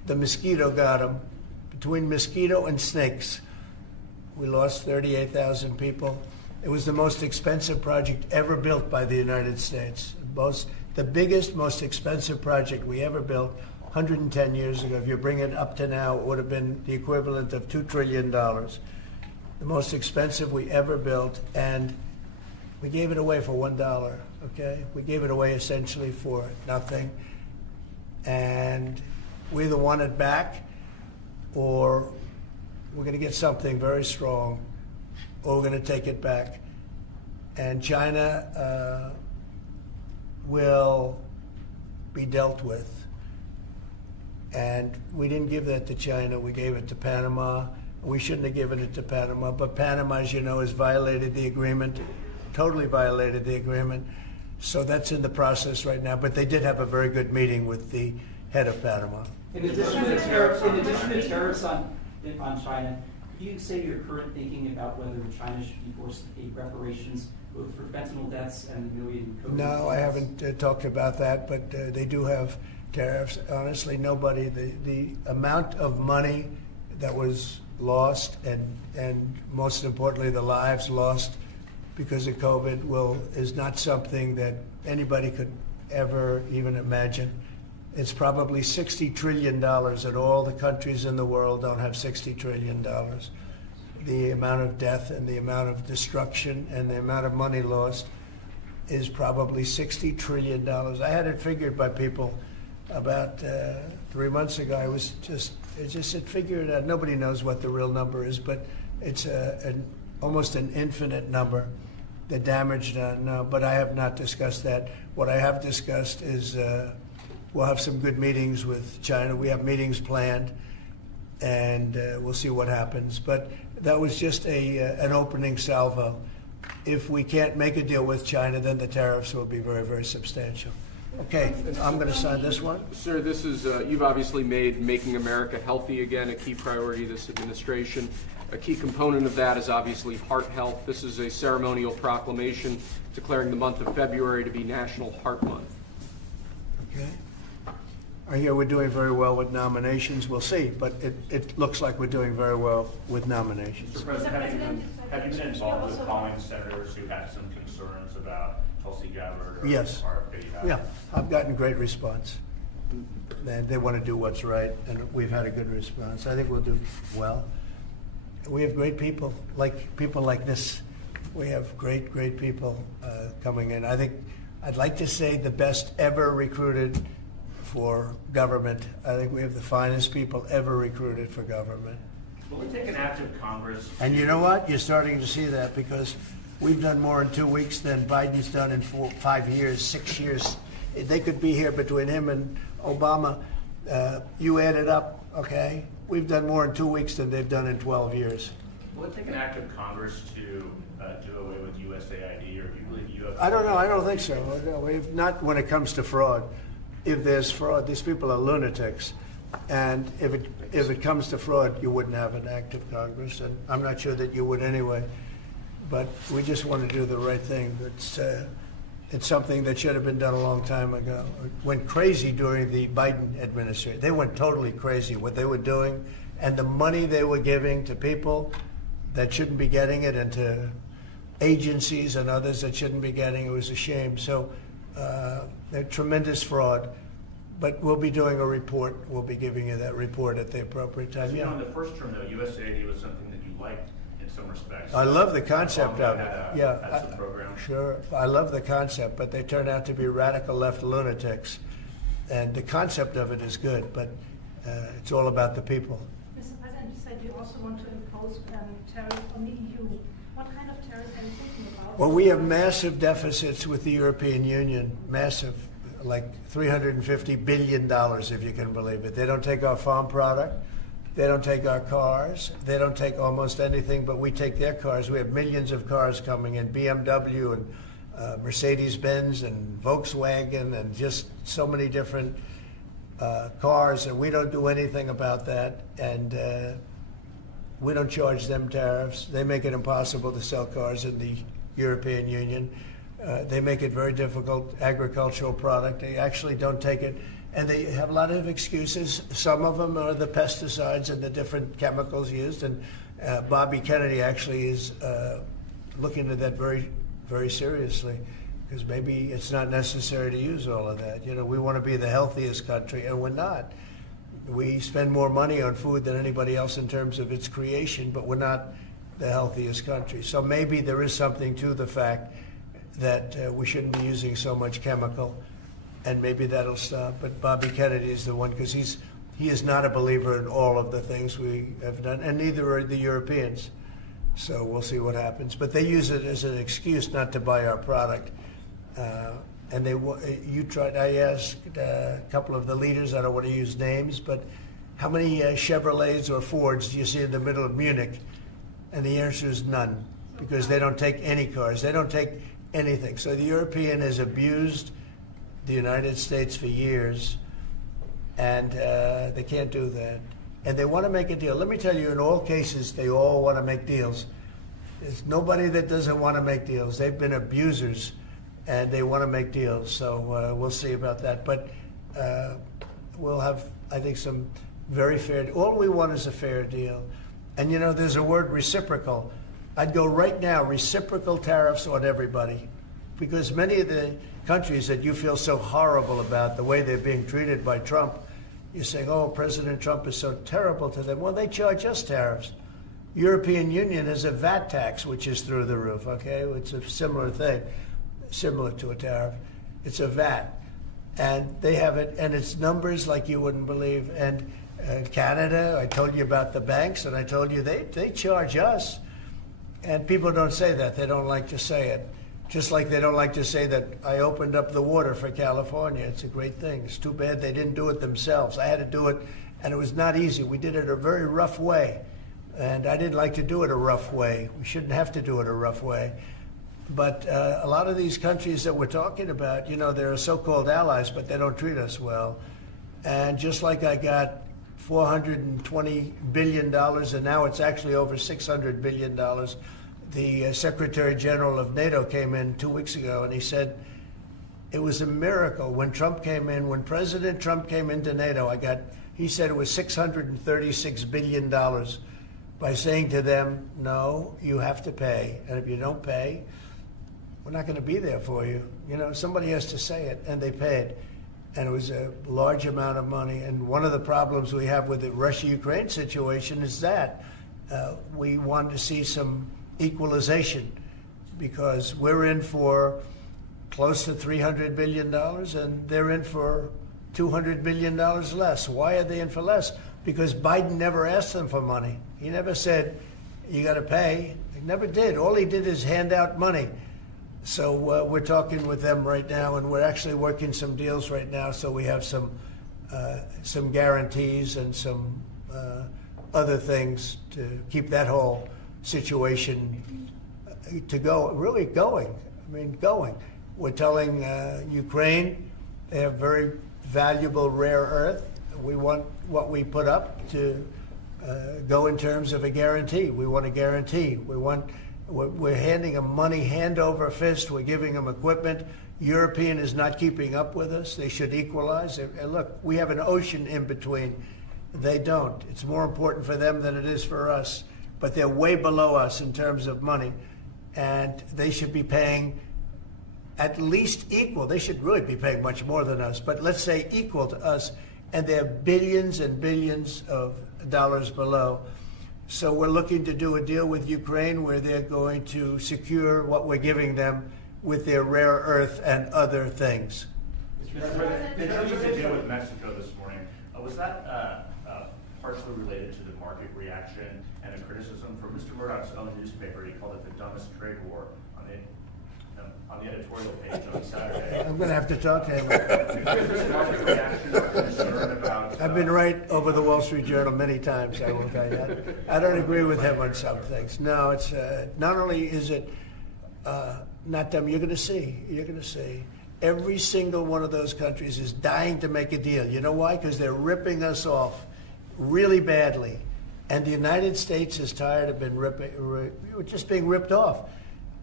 the mosquito got them. Between mosquito and snakes, we lost 38,000 people. It was the most expensive project ever built by the United States. The biggest, most expensive project we ever built 110 years ago. If you bring it up to now, it would have been the equivalent of $2 trillion. The most expensive we ever built, and we gave it away for $1, okay? We gave it away essentially for nothing. And we either want it back or we're going to get something very strong, or we're going to take it back. And China will be dealt with. And we didn't give that to China. We gave it to Panama. We shouldn't have given it to Panama. But Panama, as you know, has violated the agreement, totally violated the agreement. So that's in the process right now. But they did have a very good meeting with the head of Panama. In addition to tariffs on China, could you say your current thinking about whether China should be forced to pay reparations both for fentanyl deaths and the million COVID deaths? No, I haven't talked about that, but they do have tariffs. Honestly, nobody, the amount of money that was lost and most importantly the lives lost because of COVID is not something that anybody could ever even imagine. It's probably $60 trillion, and all the countries in the world don't have $60 trillion. The amount of death and the amount of destruction and the amount of money lost is probably $60 trillion. I had it figured by people about 3 months ago. It just said figure it out. Nobody knows what the real number is, but it's almost an infinite number. The damage done, but I have not discussed that. What I have discussed is we'll have some good meetings with China. We have meetings planned, and we'll see what happens. But that was just an opening salvo. If we can't make a deal with China, then the tariffs will be very, very substantial. Okay, I'm going to sign this one. Sir, this is, you've obviously made making America healthy again a key priority of this administration. A key component of that is obviously heart health. This is a ceremonial proclamation declaring the month of February to be National Heart Month. Okay. I hear we're doing very well with nominations. We'll see, but it looks like we're doing very well with nominations. Mr. President, have you been involved with calling senators who had some concerns about Tulsi Gabbard or Yes. RFK? Yeah, I've gotten great response. And they want to do what's right, and we've had a good response. I think we'll do well. We have great people like this. We have great people coming in. I'd like to say the best ever recruited for government. I think we have the finest people ever recruited for government. Will we take an active Congress? And you know what? You're starting to see that because we've done more in 2 weeks than Biden's done in 5 years, 6 years. They could be here between him and Obama. You add it up, okay? We've done more in 2 weeks than they've done in 12 years. Will it take an active Congress to do away with USAID, or do you believe you have? I don't know. I don't think so. Not when it comes to fraud. If there's fraud, these people are lunatics. And if it comes to fraud, you wouldn't have an active Congress. And I'm not sure that you would anyway. But we just want to do the right thing. It's something that should have been done a long time ago. It went crazy during the Biden administration. They went totally crazy what they were doing, and the money they were giving to people that shouldn't be getting it, and to agencies and others that shouldn't be getting it. Was a shame. So they're tremendous fraud. But we'll be doing a report. We'll be giving you that report at the appropriate time. So, you know, in the first term, though, USAID was something that you liked in some respects. I love the concept of it. That's the program. Sure. I love the concept, but they turn out to be radical left lunatics. And the concept of it is good, but it's all about the people. Mr. President, you said you also want to impose tariffs on the EU. What kind of tariffs are you thinking about? Well, we have massive deficits with the European Union, massive, like $350 billion, if you can believe it. They don't take our farm product. They don't take our cars. They don't take almost anything, but we take their cars. We have millions of cars coming in, BMW and Mercedes-Benz and Volkswagen and just so many different cars, and we don't do anything about that. And we don't charge them tariffs. They make it impossible to sell cars in the European Union. They make it very difficult, agricultural product. They actually don't take it. And they have a lot of excuses. Some of them are the pesticides and the different chemicals used. And Bobby Kennedy actually is looking at that very, very seriously, because maybe it's not necessary to use all of that. You know, we want to be the healthiest country, and we're not. We spend more money on food than anybody else in terms of its creation, but we're not the healthiest country. So maybe there is something to the fact that we shouldn't be using so much chemical, and maybe that'll stop. But Bobby Kennedy is the one, because he is not a believer in all of the things we have done, and neither are the Europeans. So we'll see what happens. But they use it as an excuse not to buy our product. And I asked a couple of the leaders, I don't want to use names, but how many Chevrolets or Fords do you see in the middle of Munich? And the answer is none, because they don't take any cars. They don't take anything. So the European has abused the United States for years, and they can't do that. And they want to make a deal. Let me tell you, in all cases, they all want to make deals. There's nobody that doesn't want to make deals. They've been abusers, and they want to make deals. So we'll see about that. But we'll have, I think, some very fair. All we want is a fair deal. And, you know, there's a word, reciprocal. I'd go right now, reciprocal tariffs on everybody, because many of the countries that you feel so horrible about, the way they're being treated by Trump, you're saying, oh, President Trump is so terrible to them. Well, they charge us tariffs. European Union has a VAT tax, which is through the roof, okay? It's a similar thing, similar to a tariff. It's a VAT. And they have it, and it's numbers like you wouldn't believe. And Canada, I told you about the banks, and I told you they charge us. And people don't say that. They don't like to say it. Just like they don't like to say that I opened up the water for California. It's a great thing. It's too bad they didn't do it themselves. I had to do it, and it was not easy. We did it a very rough way, and I didn't like to do it a rough way. We shouldn't have to do it a rough way. But a lot of these countries that we're talking about, you know, they're so-called allies, but they don't treat us well. And just like I got $420 billion, and now it's actually over $600 billion, the Secretary General of NATO came in 2 weeks ago, and he said it was a miracle when Trump came in, when President Trump came into NATO. He said it was $636 billion by saying to them, no, you have to pay. And if you don't pay, we're not going to be there for you. You know, somebody has to say it, and they paid. And it was a large amount of money. And one of the problems we have with the Russia-Ukraine situation is that we want to see some equalization, because we're in for close to $300 billion, and they're in for $200 billion less. Why are they in for less? Because Biden never asked them for money. He never said, you got to pay. He never did. All he did is hand out money. So we're talking with them right now, and we're actually working some deals right now, so we have some guarantees and some other things to keep that whole situation to go, really going. I mean, going. We're telling Ukraine they have very valuable rare earth. We want what we put up to go in terms of a guarantee. We want a guarantee. We're handing them money hand over fist. We're giving them equipment. European is not keeping up with us. They should equalize. And look, we have an ocean in between. They don't. It's more important for them than it is for us. But they're way below us in terms of money. And they should be paying at least equal. They should really be paying much more than us. But let's say equal to us. And they're billions and billions of dollars below. So we're looking to do a deal with Ukraine where they're going to secure what we're giving them with their rare earth and other things. Mr. President, in terms of the deal with Mexico this morning, was that partially related to the market reaction and a criticism from Mr. Murdoch's own newspaper? He called it the dumbest trade war on the editorial page on Saturday. I'm going to have to talk to him. Market reaction or concern about, I've been right over the Wall Street Journal many times, I will tell you. I don't agree with him on some things. No, it's not only is it not dumb, you're going to see. Every single one of those countries is dying to make a deal. You know why? Because they're ripping us off really badly. And the United States is tired of being just being ripped off.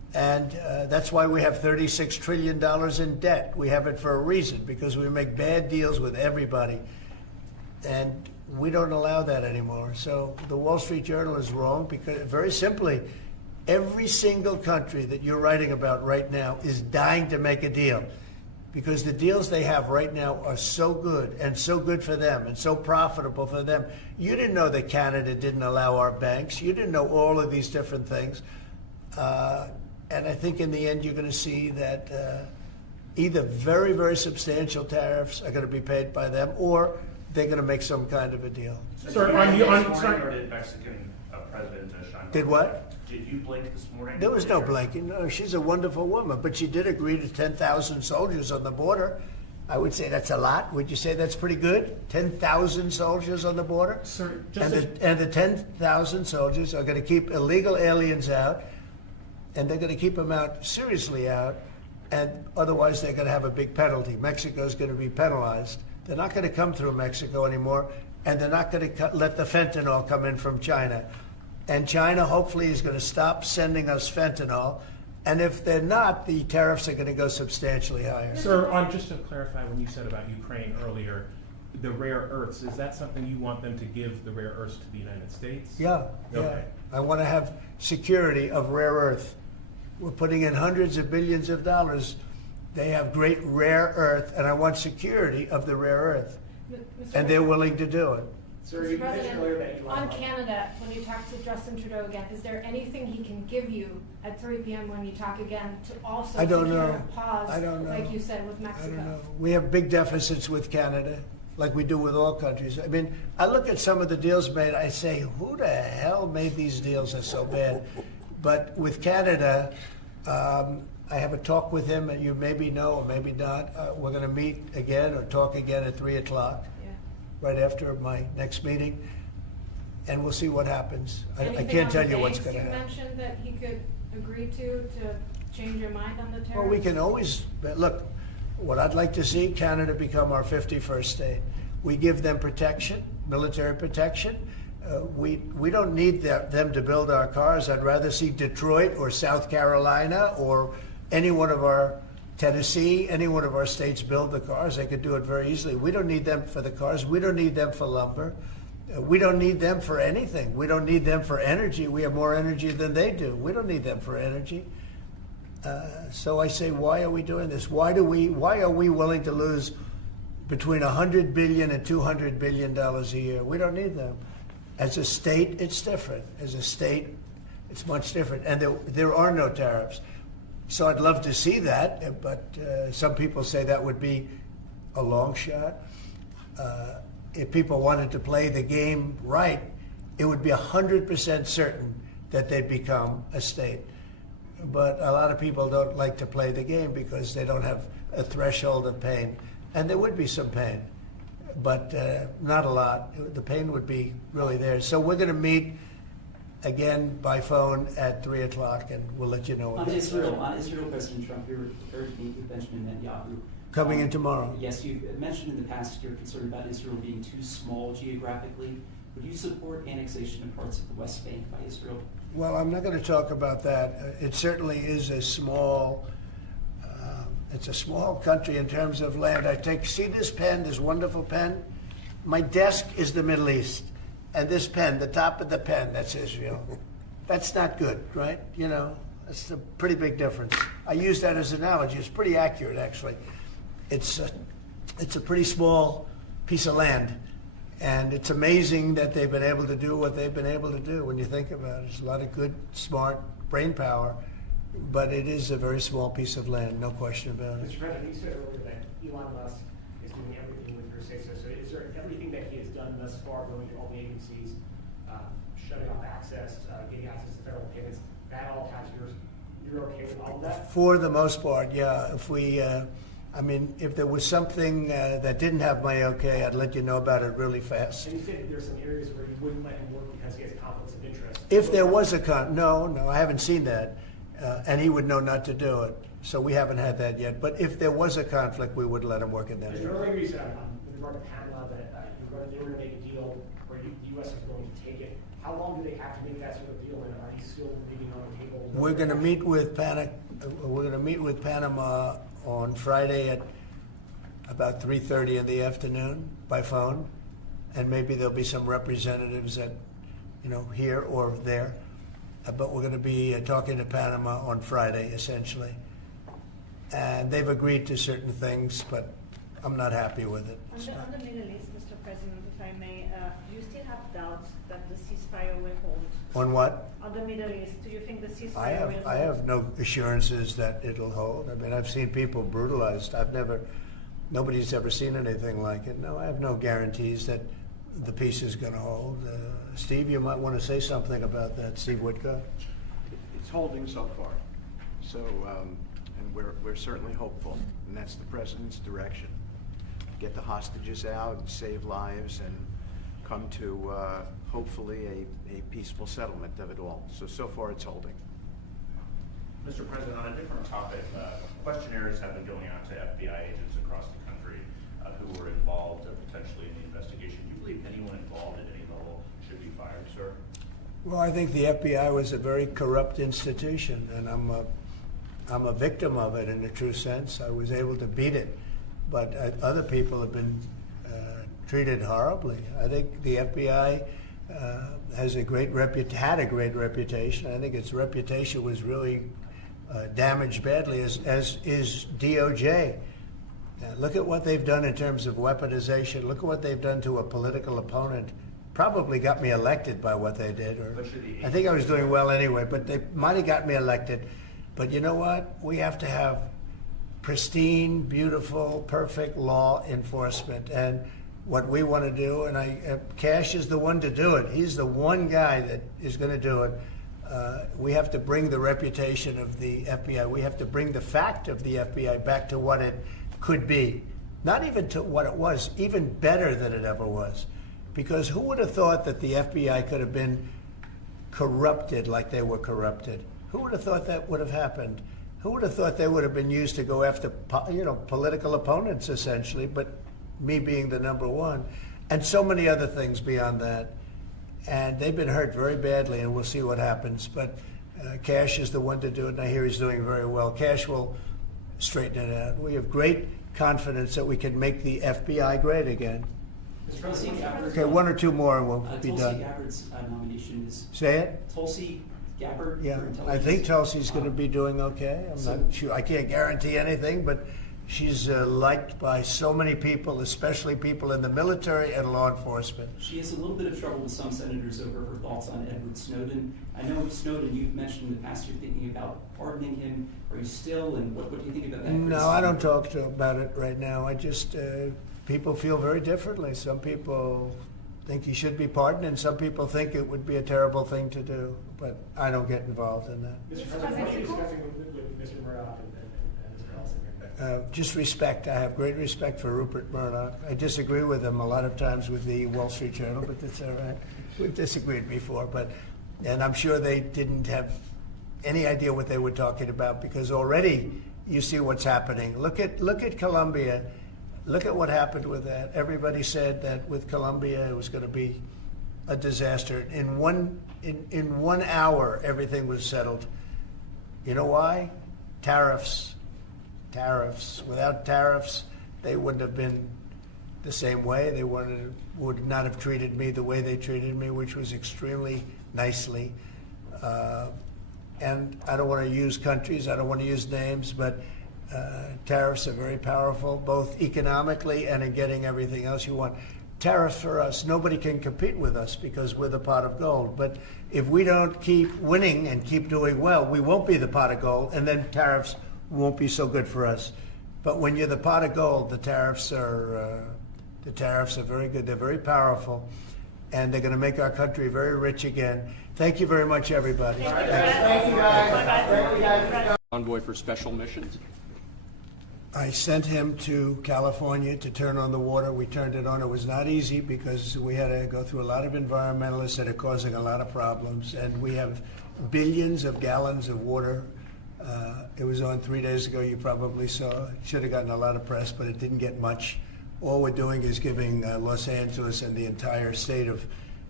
And that's why we have $36 trillion in debt. We have it for a reason, because we make bad deals with everybody. And we don't allow that anymore. So the Wall Street Journal is wrong, because very simply, every single country that you're writing about right now is dying to make a deal, because the deals they have right now are so good and so good for them and so profitable for them. You didn't know that Canada didn't allow our banks. You didn't know all of these different things. And I think in the end, you're going to see that either very, very substantial tariffs are going to be paid by them, or they're going to make some kind of a deal. Sir, Or did Mexican President Sheinbaum? Did what? Did you blink this morning? There was no blinking. No, she's a wonderful woman, but she did agree to 10,000 soldiers on the border. I would say that's a lot. Would you say that's pretty good? 10,000 soldiers on the border? Sir, and the 10,000 soldiers are going to keep illegal aliens out, and they're going to keep them out, seriously out, and otherwise they're going to have a big penalty. Mexico's going to be penalized. They're not going to come through Mexico anymore, and they're not going to let the fentanyl come in from China. And China hopefully is going to stop sending us fentanyl. And if they're not, the tariffs are going to go substantially higher. Sir, just to clarify, when you said about Ukraine earlier, the rare earths, is that something you want them to give the rare earths to the United States? Yeah. Okay. I want to have security of rare earth. We're putting in hundreds of billions of dollars. They have great rare earth, and I want security of the rare earth. And they're willing to do it. Sir, Mr. you mentioned earlier that President, Elon on Musk- Canada, when you talk to Justin Trudeau again, is there anything he can give you at 3 p.m. when you talk again to also I don't secure know. a pause, I don't know. like you said with I Mexico? don't know. We have big deficits with Canada, like we do with all countries. I mean, I look at some of the deals made, I say, who the hell made these deals? They're so bad. But with Canada, I have a talk with him, and you maybe know or maybe not. We're going to meet again or talk again at 3 o'clock, right after my next meeting, and we'll see what happens. I can't tell you what's going to happen. You mentioned that he could agree to change your mind on the tariffs? Well, we can always, look, what I'd like to see, Canada become our 51st state. We give them protection, military protection. We don't need them to build our cars. I'd rather see Detroit or South Carolina or any one of our, Tennessee, any one of our states build the cars. They could do it very easily. We don't need them for the cars. We don't need them for lumber. We don't need them for anything. We don't need them for energy. We have more energy than they do. We don't need them for energy. So I say, why are we doing this? Why are we willing to lose between $100 billion and $200 billion a year? We don't need them. As a state, it's different. As a state, it's much different. And there are no tariffs. So I'd love to see that, but some people say that would be a long shot. If people wanted to play the game right, it would be 100% certain that they'd become a state. But a lot of people don't like to play the game because they don't have a threshold of pain. And there would be some pain, but not a lot. The pain would be really there. So we're going to meet again by phone at 3 o'clock, and we'll let you know. On Israel, President Trump, you're prepared to meet with Benjamin Netanyahu. Coming in tomorrow. Yes, you've mentioned in the past you're concerned about Israel being too small geographically. Would you support annexation of parts of the West Bank by Israel? Well, I'm not going to talk about that. It certainly is a small. It's a small country in terms of land. See this pen, this wonderful pen? My desk is the Middle East. And this pen, the top of the pen, that's Israel. That's not good, right? You know, that's a pretty big difference. I use that as an analogy. It's pretty accurate, actually. It's a pretty small piece of land. And it's amazing that they've been able to do what they've been able to do when you think about it. There's a lot of good, smart brain power. But it is a very small piece of land, no question about it. Mr. President, you said earlier that Elon Musk is doing everything with your say-so. So is there everything that he has done thus far, going to all the agencies, shutting off access, getting access to federal payments, that all has yours? You're okay with all of that? For the most part, yeah. If if there was something that didn't have my okay, I'd let you know about it really fast. And you said there's some areas where you wouldn't let him work because he has conflicts of interest. If there was no, I haven't seen that. And he would know not to do it. So we haven't had that yet. But if there was a conflict, we would let him work in that area. Earlier you said with regard to Panama that they were going to make a deal where the U.S. was going to take it How long do they have to make that sort of deal, and are you still leaving on the table? We're going to meet with Panama on Friday at about 3:30 in the afternoon by phone, and maybe there'll be some representatives at, here or there. But we're going to be talking to Panama on Friday, essentially. And they've agreed to certain things, but I'm not happy with it. On the Middle East, Mr. President, if I may, do you still have doubts that the ceasefire will hold? On what? On the Middle East, do you think the ceasefire will hold? I have no assurances that it'll hold. I mean, I've seen people brutalized. Nobody's ever seen anything like it. No, I have no guarantees that the peace is going to hold. Steve, you might want to say something about that. Steve Woodcock. It's holding so far. So, and we're certainly hopeful, and that's the president's direction. Get the hostages out and save lives and come to hopefully a peaceful settlement of it all. So far it's holding. Mr. President, on a different topic, questionnaires have been going out to FBI agents across the country who were involved potentially in the investigation. Do you believe anyone involved at any level should be fired, sir? Well, I think the FBI was a very corrupt institution, and I'm a victim of it in a true sense. I was able to beat it, but other people have been treated horribly. I think the FBI had a great reputation. I think its reputation was really damaged badly, as is DOJ. Look at what they've done in terms of weaponization. Look at what they've done to a political opponent. Probably got me elected by what they did. Or I think I was doing well anyway, but they might have got me elected. But you know what? We have to have pristine, beautiful, perfect law enforcement. And what we want to do, and Cash is the one to do it. He's the one guy that is going to do it. We have to bring the reputation of the FBI. We have to bring the fact of the FBI back to what it could be. Not even to what it was, even better than it ever was. Because who would have thought that the FBI could have been corrupted like they were corrupted? Who would have thought that would have happened? Who would have thought they would have been used to go after, political opponents, essentially, but me being the number one, and so many other things beyond that. And they've been hurt very badly, and we'll see what happens. But Cash is the one to do it, and I hear he's doing very well. Cash will straighten it out. We have great confidence that we can make the FBI great again. Okay, one or two more and we'll be done. Tulsi Gabbard's nomination is... Say it? Tulsi Gabbard. Yeah, I think Tulsi's going to be doing okay. I'm not sure. I can't guarantee anything, but she's liked by so many people, especially people in the military and law enforcement. She has a little bit of trouble with some senators over her thoughts on Edward Snowden. I know Snowden, you've mentioned in the past you're thinking about pardoning him. Are you still, and what do you think about that? No, I don't talk about it right now. I just, people feel very differently. Some people think he should be pardoned, and some people think it would be a terrible thing to do. But I don't get involved in that. Mr. President, what are you discussing with Mr. Murdoch and Mr. Ellison? Just respect. I have great respect for Rupert Murdoch. I disagree with him a lot of times with the Wall Street Journal, but that's all right. We've disagreed before, and I'm sure they didn't have any idea what they were talking about, because already you see what's happening. Look at Colombia. Look at what happened with that. Everybody said that with Colombia it was going to be a disaster. In one hour, everything was settled. You know why? Tariffs. Without tariffs, they wouldn't have been the same way. They would not have treated me the way they treated me, which was extremely nicely. And I don't want to use countries, I don't want to use names, but tariffs are very powerful, both economically and in getting everything else you want. Tariffs for us, nobody can compete with us because we're the pot of gold. But if we don't keep winning and keep doing well, we won't be the pot of gold, and then tariffs won't be so good for us. But when you're the pot of gold, the tariffs are very good. They're very powerful, and they're going to make our country very rich again. Thank you very much, everybody. Thank you, guys. Envoy for special missions. I sent him to California to turn on the water. We turned it on. It was not easy because we had to go through a lot of environmentalists that are causing a lot of problems, and we have billions of gallons of water. It was on 3 days ago. You probably saw. It should have gotten a lot of press, but it didn't get much. All we're doing is giving Los Angeles and the entire state of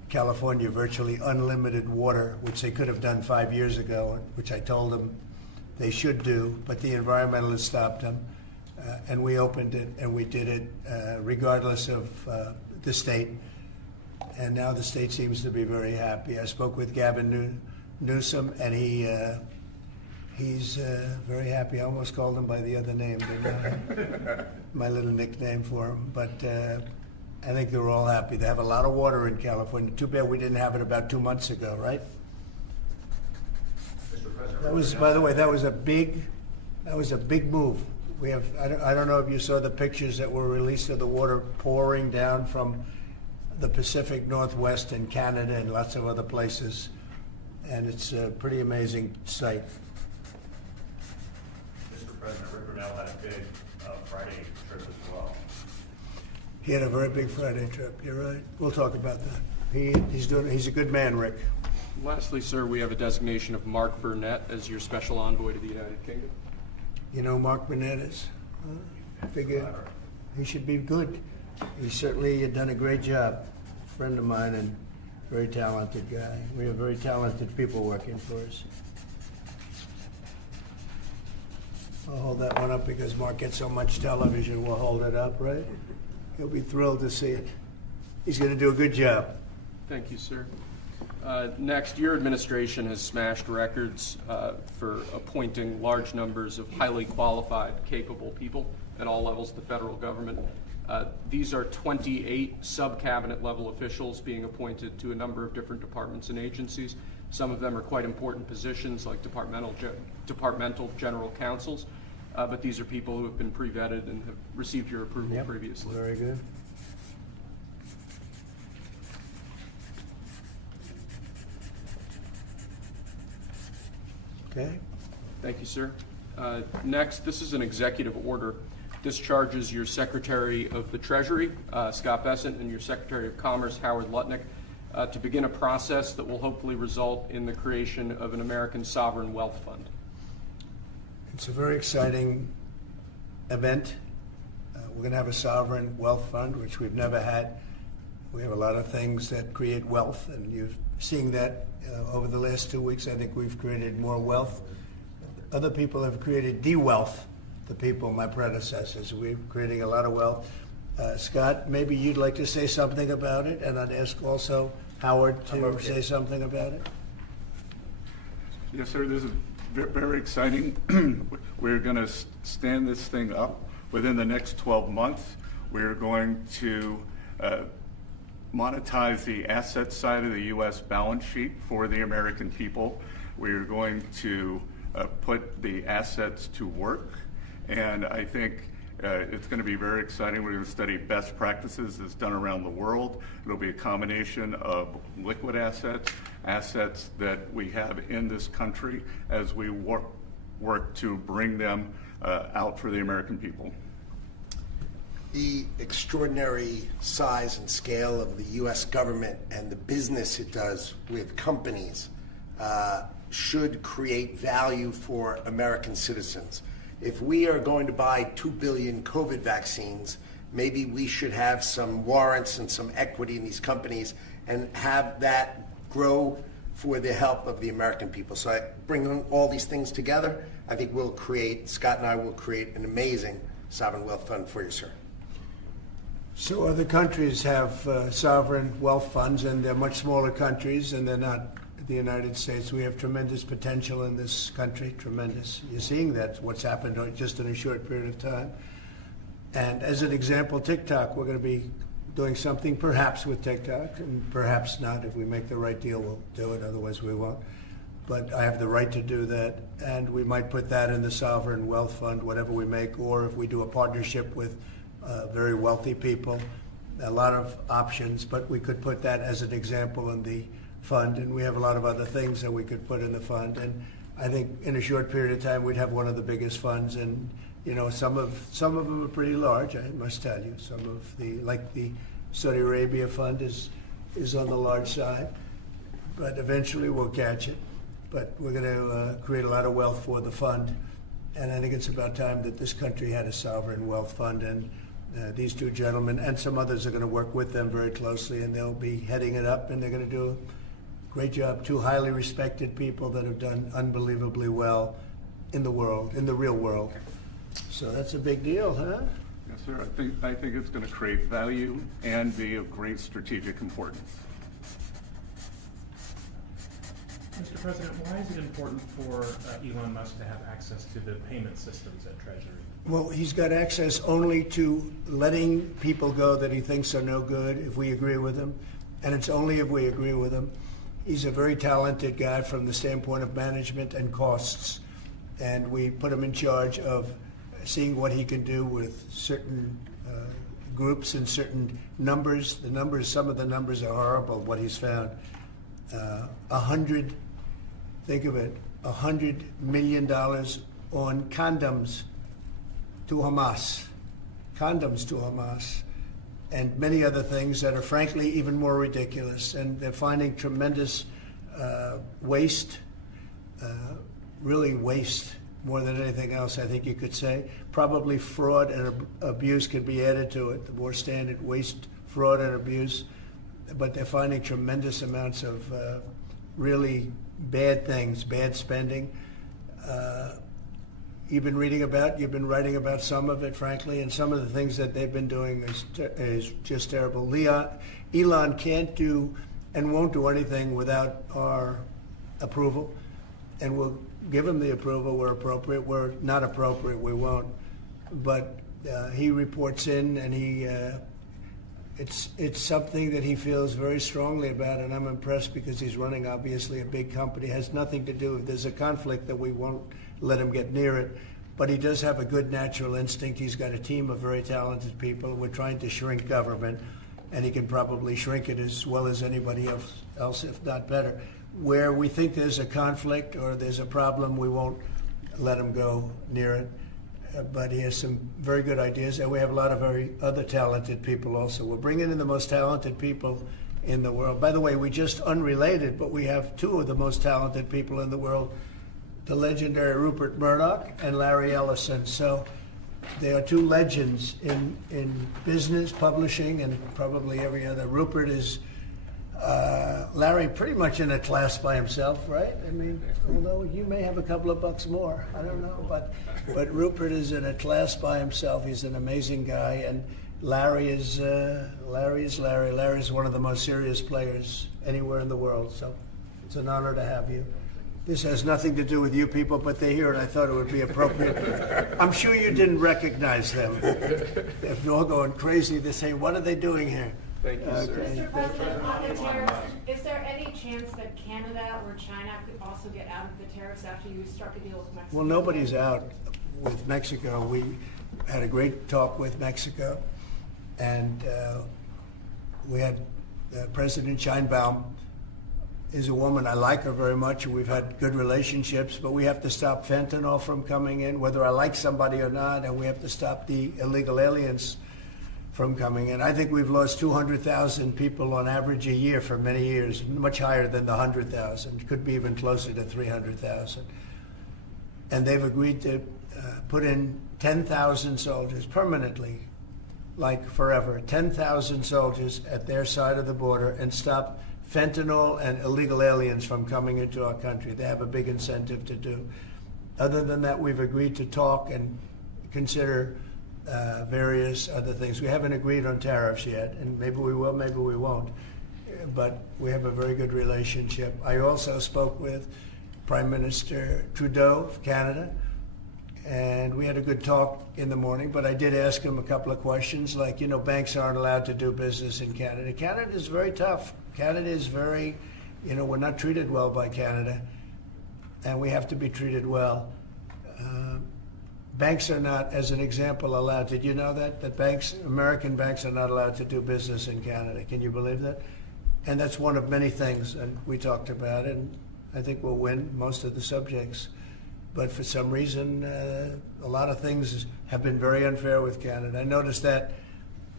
California virtually unlimited water, which they could have done 5 years ago, which I told them they should do, but the environmentalists stopped them. And we opened it, and we did it regardless of the state. And now the state seems to be very happy. I spoke with Gavin Newsom, and he's very happy. I almost called him by the other name, didn't I? My little nickname for him. But I think they're all happy. They have a lot of water in California. Too bad we didn't have it about 2 months ago, right? Mr. President, That was, by the way, that was a big move. We have, I don't know if you saw the pictures that were released of the water pouring down from the Pacific Northwest and Canada and lots of other places. And it's a pretty amazing sight. Mr. President, Rick Brunel had a big Friday trip as well. He had a very big Friday trip. You're right. We'll talk about that. He's a good man, Rick. Lastly, sir, we have a designation of Mark Burnett as your special envoy to the United Kingdom. You know who Mark Burnett is? I figure he should be good. He certainly had done a great job. A friend of mine and very talented guy. We have very talented people working for us. I'll hold that one up because Mark gets so much television. We'll hold it up, right? He'll be thrilled to see it. He's going to do a good job. Thank you, sir. Next, your administration has smashed records for appointing large numbers of highly qualified, capable people at all levels of the federal government. These are 28 sub-cabinet level officials being appointed to a number of different departments and agencies. Some of them are quite important positions like departmental general counsels, but these are people who have been pre-vetted and have received your approval previously. Very good. Okay. Thank you, sir. Next, this is an executive order. Discharges your Secretary of the Treasury, Scott Bessent, and your Secretary of Commerce, Howard Lutnick, to begin a process that will hopefully result in the creation of an American sovereign wealth fund. It's a very exciting event. We're going to have a sovereign wealth fund, which we've never had. We have a lot of things that create wealth, and you're seeing that over the last 2 weeks. I think we've created more wealth. Other people have created de-wealth, the people, my predecessors. We're creating a lot of wealth. Scott, maybe you'd like to say something about it, and I'd ask also Howard to say something about it. Yes, sir. This is very exciting. We're going to stand this thing up within the next 12 months. We're going to monetize the asset side of the U.S. balance sheet for the American people. We're going to put the assets to work, and I think it's going to be very exciting. We're going to study best practices that's done around the world. It'll be a combination of liquid assets, assets that we have in this country as we work to bring them out for the American people. The extraordinary size and scale of the U.S. government and the business it does with companies should create value for American citizens. If we are going to buy 2 billion COVID vaccines, maybe we should have some warrants and some equity in these companies and have that grow for the help of the American people. So I bring all these things together. I think Scott and I will create an amazing sovereign wealth fund for you, sir. So other countries have sovereign wealth funds, and they're much smaller countries, and they're not the United States. We have tremendous potential in this country, tremendous. You're seeing that, what's happened just in a short period of time. And as an example, TikTok, we're going to be doing something perhaps with TikTok, and perhaps not. If we make the right deal, we'll do it, otherwise we won't. But I have the right to do that, and we might put that in the sovereign wealth fund, whatever we make, or if we do a partnership with very wealthy people, a lot of options, but we could put that as an example in the fund, and we have a lot of other things that we could put in the fund. And I think in a short period of time, we'd have one of the biggest funds, and you know, some of them are pretty large, I must tell you. Some of like the Saudi Arabia fund is on the large side, but eventually we'll catch it. But we're going to create a lot of wealth for the fund, and I think it's about time that this country had a sovereign wealth fund. And These two gentlemen and some others are going to work with them very closely, and they'll be heading it up, and they're going to do a great job. Two highly respected people that have done unbelievably well in the world, in the real world. So that's a big deal, huh? Yes, sir. I think it's going to create value and be of great strategic importance. Mr. President, why is it important for Elon Musk to have access to the payment systems at Treasury? Well, he's got access only to letting people go that he thinks are no good if we agree with him, and it's only if we agree with him. He's a very talented guy from the standpoint of management and costs, and we put him in charge of seeing what he can do with certain groups and certain numbers. Some of the numbers are horrible, what he's found. Think of it, $100 million on condoms to Hamas, and many other things that are frankly even more ridiculous. And they're finding tremendous waste, really waste more than anything else, I think you could say. Probably fraud and abuse could be added to it, the more standard waste, fraud, and abuse. But they're finding tremendous amounts of really bad things, bad spending. You've been writing about some of it, frankly, and some of the things that they've been doing is just terrible. Elon can't do and won't do anything without our approval, and we'll give him the approval where appropriate. Where not appropriate, we won't. But he reports in, and it's something that he feels very strongly about, and I'm impressed because he's running, obviously, a big company. It has nothing to do, if there's a conflict, that we won't let him get near it. But he does have a good natural instinct. He's got a team of very talented people. We're trying to shrink government, and he can probably shrink it as well as anybody else, if not better. Where we think there's a conflict or there's a problem, we won't let him go near it. But he has some very good ideas, and we have a lot of very other talented people also. We're bringing in the most talented people in the world. By the way, we just unrelated, but we have two of the most talented people in the world, the legendary Rupert Murdoch and Larry Ellison. So they are two legends in business, publishing, and probably every other. Rupert is Larry pretty much in a class by himself, right? I mean, although you may have a couple of bucks more, I don't know, but Rupert is in a class by himself. He's an amazing guy, and Larry is Larry. Larry is one of the most serious players anywhere in the world. So it's an honor to have you. This has nothing to do with you people, but they're here, and I thought it would be appropriate. I'm sure you didn't recognize them. They're all going crazy. They say, "What are they doing here?" Thank you, sir. Mr. President, on the tariffs, is there any chance that Canada or China could also get out of the tariffs after you struck a deal with Mexico? Well, nobody's out with Mexico. We had a great talk with Mexico, and we had President Sheinbaum is a woman. I like her very much, and we've had good relationships, but we have to stop fentanyl from coming in, whether I like somebody or not, and we have to stop the illegal aliens from coming in. I think we've lost 200,000 people on average a year for many years, much higher than the 100,000. Could be even closer to 300,000. And they've agreed to put in 10,000 soldiers permanently, like forever, 10,000 soldiers at their side of the border and stop fentanyl and illegal aliens from coming into our country. They have a big incentive to do. Other than that, we've agreed to talk and consider various other things. We haven't agreed on tariffs yet, and maybe we will, maybe we won't. But we have a very good relationship. I also spoke with Prime Minister Trudeau of Canada, and we had a good talk in the morning, but I did ask him a couple of questions, like, banks aren't allowed to do business in Canada. Canada is very tough. Canada is very, we're not treated well by Canada, and we have to be treated well. Banks are not, as an example, allowed. Did you know that American banks are not allowed to do business in Canada? Can you believe that? And that's one of many things, and we talked about it, and I think we'll win most of the subjects. But for some reason, a lot of things have been very unfair with Canada. I noticed that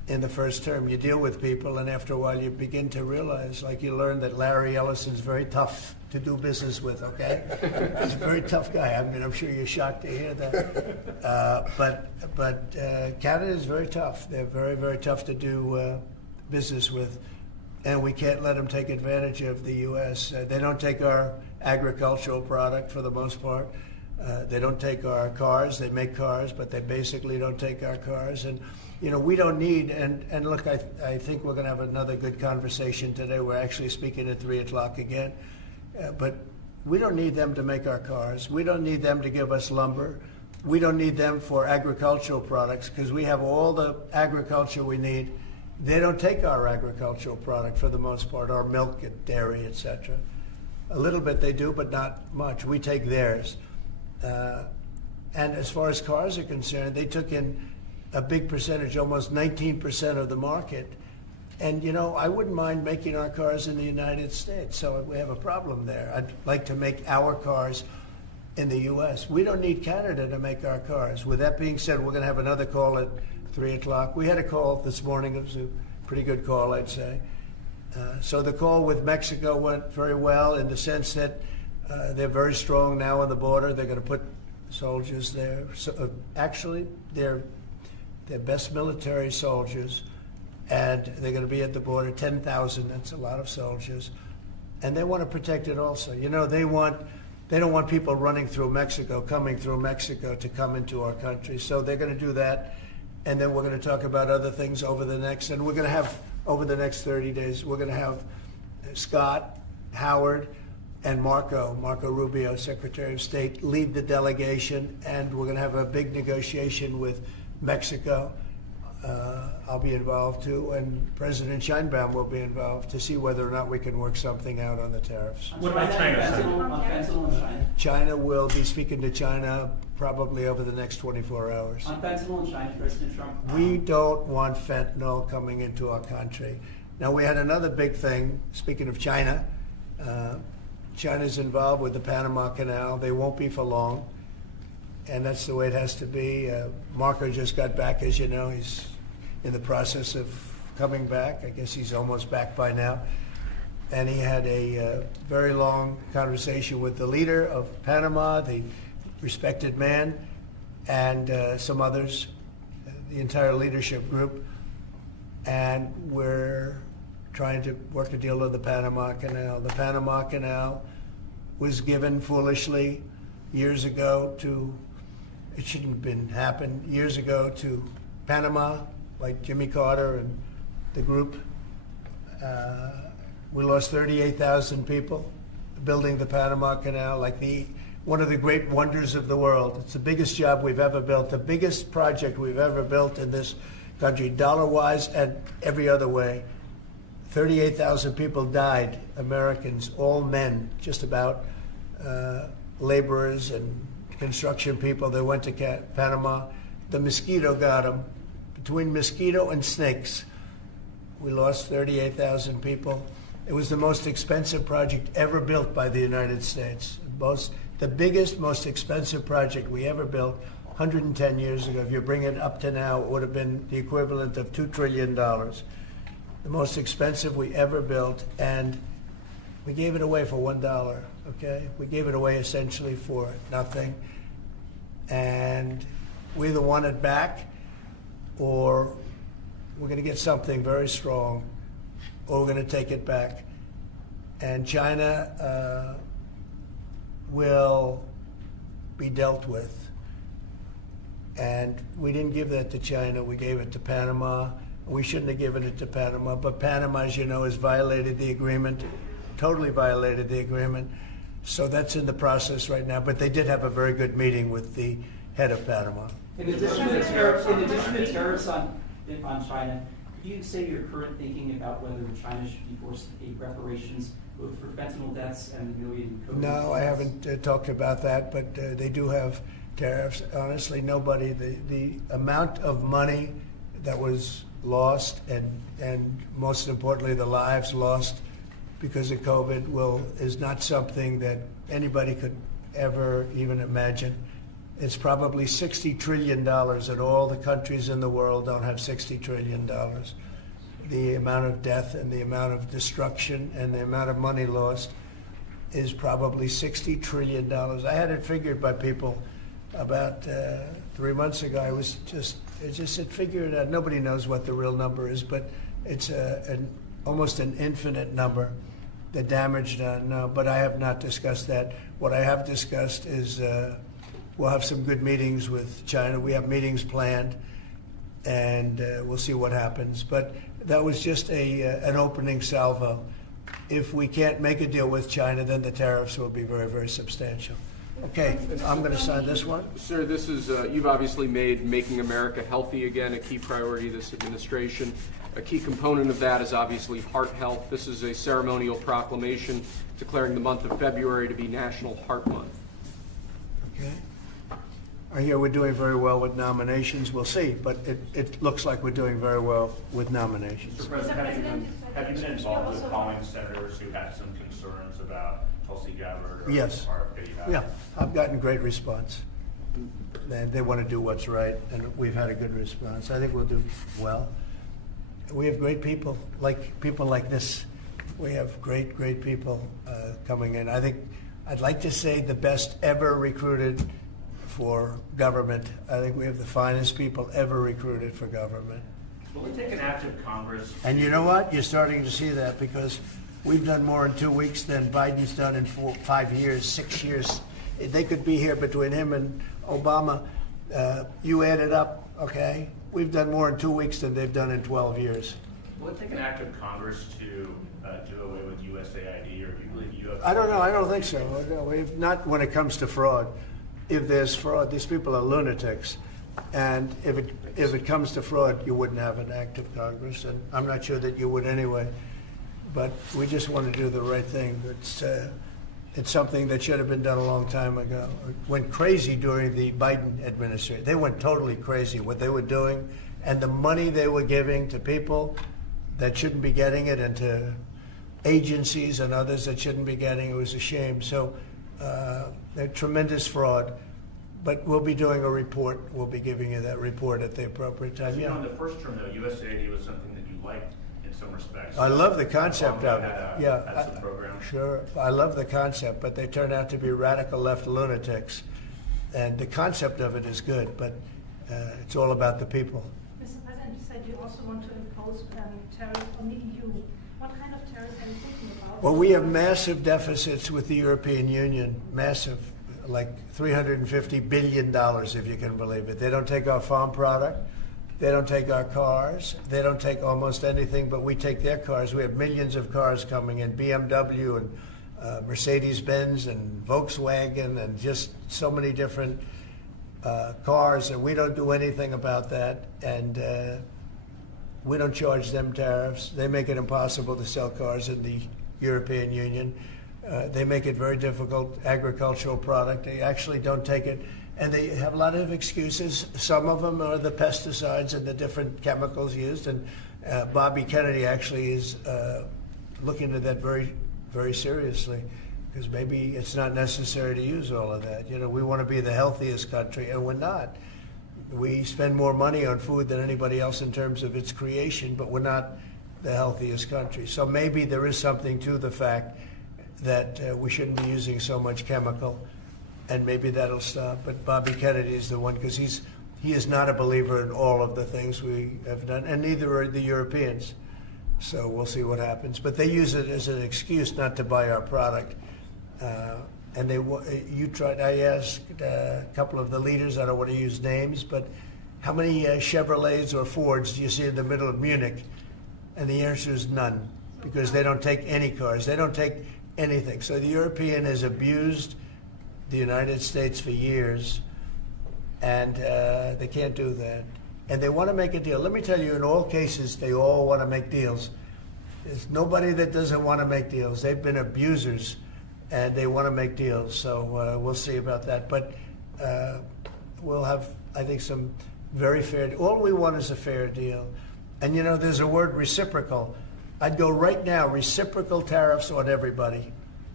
in the first term. You deal with people, and after a while you begin to realize, like you learn that Larry Ellison's very tough to do business with, okay? He's a very tough guy. I mean, I'm sure you're shocked to hear that. But Canada is very tough. They're very, very tough to do business with. And we can't let them take advantage of the U.S. They don't take our agricultural product for the most part. They don't take our cars. They make cars, but they basically don't take our cars. And, you know, we don't need, and look, I think we're going to have another good conversation today. We're actually speaking at 3 o'clock again. But we don't need them to make our cars. We don't need them to give us lumber. We don't need them for agricultural products because we have all the agriculture we need. They don't take our agricultural product for the most part, our milk and dairy, etc. A little bit they do, but not much. We take theirs. And as far as cars are concerned, they took in a big percentage, almost 19% of the market. And, you know, I wouldn't mind making our cars in the United States, so we have a problem there. I'd like to make our cars in the U.S. We don't need Canada to make our cars. With that being said, we're going to have another call at 3 o'clock. We had a call this morning. It was a pretty good call, I'd say. So the call with Mexico went very well in the sense that they're very strong now on the border. They're going to put soldiers there. So, actually, they're best military soldiers, and they're going to be at the border, 10,000. That's a lot of soldiers. And they want to protect it also. You know, they don't want people running through Mexico, coming through Mexico to come into our country. So they're going to do that. And then we're going to talk about other things over the next 30 days, we're going to have Scott, Howard, and Marco Rubio, Secretary of State, lead the delegation, and we're going to have a big negotiation with Mexico. I'll be involved too, and President Sheinbaum will be involved to see whether or not we can work something out on the tariffs. What about China? Fentanyl and China? China will be speaking to China probably over the next 24 hours. On fentanyl and China, President Trump? We don't want fentanyl coming into our country. Now, we had another big thing, speaking of China. China's involved with the Panama Canal. They won't be for long, and that's the way it has to be. Marco just got back, as you know. He's in the process of coming back. I guess he's almost back by now. And he had a very long conversation with the leader of Panama, the respected man, and some others, the entire leadership group. And we're trying to work a deal on the Panama Canal. The Panama Canal was given foolishly years ago to, it shouldn't have been happened, years ago to Panama, like Jimmy Carter and the group. We lost 38,000 people building the Panama Canal, like one of the great wonders of the world. It's the biggest job we've ever built, the biggest project we've ever built in this country, dollar-wise and every other way. 38,000 people died, Americans, all men, just about, laborers and construction people. They went to Panama. The mosquito got them. Between mosquito and snakes, we lost 38,000 people. It was the most expensive project ever built by the United States. The biggest, most expensive project we ever built 110 years ago. If you bring it up to now, it would have been the equivalent of $2 trillion. The most expensive we ever built, and we gave it away for $1, okay? We gave it away essentially for nothing. And we either want it back, or we're going to get something very strong, or we're going to take it back. And China will be dealt with. And we didn't give that to China. We gave it to Panama. We shouldn't have given it to Panama. But Panama, as you know, has violated the agreement, totally violated the agreement. So that's in the process right now. But they did have a very good meeting with the head of Panama. In addition to tariffs on China, could you say your current thinking about whether China should be forced to pay reparations both for fentanyl deaths and the million COVID deaths? No, I haven't talked about that, but they do have tariffs. Honestly, nobody, the amount of money that was lost and most importantly the lives lost because of COVID is not something that anybody could ever even imagine. It's probably $60 trillion, and all the countries in the world don't have $60 trillion. The amount of death and the amount of destruction and the amount of money lost is probably $60 trillion. I had it figured by people about 3 months ago. It figured out. Nobody knows what the real number is, but it's almost an infinite number. The damage done, no, but I have not discussed that. What I have discussed is we'll have some good meetings with China. We have meetings planned, and we'll see what happens. But that was just an opening salvo. If we can't make a deal with China, then the tariffs will be very, very substantial. Okay, I'm going to sign this one. Sir, this is, you've obviously made making America healthy again a key priority of this administration. A key component of that is obviously heart health. This is a ceremonial proclamation declaring the month of February to be National Heart Month. Okay. I hear we're doing very well with nominations. We'll see, but it looks like we're doing very well with nominations. Mr. President, have you been involved with calling senators who had some concerns about Tulsi Gabbard or Yes. RFK? Yeah, I've gotten great response. They want to do what's right, and we've had a good response. I think we'll do well. We have great people like this. We have great people coming in. I think I'd like to say the best ever recruited for government. I think we have the finest people ever recruited for government. Will it take an active Congress? And you know what? You're starting to see that because we've done more in 2 weeks than Biden's done in 5 years, 6 years. They could be here between him and Obama. You add it up, okay? We've done more in 2 weeks than they've done in 12 years. Will it take an active Congress to do away with USAID, or do you believe you have? I don't know. I don't think so. No, not when it comes to fraud. If there's fraud, these people are lunatics. And if it comes to fraud, you wouldn't have an active Congress, and I'm not sure that you would anyway. But we just want to do the right thing. It's something that should have been done a long time ago. It went crazy during the Biden administration. They went totally crazy what they were doing, and the money they were giving to people that shouldn't be getting it, and to agencies and others that shouldn't be getting it. It was a shame. So tremendous fraud. But we'll be doing a report. We'll be giving you that report at the appropriate time. You know, in the first term, though, USAID was something that you liked in some respects. I love the concept of it. Had some programs. Sure. I love the concept, but they turn out to be radical left lunatics. And the concept of it is good, but it's all about the people. Mr. President, you said you also want to impose tariffs on the EU. What kind of tariffs are you thinking about? Well, we have massive deficits with the European Union, massive, like $350 billion, if you can believe it. They don't take our farm product. They don't take our cars. They don't take almost anything, but we take their cars. We have millions of cars coming in, BMW and Mercedes-Benz and Volkswagen and just so many different cars, and we don't do anything about that. And we don't charge them tariffs. They make it impossible to sell cars in the European Union. They make it very difficult, agricultural product. They actually don't take it. And they have a lot of excuses. Some of them are the pesticides and the different chemicals used. And Bobby Kennedy actually is looking at that very, very seriously, because maybe it's not necessary to use all of that. You know, we want to be the healthiest country, and we're not. We spend more money on food than anybody else in terms of its creation, but we're not the healthiest country. So maybe there is something to the fact that we shouldn't be using so much chemical, and maybe that'll stop. But Bobby Kennedy is the one, because he is not a believer in all of the things we have done, and neither are the Europeans. So we'll see what happens. But they use it as an excuse not to buy our product. And I asked a couple of the leaders, I don't want to use names, but how many Chevrolets or Fords do you see in the middle of Munich? And the answer is none, because they don't take any cars. They don't take anything. So the European has abused the United States for years, and they can't do that. And they want to make a deal. Let me tell you, in all cases, they all want to make deals. There's nobody that doesn't want to make deals. They've been abusers, and they want to make deals. So we'll see about that. But we'll have, I think, some very fair. All we want is a fair deal. And, you know, there's a word, reciprocal. I'd go right now, reciprocal tariffs on everybody.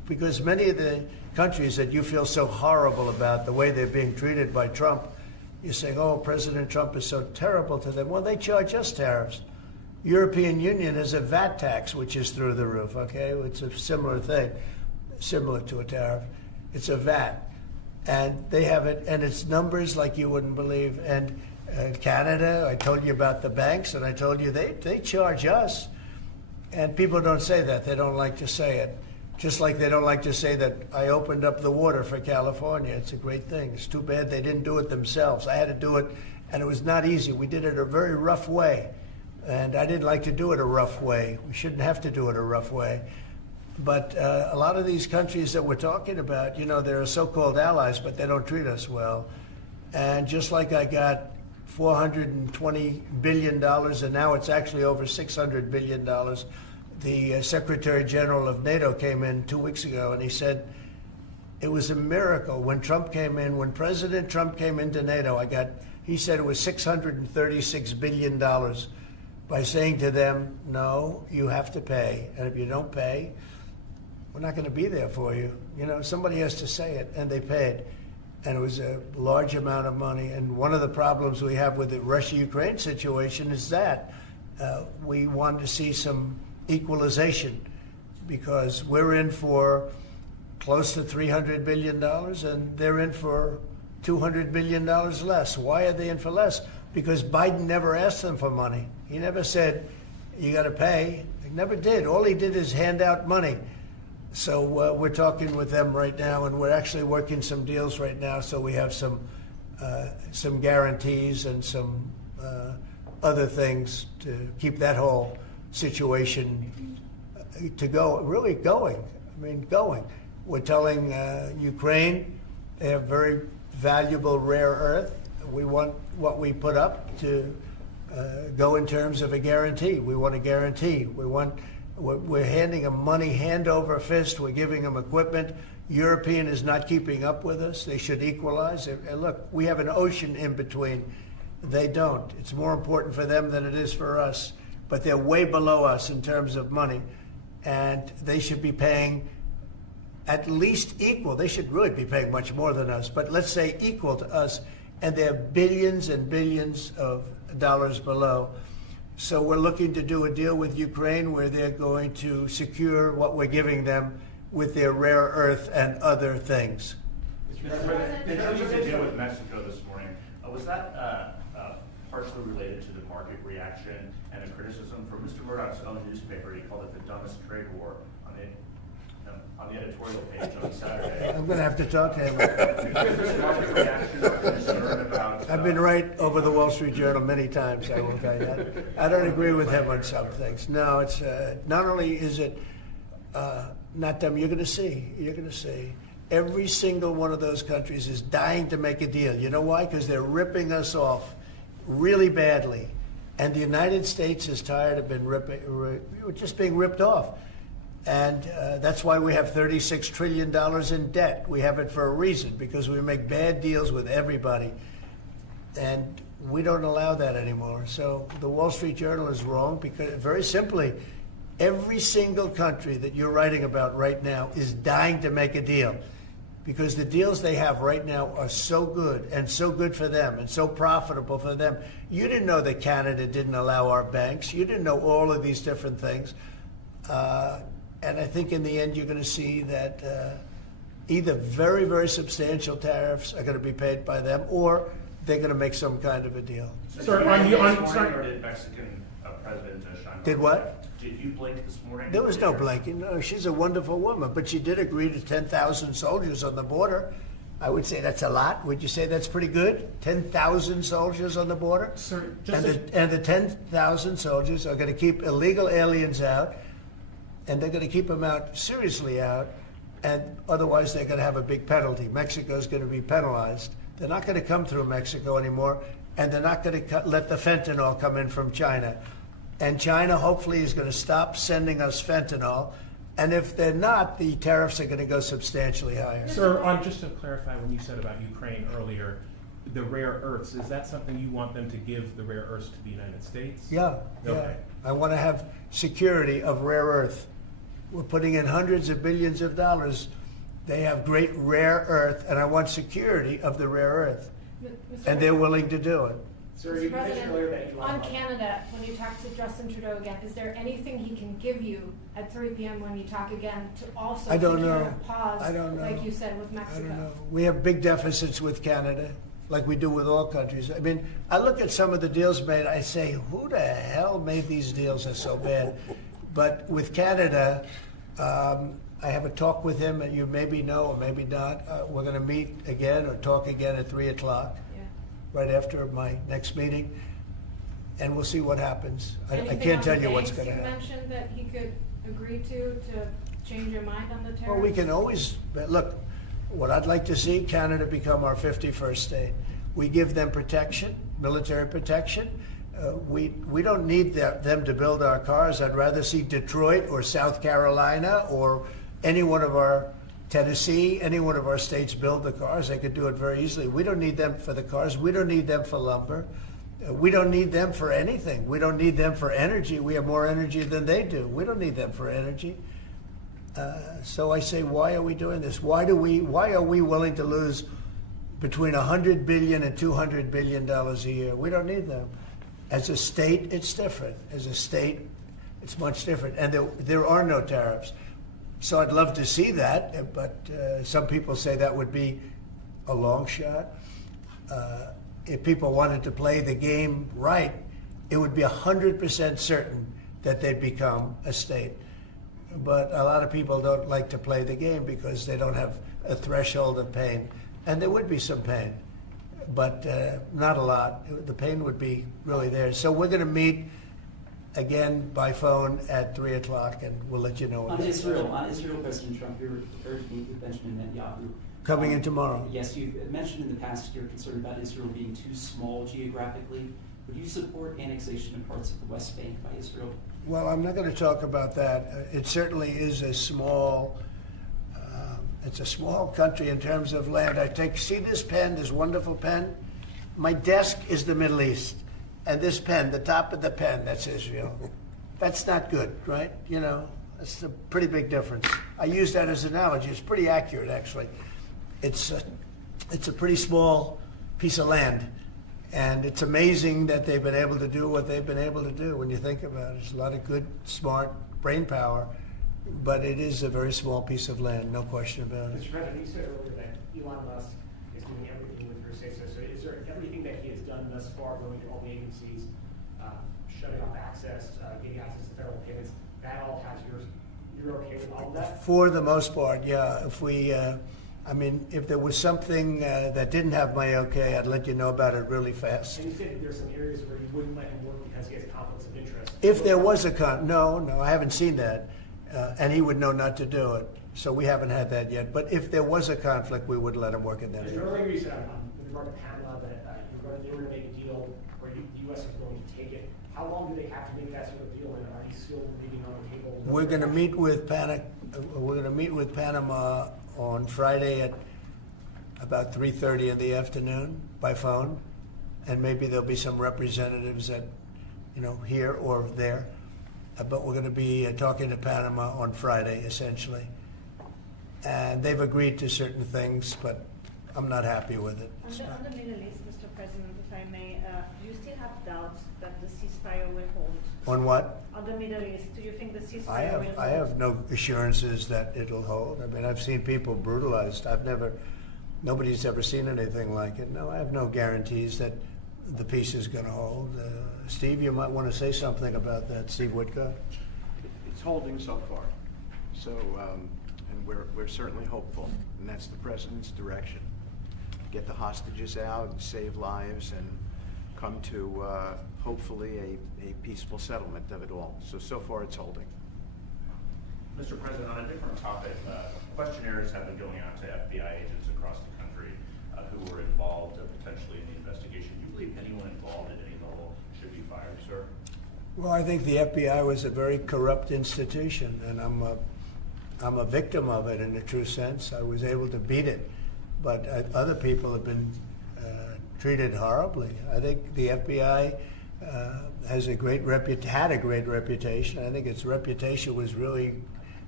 because many of the countries that you feel so horrible about, the way they're being treated by Trump, you're saying, oh, President Trump is so terrible to them. Well, they charge us tariffs. European Union has a VAT tax, which is through the roof, okay? It's a similar thing, similar to a tariff. It's a VAT. And they have it, and it's numbers like you wouldn't believe. And Canada, I told you about the banks, and I told you they charge us. And people don't say that. They don't like to say it. Just like they don't like to say that I opened up the water for California. It's a great thing. It's too bad they didn't do it themselves. I had to do it, and it was not easy. We did it a very rough way. And I didn't like to do it a rough way. We shouldn't have to do it a rough way. But a lot of these countries that we're talking about, you know, they're so-called allies, but they don't treat us well. And just like I got $420 billion, and now it's actually over $600 billion, the Secretary General of NATO came in 2 weeks ago, and he said it was a miracle when Trump came in, when President Trump came into NATO, he said it was $636 billion by saying to them, no, you have to pay. And if you don't pay, we're not going to be there for you. You know, somebody has to say it, and they paid. And it was a large amount of money. And one of the problems we have with the Russia-Ukraine situation is that we want to see some equalization, because we're in for close to $300 billion and they're in for $200 billion less. Why are they in for less? Because Biden never asked them for money. He never said, you got to pay. He never did. All he did is hand out money. So we're talking with them right now, and we're actually working some deals right now, so we have some guarantees and some other things to keep that whole situation to go, really going. I mean, going. We're telling Ukraine they have very valuable rare earth. We want what we put up to go in terms of a guarantee. We want a guarantee. We're handing them money hand over fist. We're giving them equipment. European is not keeping up with us. They should equalize. And look, we have an ocean in between. They don't. It's more important for them than it is for us. But they're way below us in terms of money. And they should be paying at least equal. They should really be paying much more than us. But let's say equal to us. And they're billions and billions of dollars below. So we're looking to do a deal with Ukraine where they're going to secure what we're giving them with their rare earth and other things. In terms of the deal with Mexico this morning, was that partially related to the market reaction and a criticism from Mr. Murdoch's own newspaper? He called it the dumbest trade war on the editorial page on Saturday. I'm going to have to talk to him. I've been right over the Wall Street Journal many times, I will tell you that. I don't agree with him on some things. No, it's not only is it not dumb, you're going to see. Every single one of those countries is dying to make a deal. You know why? Because they're ripping us off really badly. And the United States is tired of just being ripped off. And that's why we have $36 trillion in debt. We have it for a reason, because we make bad deals with everybody. And we don't allow that anymore. So the Wall Street Journal is wrong, because very simply, every single country that you're writing about right now is dying to make a deal, because the deals they have right now are so good and so good for them and so profitable for them. You didn't know that Canada didn't allow our banks. You didn't know all of these different things. And I think in the end, you're going to see that either very, very substantial tariffs are going to be paid by them, or they're going to make some kind of a deal. Sir, did Mexican President Sheinbaum did what? Did you blink this morning? There was no blinking. No, she's a wonderful woman, but she did agree to 10,000 soldiers on the border. I would say that's a lot. Would you say that's pretty good? 10,000 soldiers on the border? Sir, and the 10,000 soldiers are going to keep illegal aliens out, and they're going to keep them out, seriously out, and otherwise they're going to have a big penalty. Mexico's going to be penalized. They're not going to come through Mexico anymore, and they're not going to let the fentanyl come in from China. And China hopefully is going to stop sending us fentanyl. And if they're not, the tariffs are going to go substantially higher. Sir, just to clarify, when you said about Ukraine earlier, the rare earths, is that something you want them to give the rare earths to the United States? Yeah. Okay. I want to have security of rare earth. We're putting in hundreds of billions of dollars. They have great rare earth, and I want security of the rare earth. And they're willing to do it. Sir, you Mr. mentioned earlier that President, Elon on Musk- Canada, when you talk to Justin Trudeau again, is there anything he can give you at 3 p.m. when you talk again to also I don't secure know. a pause, I don't know. like you said with I Mexico? don't know. We have big deficits with Canada, like we do with all countries. I mean, I look at some of the deals made, I say, who the hell made these deals that are so bad? But with Canada, I have a talk with him, and you maybe know or maybe not. We're going to meet again or talk again at 3 o'clock, right after my next meeting, and we'll see what happens. I can't tell you what's going to happen. Anything on the banks you mentioned that he could agree to change your mind on the tariffs? Well, we can always, look, what I'd like to see, Canada become our 51st state. We give them protection, military protection. We don't need them to build our cars. I'd rather see Detroit or South Carolina or any one of our, Tennessee, any one of our states build the cars. They could do it very easily. We don't need them for the cars. We don't need them for lumber. We don't need them for anything. We don't need them for energy. We have more energy than they do. We don't need them for energy. So I say, why are we doing this? Why are we willing to lose between $100 billion and $200 billion a year? We don't need them. As a state, it's different. As a state, it's much different. And there are no tariffs. So I'd love to see that, but some people say that would be a long shot. If people wanted to play the game right, it would be 100% certain that they'd become a state. But a lot of people don't like to play the game because they don't have a threshold of pain. And there would be some pain, but not a lot. The pain would be really there. So we're going to meet again by phone at 3 o'clock, and we'll let you know. On Israel, President Trump, you're prepared to meet with Benjamin Netanyahu. Coming in tomorrow. Yes, you've mentioned in the past you're concerned about Israel being too small geographically. Would you support annexation of parts of the West Bank by Israel? Well, I'm not going to talk about that. It certainly is a small. It's a small country in terms of land. See this pen, this wonderful pen? My desk is the Middle East. And this pen, the top of the pen, that's Israel. That's not good, right? You know, that's a pretty big difference. I use that as an analogy. It's pretty accurate, actually. It's a pretty small piece of land. And it's amazing that they've been able to do what they've been able to do when you think about it. There's a lot of good, smart brain power. But it is a very small piece of land, no question about it. Mr. President, you said earlier that Elon Musk is doing everything with your say-so. So is there everything that he has done thus far, going to all the agencies, shutting off access, getting access to federal payments, that all has you're okay with all of that? For the most part, yeah. If we, if there was something that didn't have my okay, I'd let you know about it really fast. And you said that there's some areas where you wouldn't let him work because he has conflicts of interest. If there was a no, I haven't seen that. And he would know not to do it. So we haven't had that yet. But if there was a conflict, we would let him work in that area. Earlier you said with regard to Panama that they were going to make a deal where the U.S. is going to take it. How long do they have to make that sort of deal, and are you still leaving on the table? We're going to meet with Panama on Friday at about 3:30 in the afternoon by phone, and maybe there'll be some representatives at, here or there. But we're going to be talking to Panama on Friday, essentially. And they've agreed to certain things, but I'm not happy with it. On the Middle East, Mr. President, if I may, do you still have doubts that the ceasefire will hold? On what? On the Middle East, do you think the ceasefire will hold? I have no assurances that it'll hold. I mean, I've seen people brutalized. Nobody's ever seen anything like it. No, I have no guarantees that the peace is going to hold. Steve, you might want to say something about that. Steve Woodcock. It's holding so far. So, and we're certainly hopeful, and that's the president's direction. Get the hostages out, and save lives, and come to hopefully a peaceful settlement of it all. So far it's holding. Mr. President, on a different topic, questionnaires have been going out to FBI agents across the country who were involved potentially in the investigation. Do you believe anyone involved at any level should be fired, sir? Well, I think the FBI was a very corrupt institution, and I'm a victim of it in a true sense. I was able to beat it, but other people have been treated horribly. I think the FBI had a great reputation. I think its reputation was really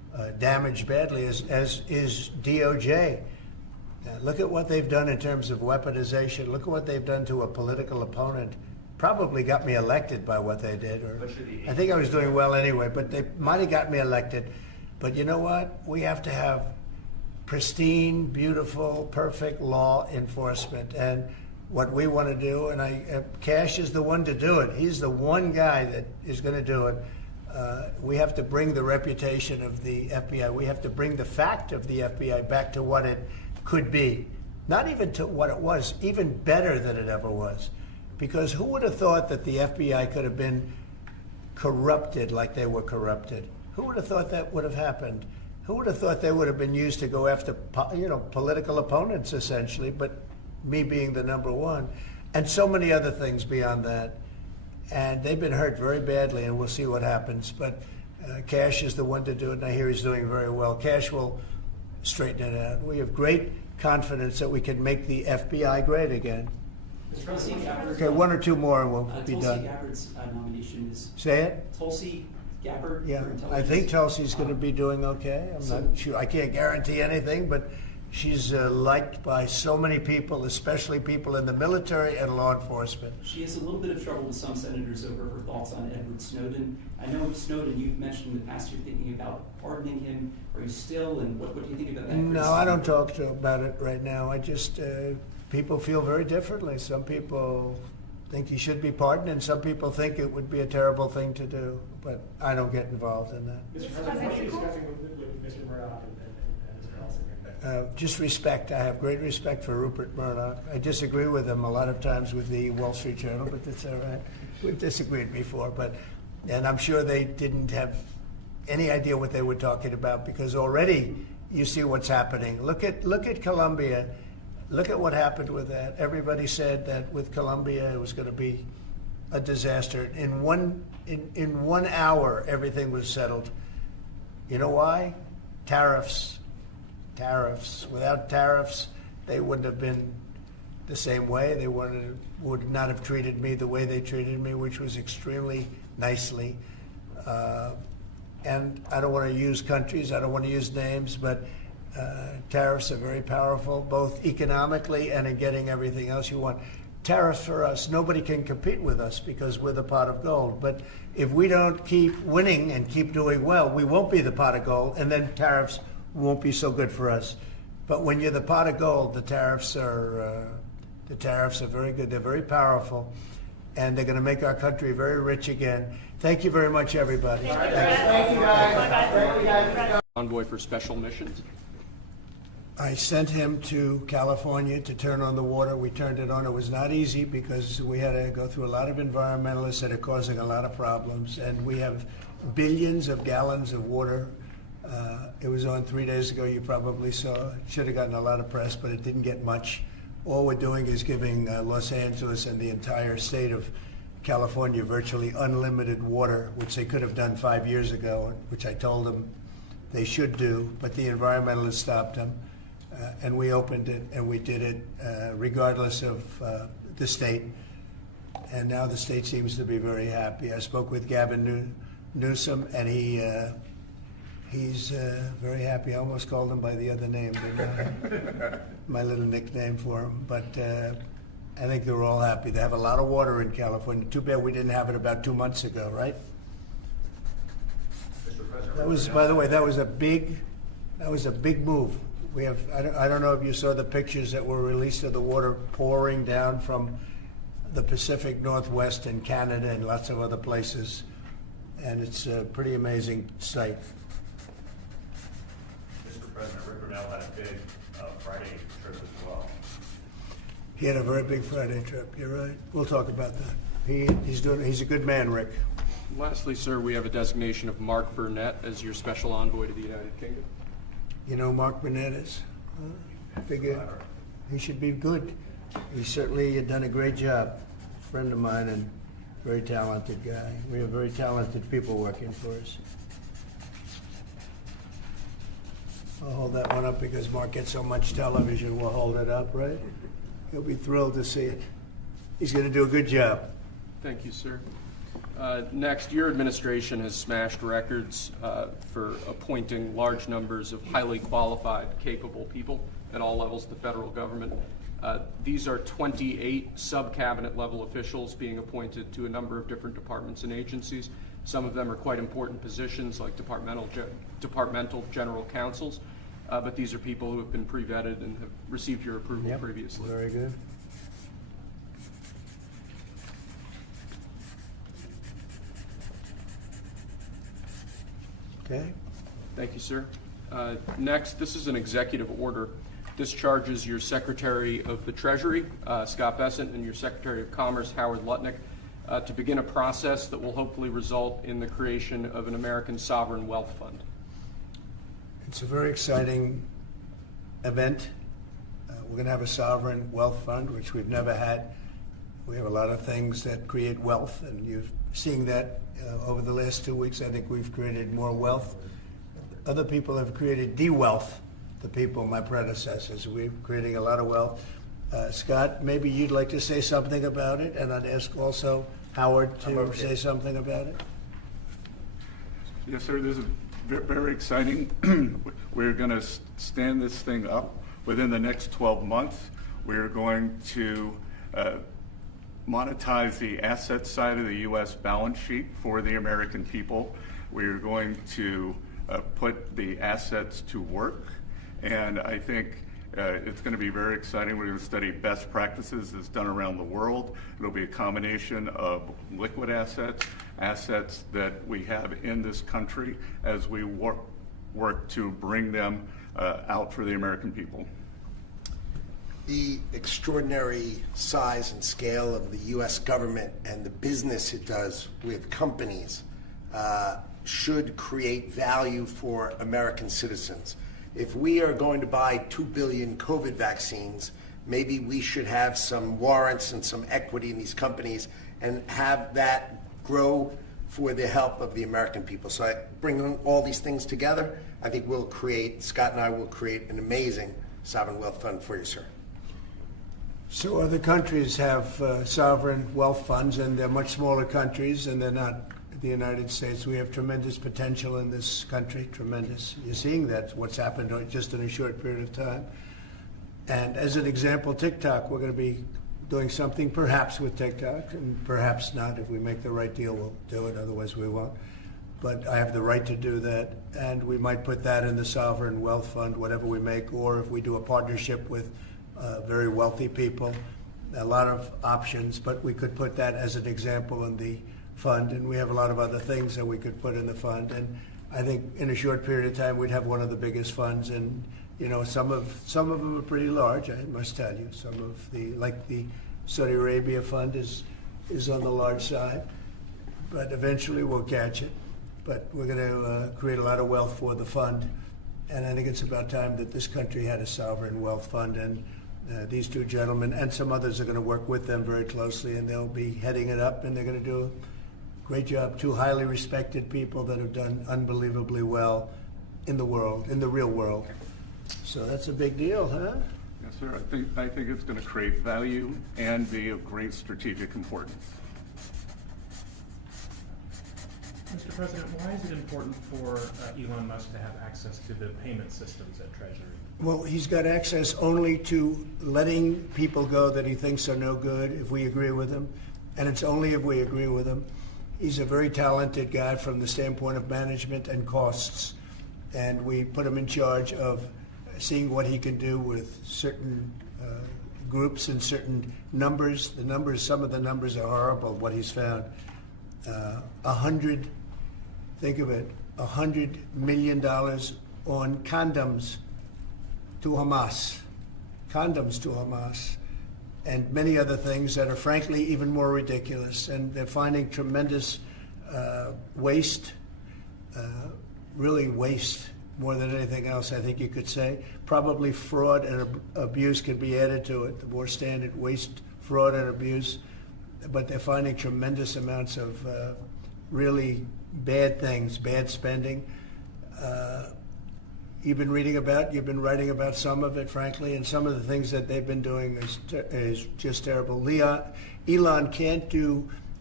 damaged badly, as is DOJ. Look at what they've done in terms of weaponization. Look at what they've done to a political opponent. Probably got me elected by what they did. Or I think I was doing well anyway, but they might have got me elected. But you know what? We have to have pristine, beautiful, perfect law enforcement. And what we want to do, and Cash is the one to do it. He's the one guy that is going to do it. We have to bring the reputation of the FBI. We have to bring the fact of the FBI back to what it could be. Not even to what it was, even better than it ever was. Because who would have thought that the FBI could have been corrupted like they were corrupted? Who would have thought that would have happened? Who would have thought they would have been used to go after, political opponents, essentially, but me being the number one, and so many other things beyond that. And they've been hurt very badly, and we'll see what happens. But Cash is the one to do it, and I hear he's doing very well. Cash will straighten it out. We have great confidence that we can make the FBI great again. Tulsi Gabbard, Okay, one or two more and we'll be Tulsi done. Gabbard's nomination is. Say it? Tulsi Gabbard. Yeah, for I intelligence. think Tulsi's going to be doing okay. I'm So- not sure. I can't guarantee anything, but she's liked by so many people, especially people in the military and law enforcement. She has a little bit of trouble with some senators over her thoughts on Edward Snowden. I know Snowden, you've mentioned in the past you're thinking about pardoning him. Are you still, and what do you think about that? No, I don't talk about it right now. I just, people feel very differently. Some people think he should be pardoned, and some people think it would be a terrible thing to do. But I don't get involved in that. Mr. President, what are you discussing with Mr. Murdoch and Mr. Ellison? Just respect. I have great respect for Rupert Murdoch. I disagree with him a lot of times with the Wall Street Journal, but that's all right. We've disagreed before, and I'm sure they didn't have any idea what they were talking about, because already you see what's happening. Look at Colombia. Look at what happened with that. Everybody said that with Colombia it was going to be a disaster. In one hour, everything was settled. You know why? Tariffs. Without tariffs, they wouldn't have been the same way. They would not have treated me the way they treated me, which was extremely nicely. And I don't want to use countries, I don't want to use names, but tariffs are very powerful, both economically and in getting everything else you want. Tariffs for us, nobody can compete with us because we're the pot of gold. But if we don't keep winning and keep doing well, we won't be the pot of gold, and then tariffs won't be so good for us. But when you're the pot of gold, the tariffs are very good. They're very powerful, and they're going to make our country very rich again. Thank you very much, everybody. Thank you, guys. Envoy for special missions. I sent him to California to turn on the water. We turned it on. It was not easy because we had to go through a lot of environmentalists that are causing a lot of problems. And we have billions of gallons of water. It was on 3 days ago. You probably saw. It should have gotten a lot of press, but it didn't get much. All we're doing is giving Los Angeles and the entire state of California virtually unlimited water, which they could have done 5 years ago, which I told them they should do, but the environmentalists stopped them. And we opened it, and we did it regardless of the state. And now the state seems to be very happy. I spoke with Gavin Newsom, and he's very happy. I almost called him by the other name, didn't I? My little nickname for him. But I think they're all happy. They have a lot of water in California. Too bad we didn't have it about 2 months ago, right? Mr. President, That was, by the way, that was a big move. We have, I don't know if you saw the pictures that were released of the water pouring down from the Pacific Northwest and Canada and lots of other places. And it's a pretty amazing sight. Mr. President, Rick Brunel had a big Friday trip as well. He had a very big Friday trip, you're right. We'll talk about that. He's a good man, Rick. Lastly, sir, we have a designation of Mark Burnett as your special envoy to the United Kingdom. You know Mark Burnett is? I figure he should be good. He certainly had done a great job. Friend of mine and very talented guy. We have very talented people working for us. I'll hold that one up because Mark gets so much television. We'll hold it up, right? He'll be thrilled to see it. He's going to do a good job. Thank you, sir. Next, your administration has smashed records for appointing large numbers of highly qualified, capable people at all levels of the federal government. These are 28 sub-cabinet level officials being appointed to a number of different departments and agencies. Some of them are quite important positions like departmental general counsels, but these are people who have been pre-vetted and have received your approval previously. Very good. Okay. Thank you, sir. Next, this is an executive order. This charges your Secretary of the Treasury, Scott Bessent, and your Secretary of Commerce, Howard Lutnick, to begin a process that will hopefully result in the creation of an American sovereign wealth fund. It's a very exciting event. We're going to have a sovereign wealth fund, which we've never had. We have a lot of things that create wealth, and you're seeing that over the last 2 weeks. I think we've created more wealth. Other people have created de-wealth, the people, my predecessors. We're creating a lot of wealth. Scott, maybe you'd like to say something about it, and I'd ask also Howard to say something about it. Yes, sir. This is very exciting. We're going to stand this thing up within the next 12 months. We're going to monetize the asset side of the U.S. balance sheet for the American people. We're going to put the assets to work, and I think it's going to be very exciting. We're going to study best practices that's done around the world. It'll be a combination of liquid assets, assets that we have in this country as we work to bring them out for the American people. The extraordinary size and scale of the U.S. government and the business it does with companies should create value for American citizens. If we are going to buy 2 billion COVID vaccines, maybe we should have some warrants and some equity in these companies and have that grow for the help of the American people. So I bring all these things together. I think Scott and I will create an amazing sovereign wealth fund for you, sir. So other countries have sovereign wealth funds, and they're much smaller countries, and they're not the United States. We have tremendous potential in this country, tremendous. You're seeing that, what's happened just in a short period of time. And as an example, TikTok, we're going to be doing something perhaps with TikTok, and perhaps not. If we make the right deal, we'll do it, otherwise we won't. But I have the right to do that, and we might put that in the sovereign wealth fund, whatever we make, or if we do a partnership with very wealthy people, a lot of options, but we could put that as an example in the fund, and we have a lot of other things that we could put in the fund. And I think in a short period of time, we'd have one of the biggest funds, and some of them are pretty large, I must tell you. Some of like the Saudi Arabia fund is on the large side, but eventually we'll catch it. But we're going to create a lot of wealth for the fund, and I think it's about time that this country had a sovereign wealth fund. And these two gentlemen and some others are going to work with them very closely, and they'll be heading it up, and they're going to do a great job. Two highly respected people that have done unbelievably well in the world, in the real world. So that's a big deal, huh? Yes, sir. I think it's going to create value and be of great strategic importance. Mr. President, why is it important for Elon Musk to have access to the payment systems at Treasury? Well, he's got access only to letting people go that he thinks are no good if we agree with him, and it's only if we agree with him. He's a very talented guy from the standpoint of management and costs, and we put him in charge of seeing what he can do with certain groups and certain numbers. Some of the numbers are horrible, what he's found. Think of it, $100 million on condoms to Hamas, and many other things that are frankly even more ridiculous. And they're finding tremendous waste, really waste more than anything else, I think you could say. Probably fraud and abuse could be added to it, the more standard waste, fraud, and abuse. But they're finding tremendous amounts of really bad things, bad spending. You've been writing about some of it, frankly, and some of the things that they've been doing is just terrible. Elon can't do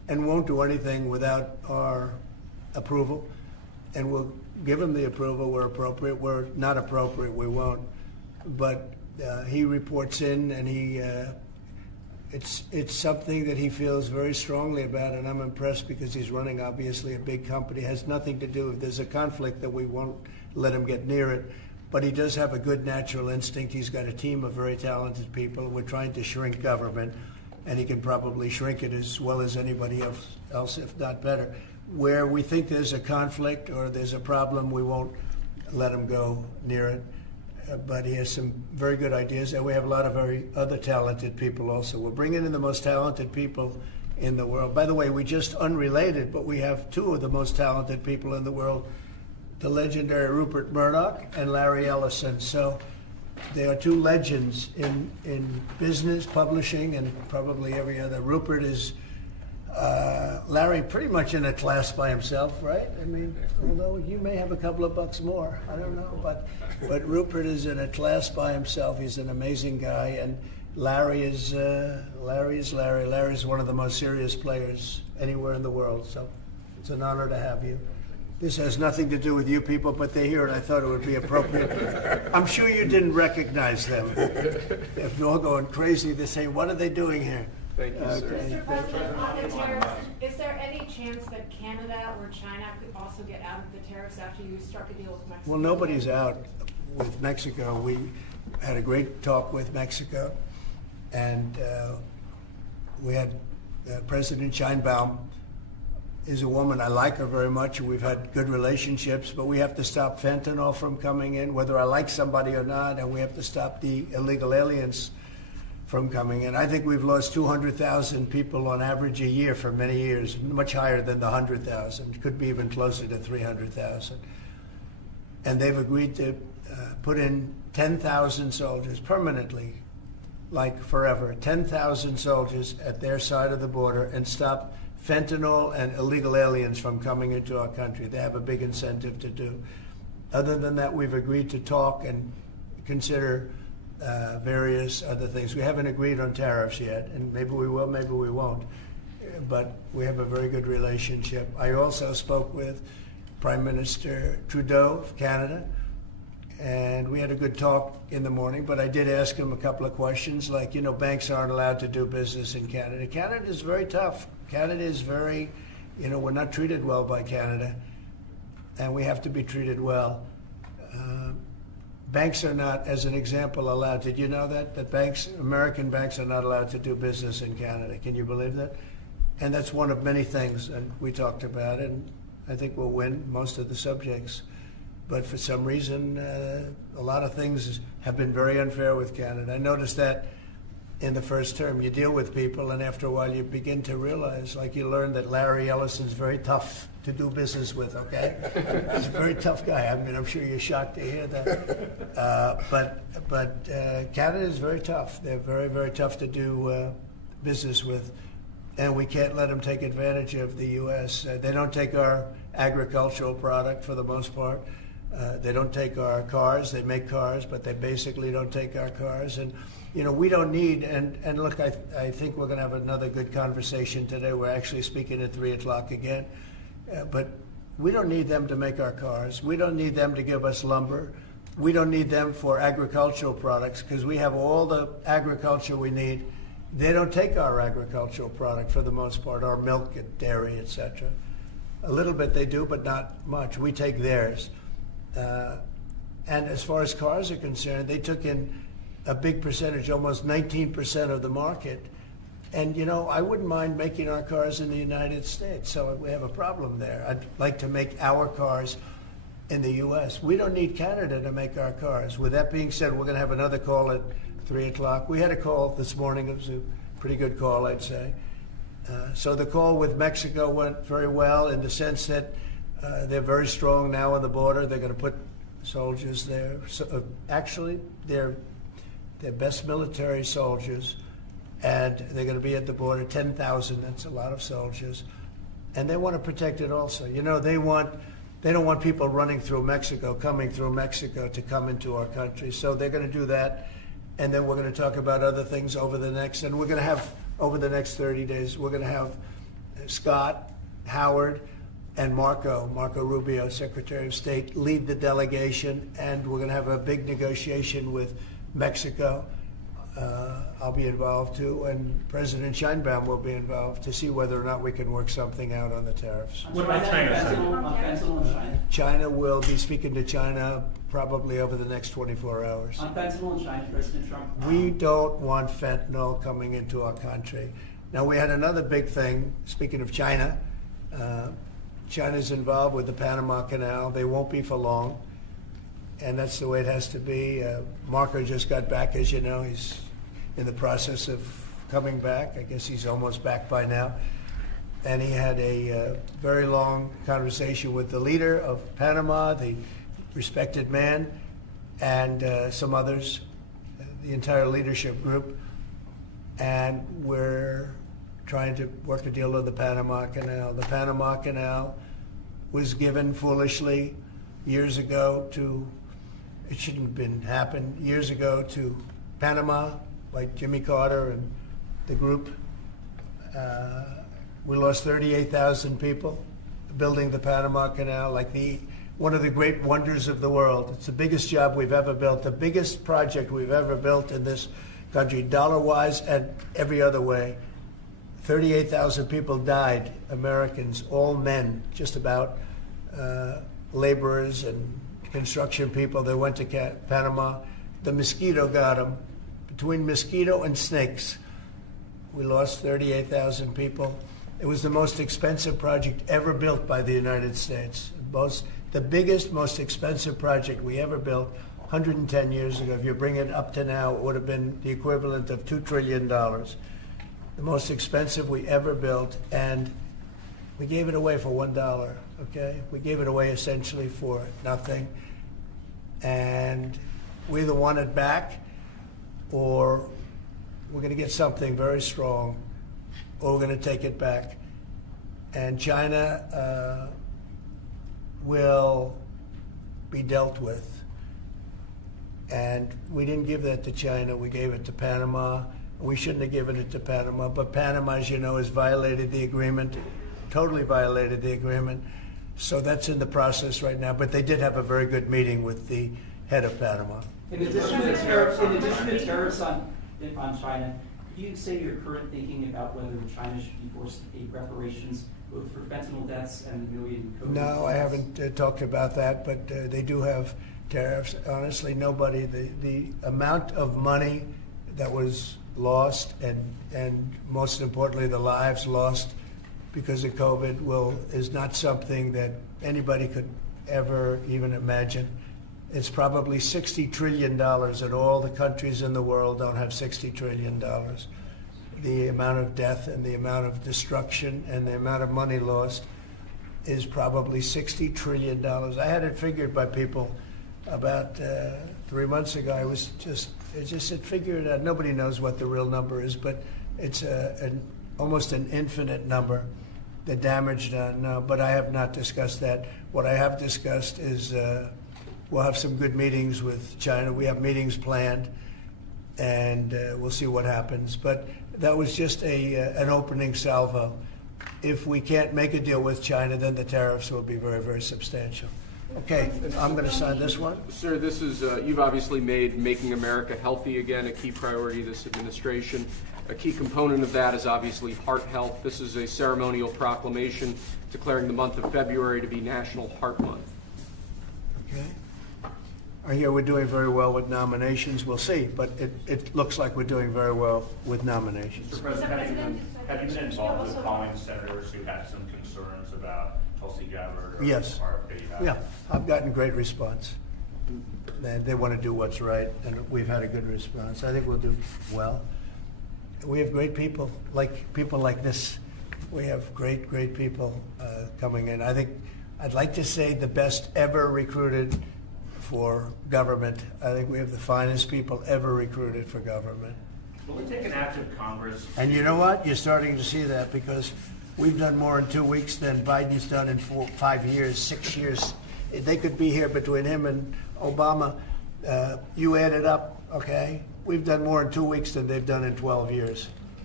and won't do anything without our approval. And we'll give him the approval where appropriate. Where not appropriate, we won't. But he reports in, and it's something that he feels very strongly about, and I'm impressed because he's running obviously a big company. It has nothing to do if there's a conflict that we won't let him get near it. But he does have a good natural instinct. He's got a team of very talented people. We're trying to shrink government, and he can probably shrink it as well as anybody else, if not better. Where we think there's a conflict or there's a problem, we won't let him go near it. But he has some very good ideas, and we have a lot of very other talented people also. We're bringing in the most talented people in the world. By the way, we just unrelated, but we have two of the most talented people in the world, the legendary Rupert Murdoch and Larry Ellison. So they are two legends in business, publishing, and probably every other. Rupert is Larry pretty much in a class by himself, right? I mean, although you may have a couple of bucks more, I don't know, but Rupert is in a class by himself. He's an amazing guy, and Larry is Larry. Larry's one of the most serious players anywhere in the world. So it's an honor to have you. This has nothing to do with you people, but they're here, and I thought it would be appropriate. I'm sure you didn't recognize them. If you're all going crazy, they say, "What are they doing here?" Thank you, sir. Mr. President, on the tariffs, is there any chance that Canada or China could also get out of the tariffs after you struck a deal with Mexico? Well, nobody's out with Mexico. We had a great talk with Mexico, and we had President Sheinbaum is a woman. I like her very much. We've had good relationships, but we have to stop fentanyl from coming in, whether I like somebody or not, and we have to stop the illegal aliens from coming in. I think we've lost 200,000 people on average a year for many years, much higher than the 100,000. Could be even closer to 300,000. And they've agreed to put in 10,000 soldiers permanently, like forever, 10,000 soldiers at their side of the border and stop fentanyl and illegal aliens from coming into our country. They have a big incentive to do. Other than that, we've agreed to talk and consider various other things. We haven't agreed on tariffs yet, and maybe we will, maybe we won't. But we have a very good relationship. I also spoke with Prime Minister Trudeau of Canada, and we had a good talk in the morning, but I did ask him a couple of questions, like, you know, banks aren't allowed to do business in Canada. Canada is very tough. Canada is very, you know, we're not treated well by Canada, and we have to be treated well. Banks are not, as an example, allowed. Did you know that banks, American banks, are not allowed to do business in Canada? Can you believe that? And that's one of many things, and we talked about it, and I think we'll win most of the subjects. But for some reason, a lot of things have been very unfair with Canada. I noticed that in the first term. You deal with people, and after a while you begin to realize, like you learn that Larry Ellison's very tough to do business with, okay? He's a very tough guy. I mean, I'm sure you're shocked to hear that. But Canada is very tough. They're very, very tough to do business with, and we can't let them take advantage of the U.S. They don't take our agricultural product for the most part. They don't take our cars. They make cars, but they basically don't take our cars. And you know, we don't need, and look, I think we're going to have another good conversation today. We're actually speaking at 3 o'clock again. But we don't need them to make our cars. We don't need them to give us lumber. We don't need them for agricultural products because we have all the agriculture we need. They don't take our agricultural product for the most part, our milk and dairy, etc. A little bit they do, but not much. We take theirs. And as far as cars are concerned, they took in a big percentage, almost 19% of the market. And, you know, I wouldn't mind making our cars in the United States, so we have a problem there. I'd like to make our cars in the U.S. We don't need Canada to make our cars. With that being said, we're going to have another call at 3 o'clock. We had a call this morning. It was a pretty good call, I'd say. So the call with Mexico went very well in the sense that they're very strong now on the border. They're going to put soldiers there. So, actually, they're best military soldiers, and they're going to be at the border, 10,000. That's a lot of soldiers, and they want to protect it also. You know, they don't want people running through Mexico, coming through Mexico to come into our country. So they're going to do that, and then we're going to talk about other things over the next 30 days. We're going to have Scott, Howard, and Marco Rubio, Secretary of State, lead the delegation, and we're going to have a big negotiation with Mexico. I'll be involved too, and President Sheinbaum will be involved to see whether or not we can work something out on the tariffs. What about China, sir? On fentanyl and China? China will be speaking to China probably over the next 24 hours. On fentanyl and China, President Trump? We don't want fentanyl coming into our country. Now, we had another big thing, speaking of China. China's involved with the Panama Canal. They won't be for long, and that's the way it has to be. Marco just got back, as you know. He's in the process of coming back. I guess he's almost back by now. And he had a very long conversation with the leader of Panama, the respected man, and some others, the entire leadership group. And we're trying to work a deal with the Panama Canal. The Panama Canal was given foolishly years ago to, it shouldn't have been happened, years ago to Panama by Jimmy Carter and the group. We lost 38,000 people building the Panama Canal, like one of the great wonders of the world. It's the biggest job we've ever built, the biggest project we've ever built in this country, dollar-wise and every other way. 38,000 people died, Americans, all men, just about, laborers and construction people. They went to Panama. The mosquito got them. Between mosquito and snakes, we lost 38,000 people. It was the most expensive project ever built by the United States. The biggest, most expensive project we ever built 110 years ago. If you bring it up to now, it would have been the equivalent of $2 trillion. The most expensive we ever built, and we gave it away for $1, okay? We gave it away essentially for nothing. And we either want it back, or we're going to get something very strong, or we're going to take it back. And China will be dealt with. And we didn't give that to China. We gave it to Panama. We shouldn't have given it to Panama. But Panama, as you know, has violated the agreement, totally violated the agreement. So that's in the process right now. But they did have a very good meeting with the head of Panama. In addition to tariffs on China, could you say your current thinking about whether China should be forced to pay reparations both for fentanyl deaths and the million COVID No, deaths? I haven't talked about that, but they do have tariffs. Honestly, nobody, the amount of money that was lost and most importantly, the lives lost because of COVID is not something that anybody could ever even imagine. It's probably $60 trillion, and all the countries in the world don't have $60 trillion. The amount of death and the amount of destruction and the amount of money lost is probably $60 trillion. I had it figured by people about 3 months ago. It figured out. Nobody knows what the real number is, but it's almost an infinite number. The damage done, but I have not discussed that. What I have discussed is we'll have some good meetings with China. We have meetings planned, and we'll see what happens. But that was just an opening salvo. If we can't make a deal with China, then the tariffs will be very, very substantial. Okay, I'm going to sign this one. Sir, this is, you've obviously made making America healthy again a key priority of this administration. A key component of that is obviously heart health. This is a ceremonial proclamation declaring the month of February to be National Heart Month. Okay. I hear we're doing very well with nominations. We'll see, but it looks like we're doing very well with nominations. Mr. President, have you been involved with calling senators who had some concerns about Tulsi Gabbard? Or Yes. Yeah, I've gotten great response. They want to do what's right, and we've had a good response. I think we'll do well. We have great people like this. We have great people coming in. I'd like to say the best ever recruited for government. I think we have the finest people ever recruited for government. Will it take an active Congress? And you know what? You're starting to see that because we've done more in 2 weeks than Biden's done in 5 years, 6 years. They could be here between him and Obama. You add it up, okay? We've done more in 2 weeks than they've done in 12 years.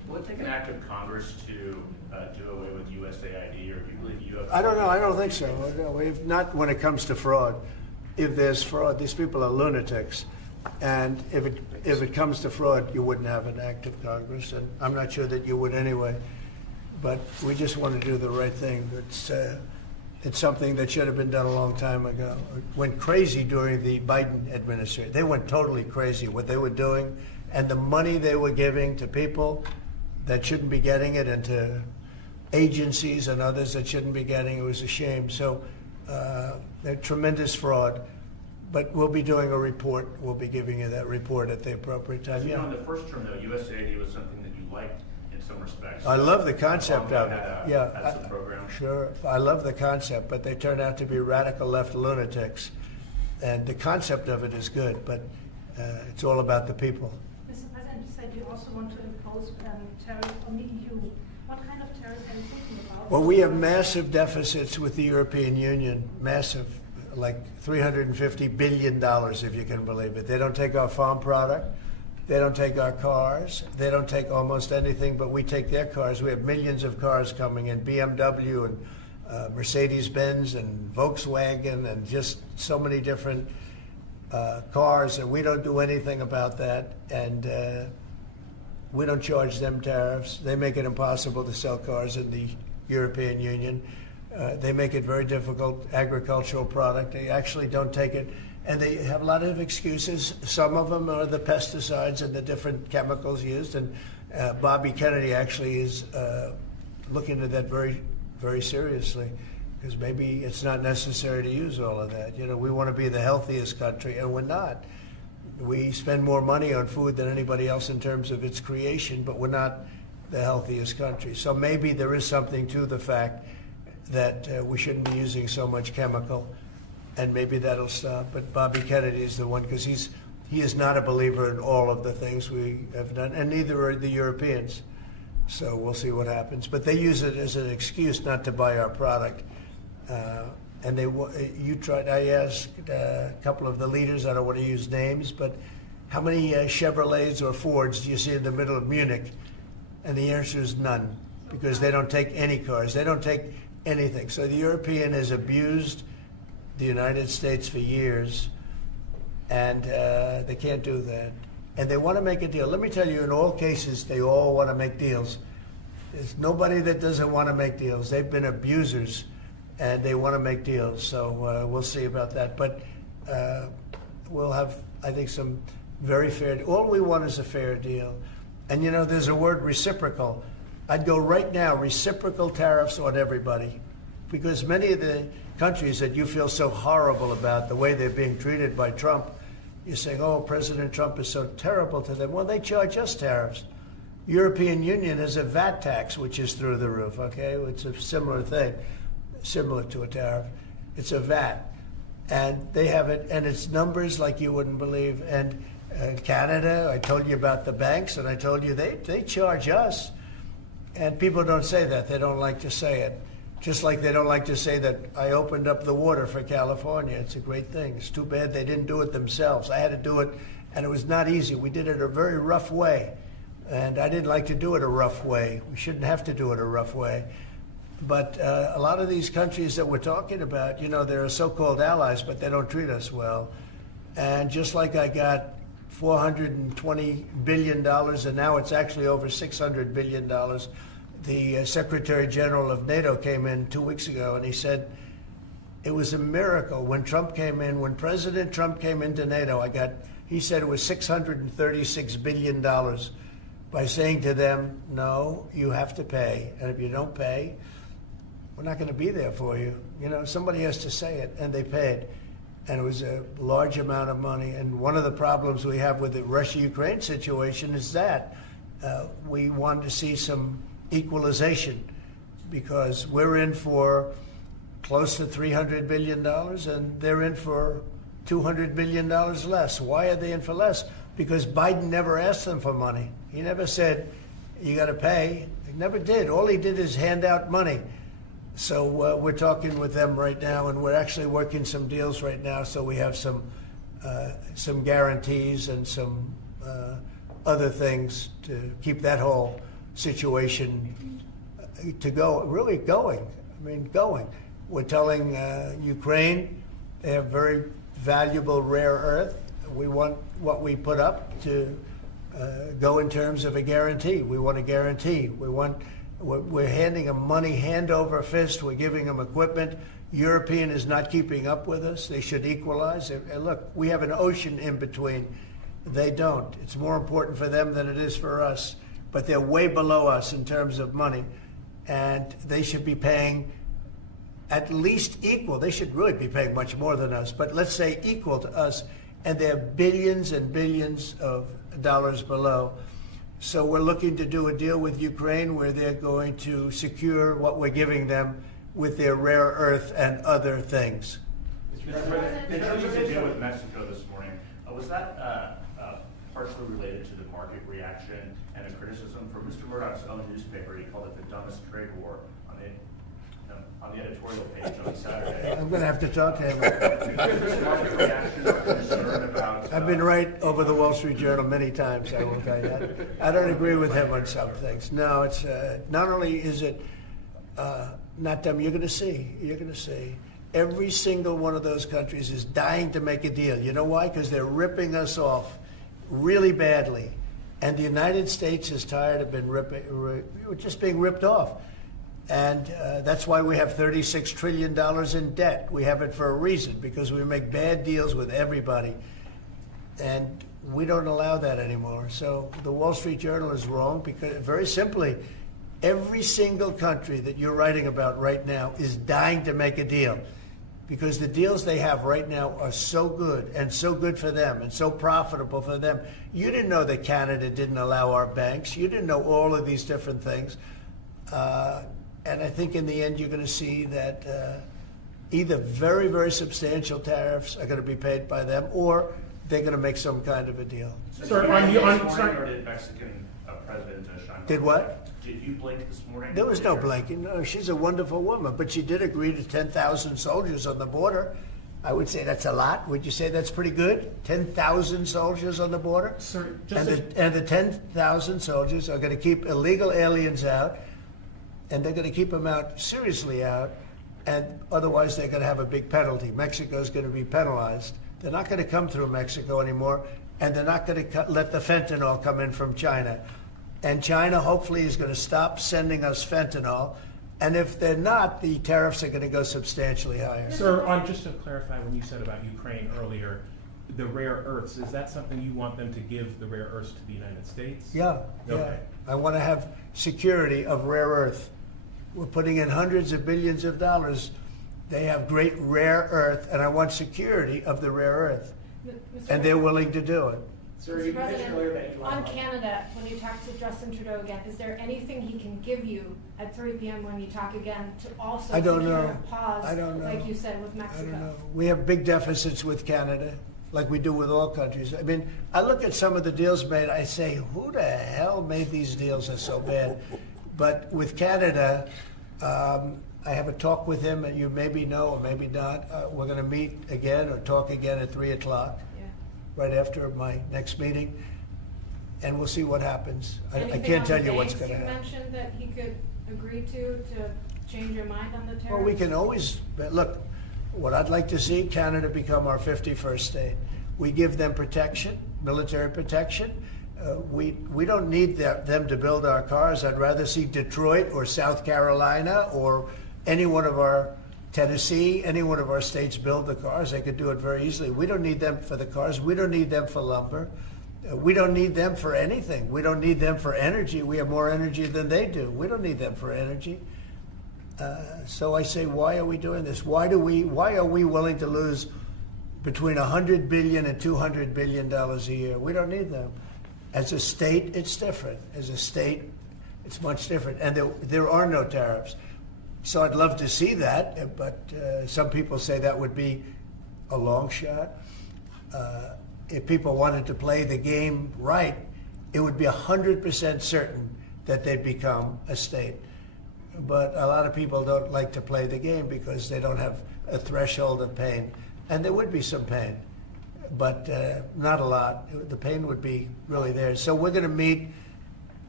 Will it take an act of Congress to do away with USAID, or do you believe you have? I don't know. I don't think so. No, not when it comes to fraud. If there's fraud, these people are lunatics. And if it comes to fraud, you wouldn't have an act of Congress, and I'm not sure that you would anyway. But we just want to do the right thing. It's something that should have been done a long time ago. It went crazy during the Biden administration. They went totally crazy what they were doing, and the money they were giving to people that shouldn't be getting it, and to agencies and others that shouldn't be getting it. It was a shame. So tremendous fraud. But we'll be doing a report. We'll be giving you that report at the appropriate time. So, you know, in the first term, though, USAID was something that you liked in some respects. I love the concept of it. That's the program. Sure. I love the concept, but they turn out to be radical left lunatics. And the concept of it is good, but it's all about the people. Mr. President, you said you also want to impose tariffs on the EU. What kind of tariffs are you thinking about? Well, we have massive deficits with the European Union, massive, like $350 billion, if you can believe it. They don't take our farm product. They don't take our cars. They don't take almost anything, but we take their cars. We have millions of cars coming in, BMW and Mercedes-Benz and Volkswagen and just so many different cars, and we don't do anything about that. And we don't charge them tariffs. They make it impossible to sell cars in the European Union. They make it very difficult, agricultural product. They actually don't take it. And they have a lot of excuses. Some of them are the pesticides and the different chemicals used. And Bobby Kennedy actually is looking at that very, very seriously, because maybe it's not necessary to use all of that. You know, we want to be the healthiest country, and we're not. We spend more money on food than anybody else in terms of its creation, but we're not the healthiest country. So maybe there is something to the fact that we shouldn't be using so much chemical, and maybe that'll stop. But Bobby Kennedy is the one, because he is not a believer in all of the things we have done, and neither are the Europeans. So we'll see what happens. But they use it as an excuse not to buy our product. And I asked a couple of the leaders, I don't want to use names, but how many Chevrolets or Fords do you see in the middle of Munich? And the answer is none, because they don't take any cars. They don't take anything. So the European has abused the United States for years, and they can't do that. And they want to make a deal. Let me tell you, in all cases, they all want to make deals. There's nobody that doesn't want to make deals. They've been abusers, and they want to make deals. So we'll see about that. But we'll have, I think, some very fair. All we want is a fair deal. And, you know, there's a word, reciprocal. I'd go right now, reciprocal tariffs on everybody, because many of the countries that you feel so horrible about, the way they're being treated by Trump, you're saying, oh, President Trump is so terrible to them. Well, they charge us tariffs. European Union has a VAT tax, which is through the roof, okay? It's a similar thing, similar to a tariff. It's a VAT. And they have it, and it's numbers like you wouldn't believe. And Canada, I told you about the banks, and I told you they charge us. And people don't say that. They don't like to say it. Just like they don't like to say that I opened up the water for California. It's a great thing. It's too bad they didn't do it themselves. I had to do it, and it was not easy. We did it a very rough way, and I didn't like to do it a rough way. We shouldn't have to do it a rough way. But a lot of these countries that we're talking about, you know, they're so-called allies, but they don't treat us well. And just like I got $420 billion, and now it's actually over $600 billion. The Secretary General of NATO came in 2 weeks ago, and he said it was a miracle when Trump came in, when President Trump came into NATO. He said it was $636 billion by saying to them, no, you have to pay. And if you don't pay, we're not going to be there for you. You know, somebody has to say it, and they paid. And it was a large amount of money. And one of the problems we have with the Russia-Ukraine situation is that we wanted to see some equalization, because we're in for close to $300 billion, and they're in for $200 billion less. Why are they in for less? Because Biden never asked them for money. He never said, you got to pay. He never did. All he did is hand out money. So we're talking with them right now, and we're actually working some deals right now, so we have some guarantees and some other things to keep that whole situation to go, really going. I mean, going. We're telling Ukraine they have very valuable rare earth. We want what we put up to go in terms of a guarantee. We want a guarantee. We're handing them money hand over fist. We're giving them equipment. European is not keeping up with us. They should equalize. And look, we have an ocean in between. They don't. It's more important for them than it is for us. But they're way below us in terms of money. And they should be paying at least equal. They should really be paying much more than us. But let's say equal to us. And they're billions and billions of dollars below. So we're looking to do a deal with Ukraine where they're going to secure what we're giving them with their rare earth and other things. In terms of the deal with Mexico this morning, was that partially related to the market reaction and a criticism from Mr. Murdoch's own newspaper? He called it the dumbest trade war on the editorial page on Saturday. I'm going to have to talk to him. Market reaction or concern about, I've been right over the Wall Street Journal many times, I will tell you that. I don't agree with him on some things. No, it's not only is it not them, you're going to see. Every single one of those countries is dying to make a deal. You know why? Because they're ripping us off really badly. And the United States is tired of just being ripped off. And that's why we have $36 trillion in debt. We have it for a reason, because we make bad deals with everybody. And we don't allow that anymore. So the Wall Street Journal is wrong, because very simply, every single country that you're writing about right now is dying to make a deal, because the deals they have right now are so good and so good for them and so profitable for them. You didn't know that Canada didn't allow our banks. You didn't know all of these different things. And I think in the end, you're going to see that either very, very substantial tariffs are going to be paid by them, or they're going to make some kind of a deal. Sir, or did Mexican President Sheinbaum? Did what? Did you blink this morning? There was no blinking. No, she's a wonderful woman, but she did agree to 10,000 soldiers on the border. I would say that's a lot. Would you say that's pretty good? 10,000 soldiers on the border? Sir, and the 10,000 soldiers are going to keep illegal aliens out, and they're going to keep them out, seriously out, and otherwise they're going to have a big penalty. Mexico's going to be penalized. They're not going to come through Mexico anymore, and they're not going to let the fentanyl come in from China. And China hopefully is going to stop sending us fentanyl. And if they're not, the tariffs are going to go substantially higher. Sir, just to clarify, when you said about Ukraine earlier, the rare earths, is that something you want them to give the rare earths to the United States? Yeah. Okay. I want to have security of rare earth. We're putting in hundreds of billions of dollars. They have great rare earth, and I want security of the rare earth. And they're willing to do it. Sir, Mr. you mentioned earlier that President, on Canada, when you talk to Justin Trudeau again, is there anything he can give you at 3 p.m. when you talk again to also I don't secure know. a pause, I don't know. like you said, with Mexico? I don't know. We have big deficits with Canada, like we do with all countries. I mean, I look at some of the deals made, I say, who the hell made these deals are so bad? But with Canada, I have a talk with him, and you maybe know or maybe not. We're going to meet again or talk again at 3 o'clock, right after my next meeting, and we'll see what happens. I can't tell you what's going to happen. You mentioned that he could agree to change your mind on the tariffs? Well, we can always, look, what I'd like to see, Canada become our 51st state. We give them protection, military protection. We don't need them to build our cars. I'd rather see Detroit or South Carolina or any one of our, Tennessee, any one of our states build the cars. They could do it very easily. We don't need them for the cars. We don't need them for lumber. We don't need them for anything. We don't need them for energy. We have more energy than they do. We don't need them for energy. So I say, why are we doing this? Why are we willing to lose between $100 billion and $200 billion a year? We don't need them. As a state, it's different. As a state, it's much different. And there are no tariffs. So I'd love to see that, but some people say that would be a long shot. If people wanted to play the game right, it would be 100% certain that they'd become a state. But a lot of people don't like to play the game because they don't have a threshold of pain. And there would be some pain, but not a lot. The pain would be really there. So we're going to meet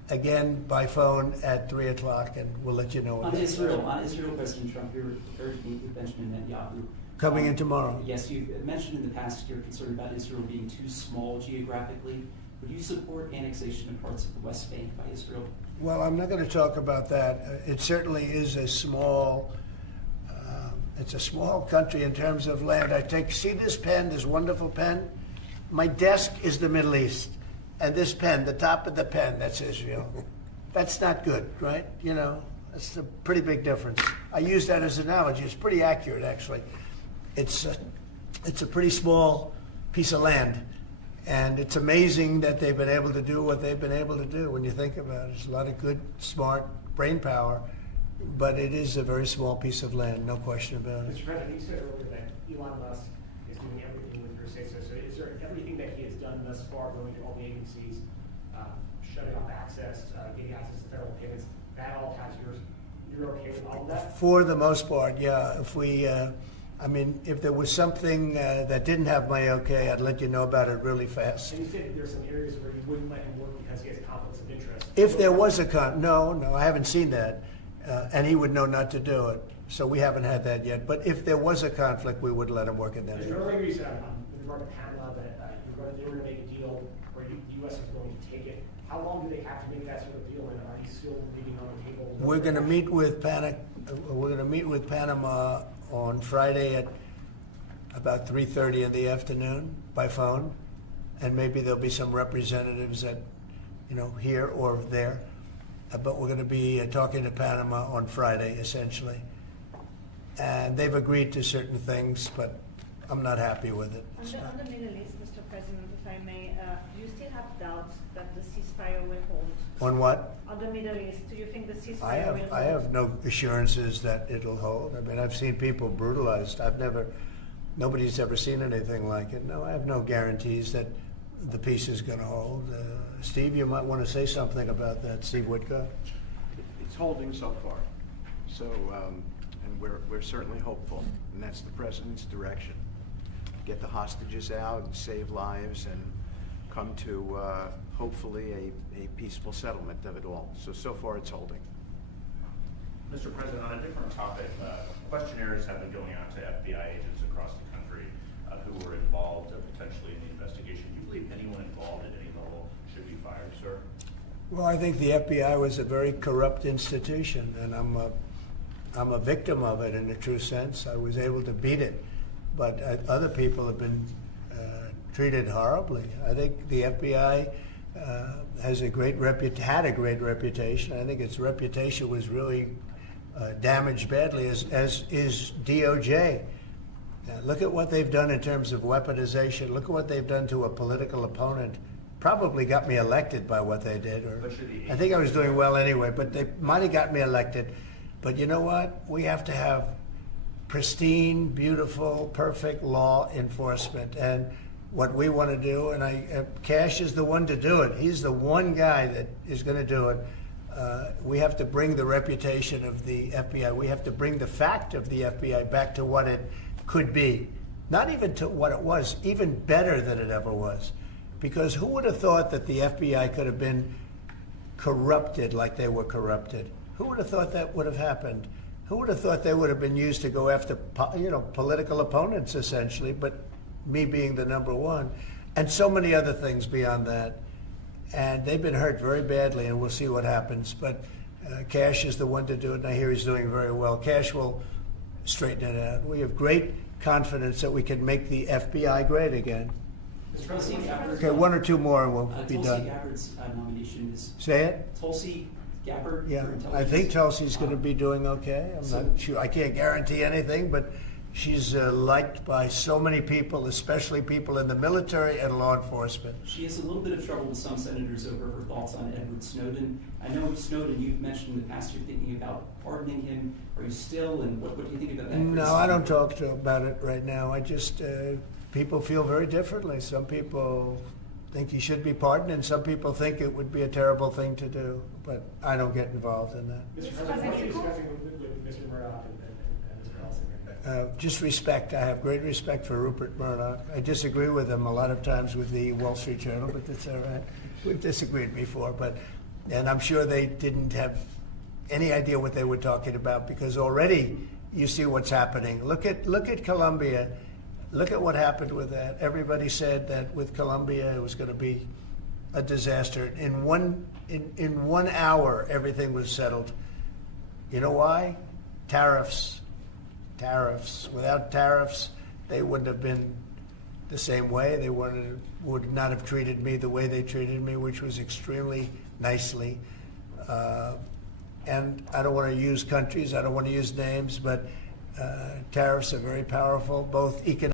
again by phone at 3 o'clock, and we'll let you know. On Israel, President Trump, you're urging Benjamin Netanyahu. Coming in tomorrow. Yes, you've mentioned in the past you're concerned about Israel being too small geographically. Would you support annexation of parts of the West Bank by Israel? Well, I'm not going to talk about that. It certainly is a small. It's a small country in terms of land. See this pen, this wonderful pen? My desk is the Middle East. And this pen, the top of the pen, that's Israel. That's not good, right? You know, that's a pretty big difference. I use that as an analogy. It's pretty accurate, actually. It's a pretty small piece of land. And it's amazing that they've been able to do what they've been able to do when you think about it. There's a lot of good, smart brain power. But it is a very small piece of land, no question about it. Mr. President, you said earlier that Elon Musk is doing everything with your say-so. So is there everything that he has done thus far, going to all the agencies, shutting off access, getting access to federal payments, that all has yours? You're okay with all of that? For the most part, yeah. If we, if there was something that didn't have my okay, I'd let you know about it really fast. And you said that there are some areas where you wouldn't let him work because he has conflicts of interest. If there was a no, I haven't seen that. And he would know not to do it. So we haven't had that yet. But if there was a conflict, we would let him work in that area. Earlier you said with regard to Panama that they were going to make a deal where the U.S. was going to take it. How long do they have to make that sort of deal, and are you still leaving on the table? We're going to meet with Panama on Friday at about 3:30 in the afternoon by phone, and maybe there'll be some representatives at, here or there. But we're going to be talking to Panama on Friday, essentially. And they've agreed to certain things, but I'm not happy with it. On the Middle East, Mr. President, if I may, do you still have doubts that the ceasefire will hold? On what? On the Middle East, do you think the ceasefire will hold? I have no assurances that it'll hold. I mean, I've seen people brutalized. Nobody's ever seen anything like it. No, I have no guarantees that the peace is going to hold. Steve, you might want to say something about that. Steve Woodcock. It's holding so far. So, and we're certainly hopeful, and that's the president's direction. Get the hostages out and save lives and come to hopefully a peaceful settlement of it all. So far it's holding. Mr. President, on a different topic, questionnaires have been going out to FBI agents across the country who were involved potentially in the investigation. Do you believe anyone involved at any level should be fired, sir? Well, I think the FBI was a very corrupt institution, and I'm a victim of it in a true sense. I was able to beat it, but other people have been treated horribly. I think the FBI had a great reputation. I think its reputation was really damaged badly, as is DOJ. Look at what they've done in terms of weaponization. Look at what they've done to a political opponent. Probably got me elected by what they did. Or I think I was doing well anyway, but they might have got me elected. But you know what? We have to have pristine, beautiful, perfect law enforcement. And what we want to do, and Cash is the one to do it. He's the one guy that is going to do it. We have to bring the reputation of the FBI. We have to bring the fact of the FBI back to what it could be. Not even to what it was, even better than it ever was. Because who would have thought that the FBI could have been corrupted like they were corrupted? Who would have thought that would have happened? Who would have thought they would have been used to go after, political opponents, essentially, but me being the number one, and so many other things beyond that. And they've been hurt very badly, and we'll see what happens. But Cash is the one to do it, and I hear he's doing very well. Cash will straighten it out. We have great confidence that we can make the FBI great again. Okay, one or two more and we'll be done. Tulsi Gabbard's nomination is... Say it? Tulsi Gabbard. Yeah, I think Tulsi's going to be doing okay. I'm not sure. I can't guarantee anything, but she's liked by so many people, especially people in the military and law enforcement. She has a little bit of trouble with some senators over her thoughts on Edward Snowden. I know Snowden, you've mentioned in the past you're thinking about pardoning him. Are you still, and what do you think about that? No, I don't talk about it right now. I just, people feel very differently. Some people think he should be pardoned, and some people think it would be a terrible thing to do. But I don't get involved in that. Mr. President, what are you discussing with Mr. Murdoch and Mr. Ellison? Just respect. I have great respect for Rupert Murdoch. I disagree with him a lot of times with the Wall Street Journal, but that's all right. We've disagreed before, but And I'm sure they didn't have any idea what they were talking about, because already you see what's happening. Look at Colombia. Look at what happened with that. Everybody said that with Colombia it was going to be a disaster. In 1 hour, everything was settled. You know why? Tariffs. Tariffs. Without tariffs, they wouldn't have been the same way. They would not have treated me the way they treated me, which was extremely nicely. And I don't want to use countries, I don't want to use names, but tariffs are very powerful, both economic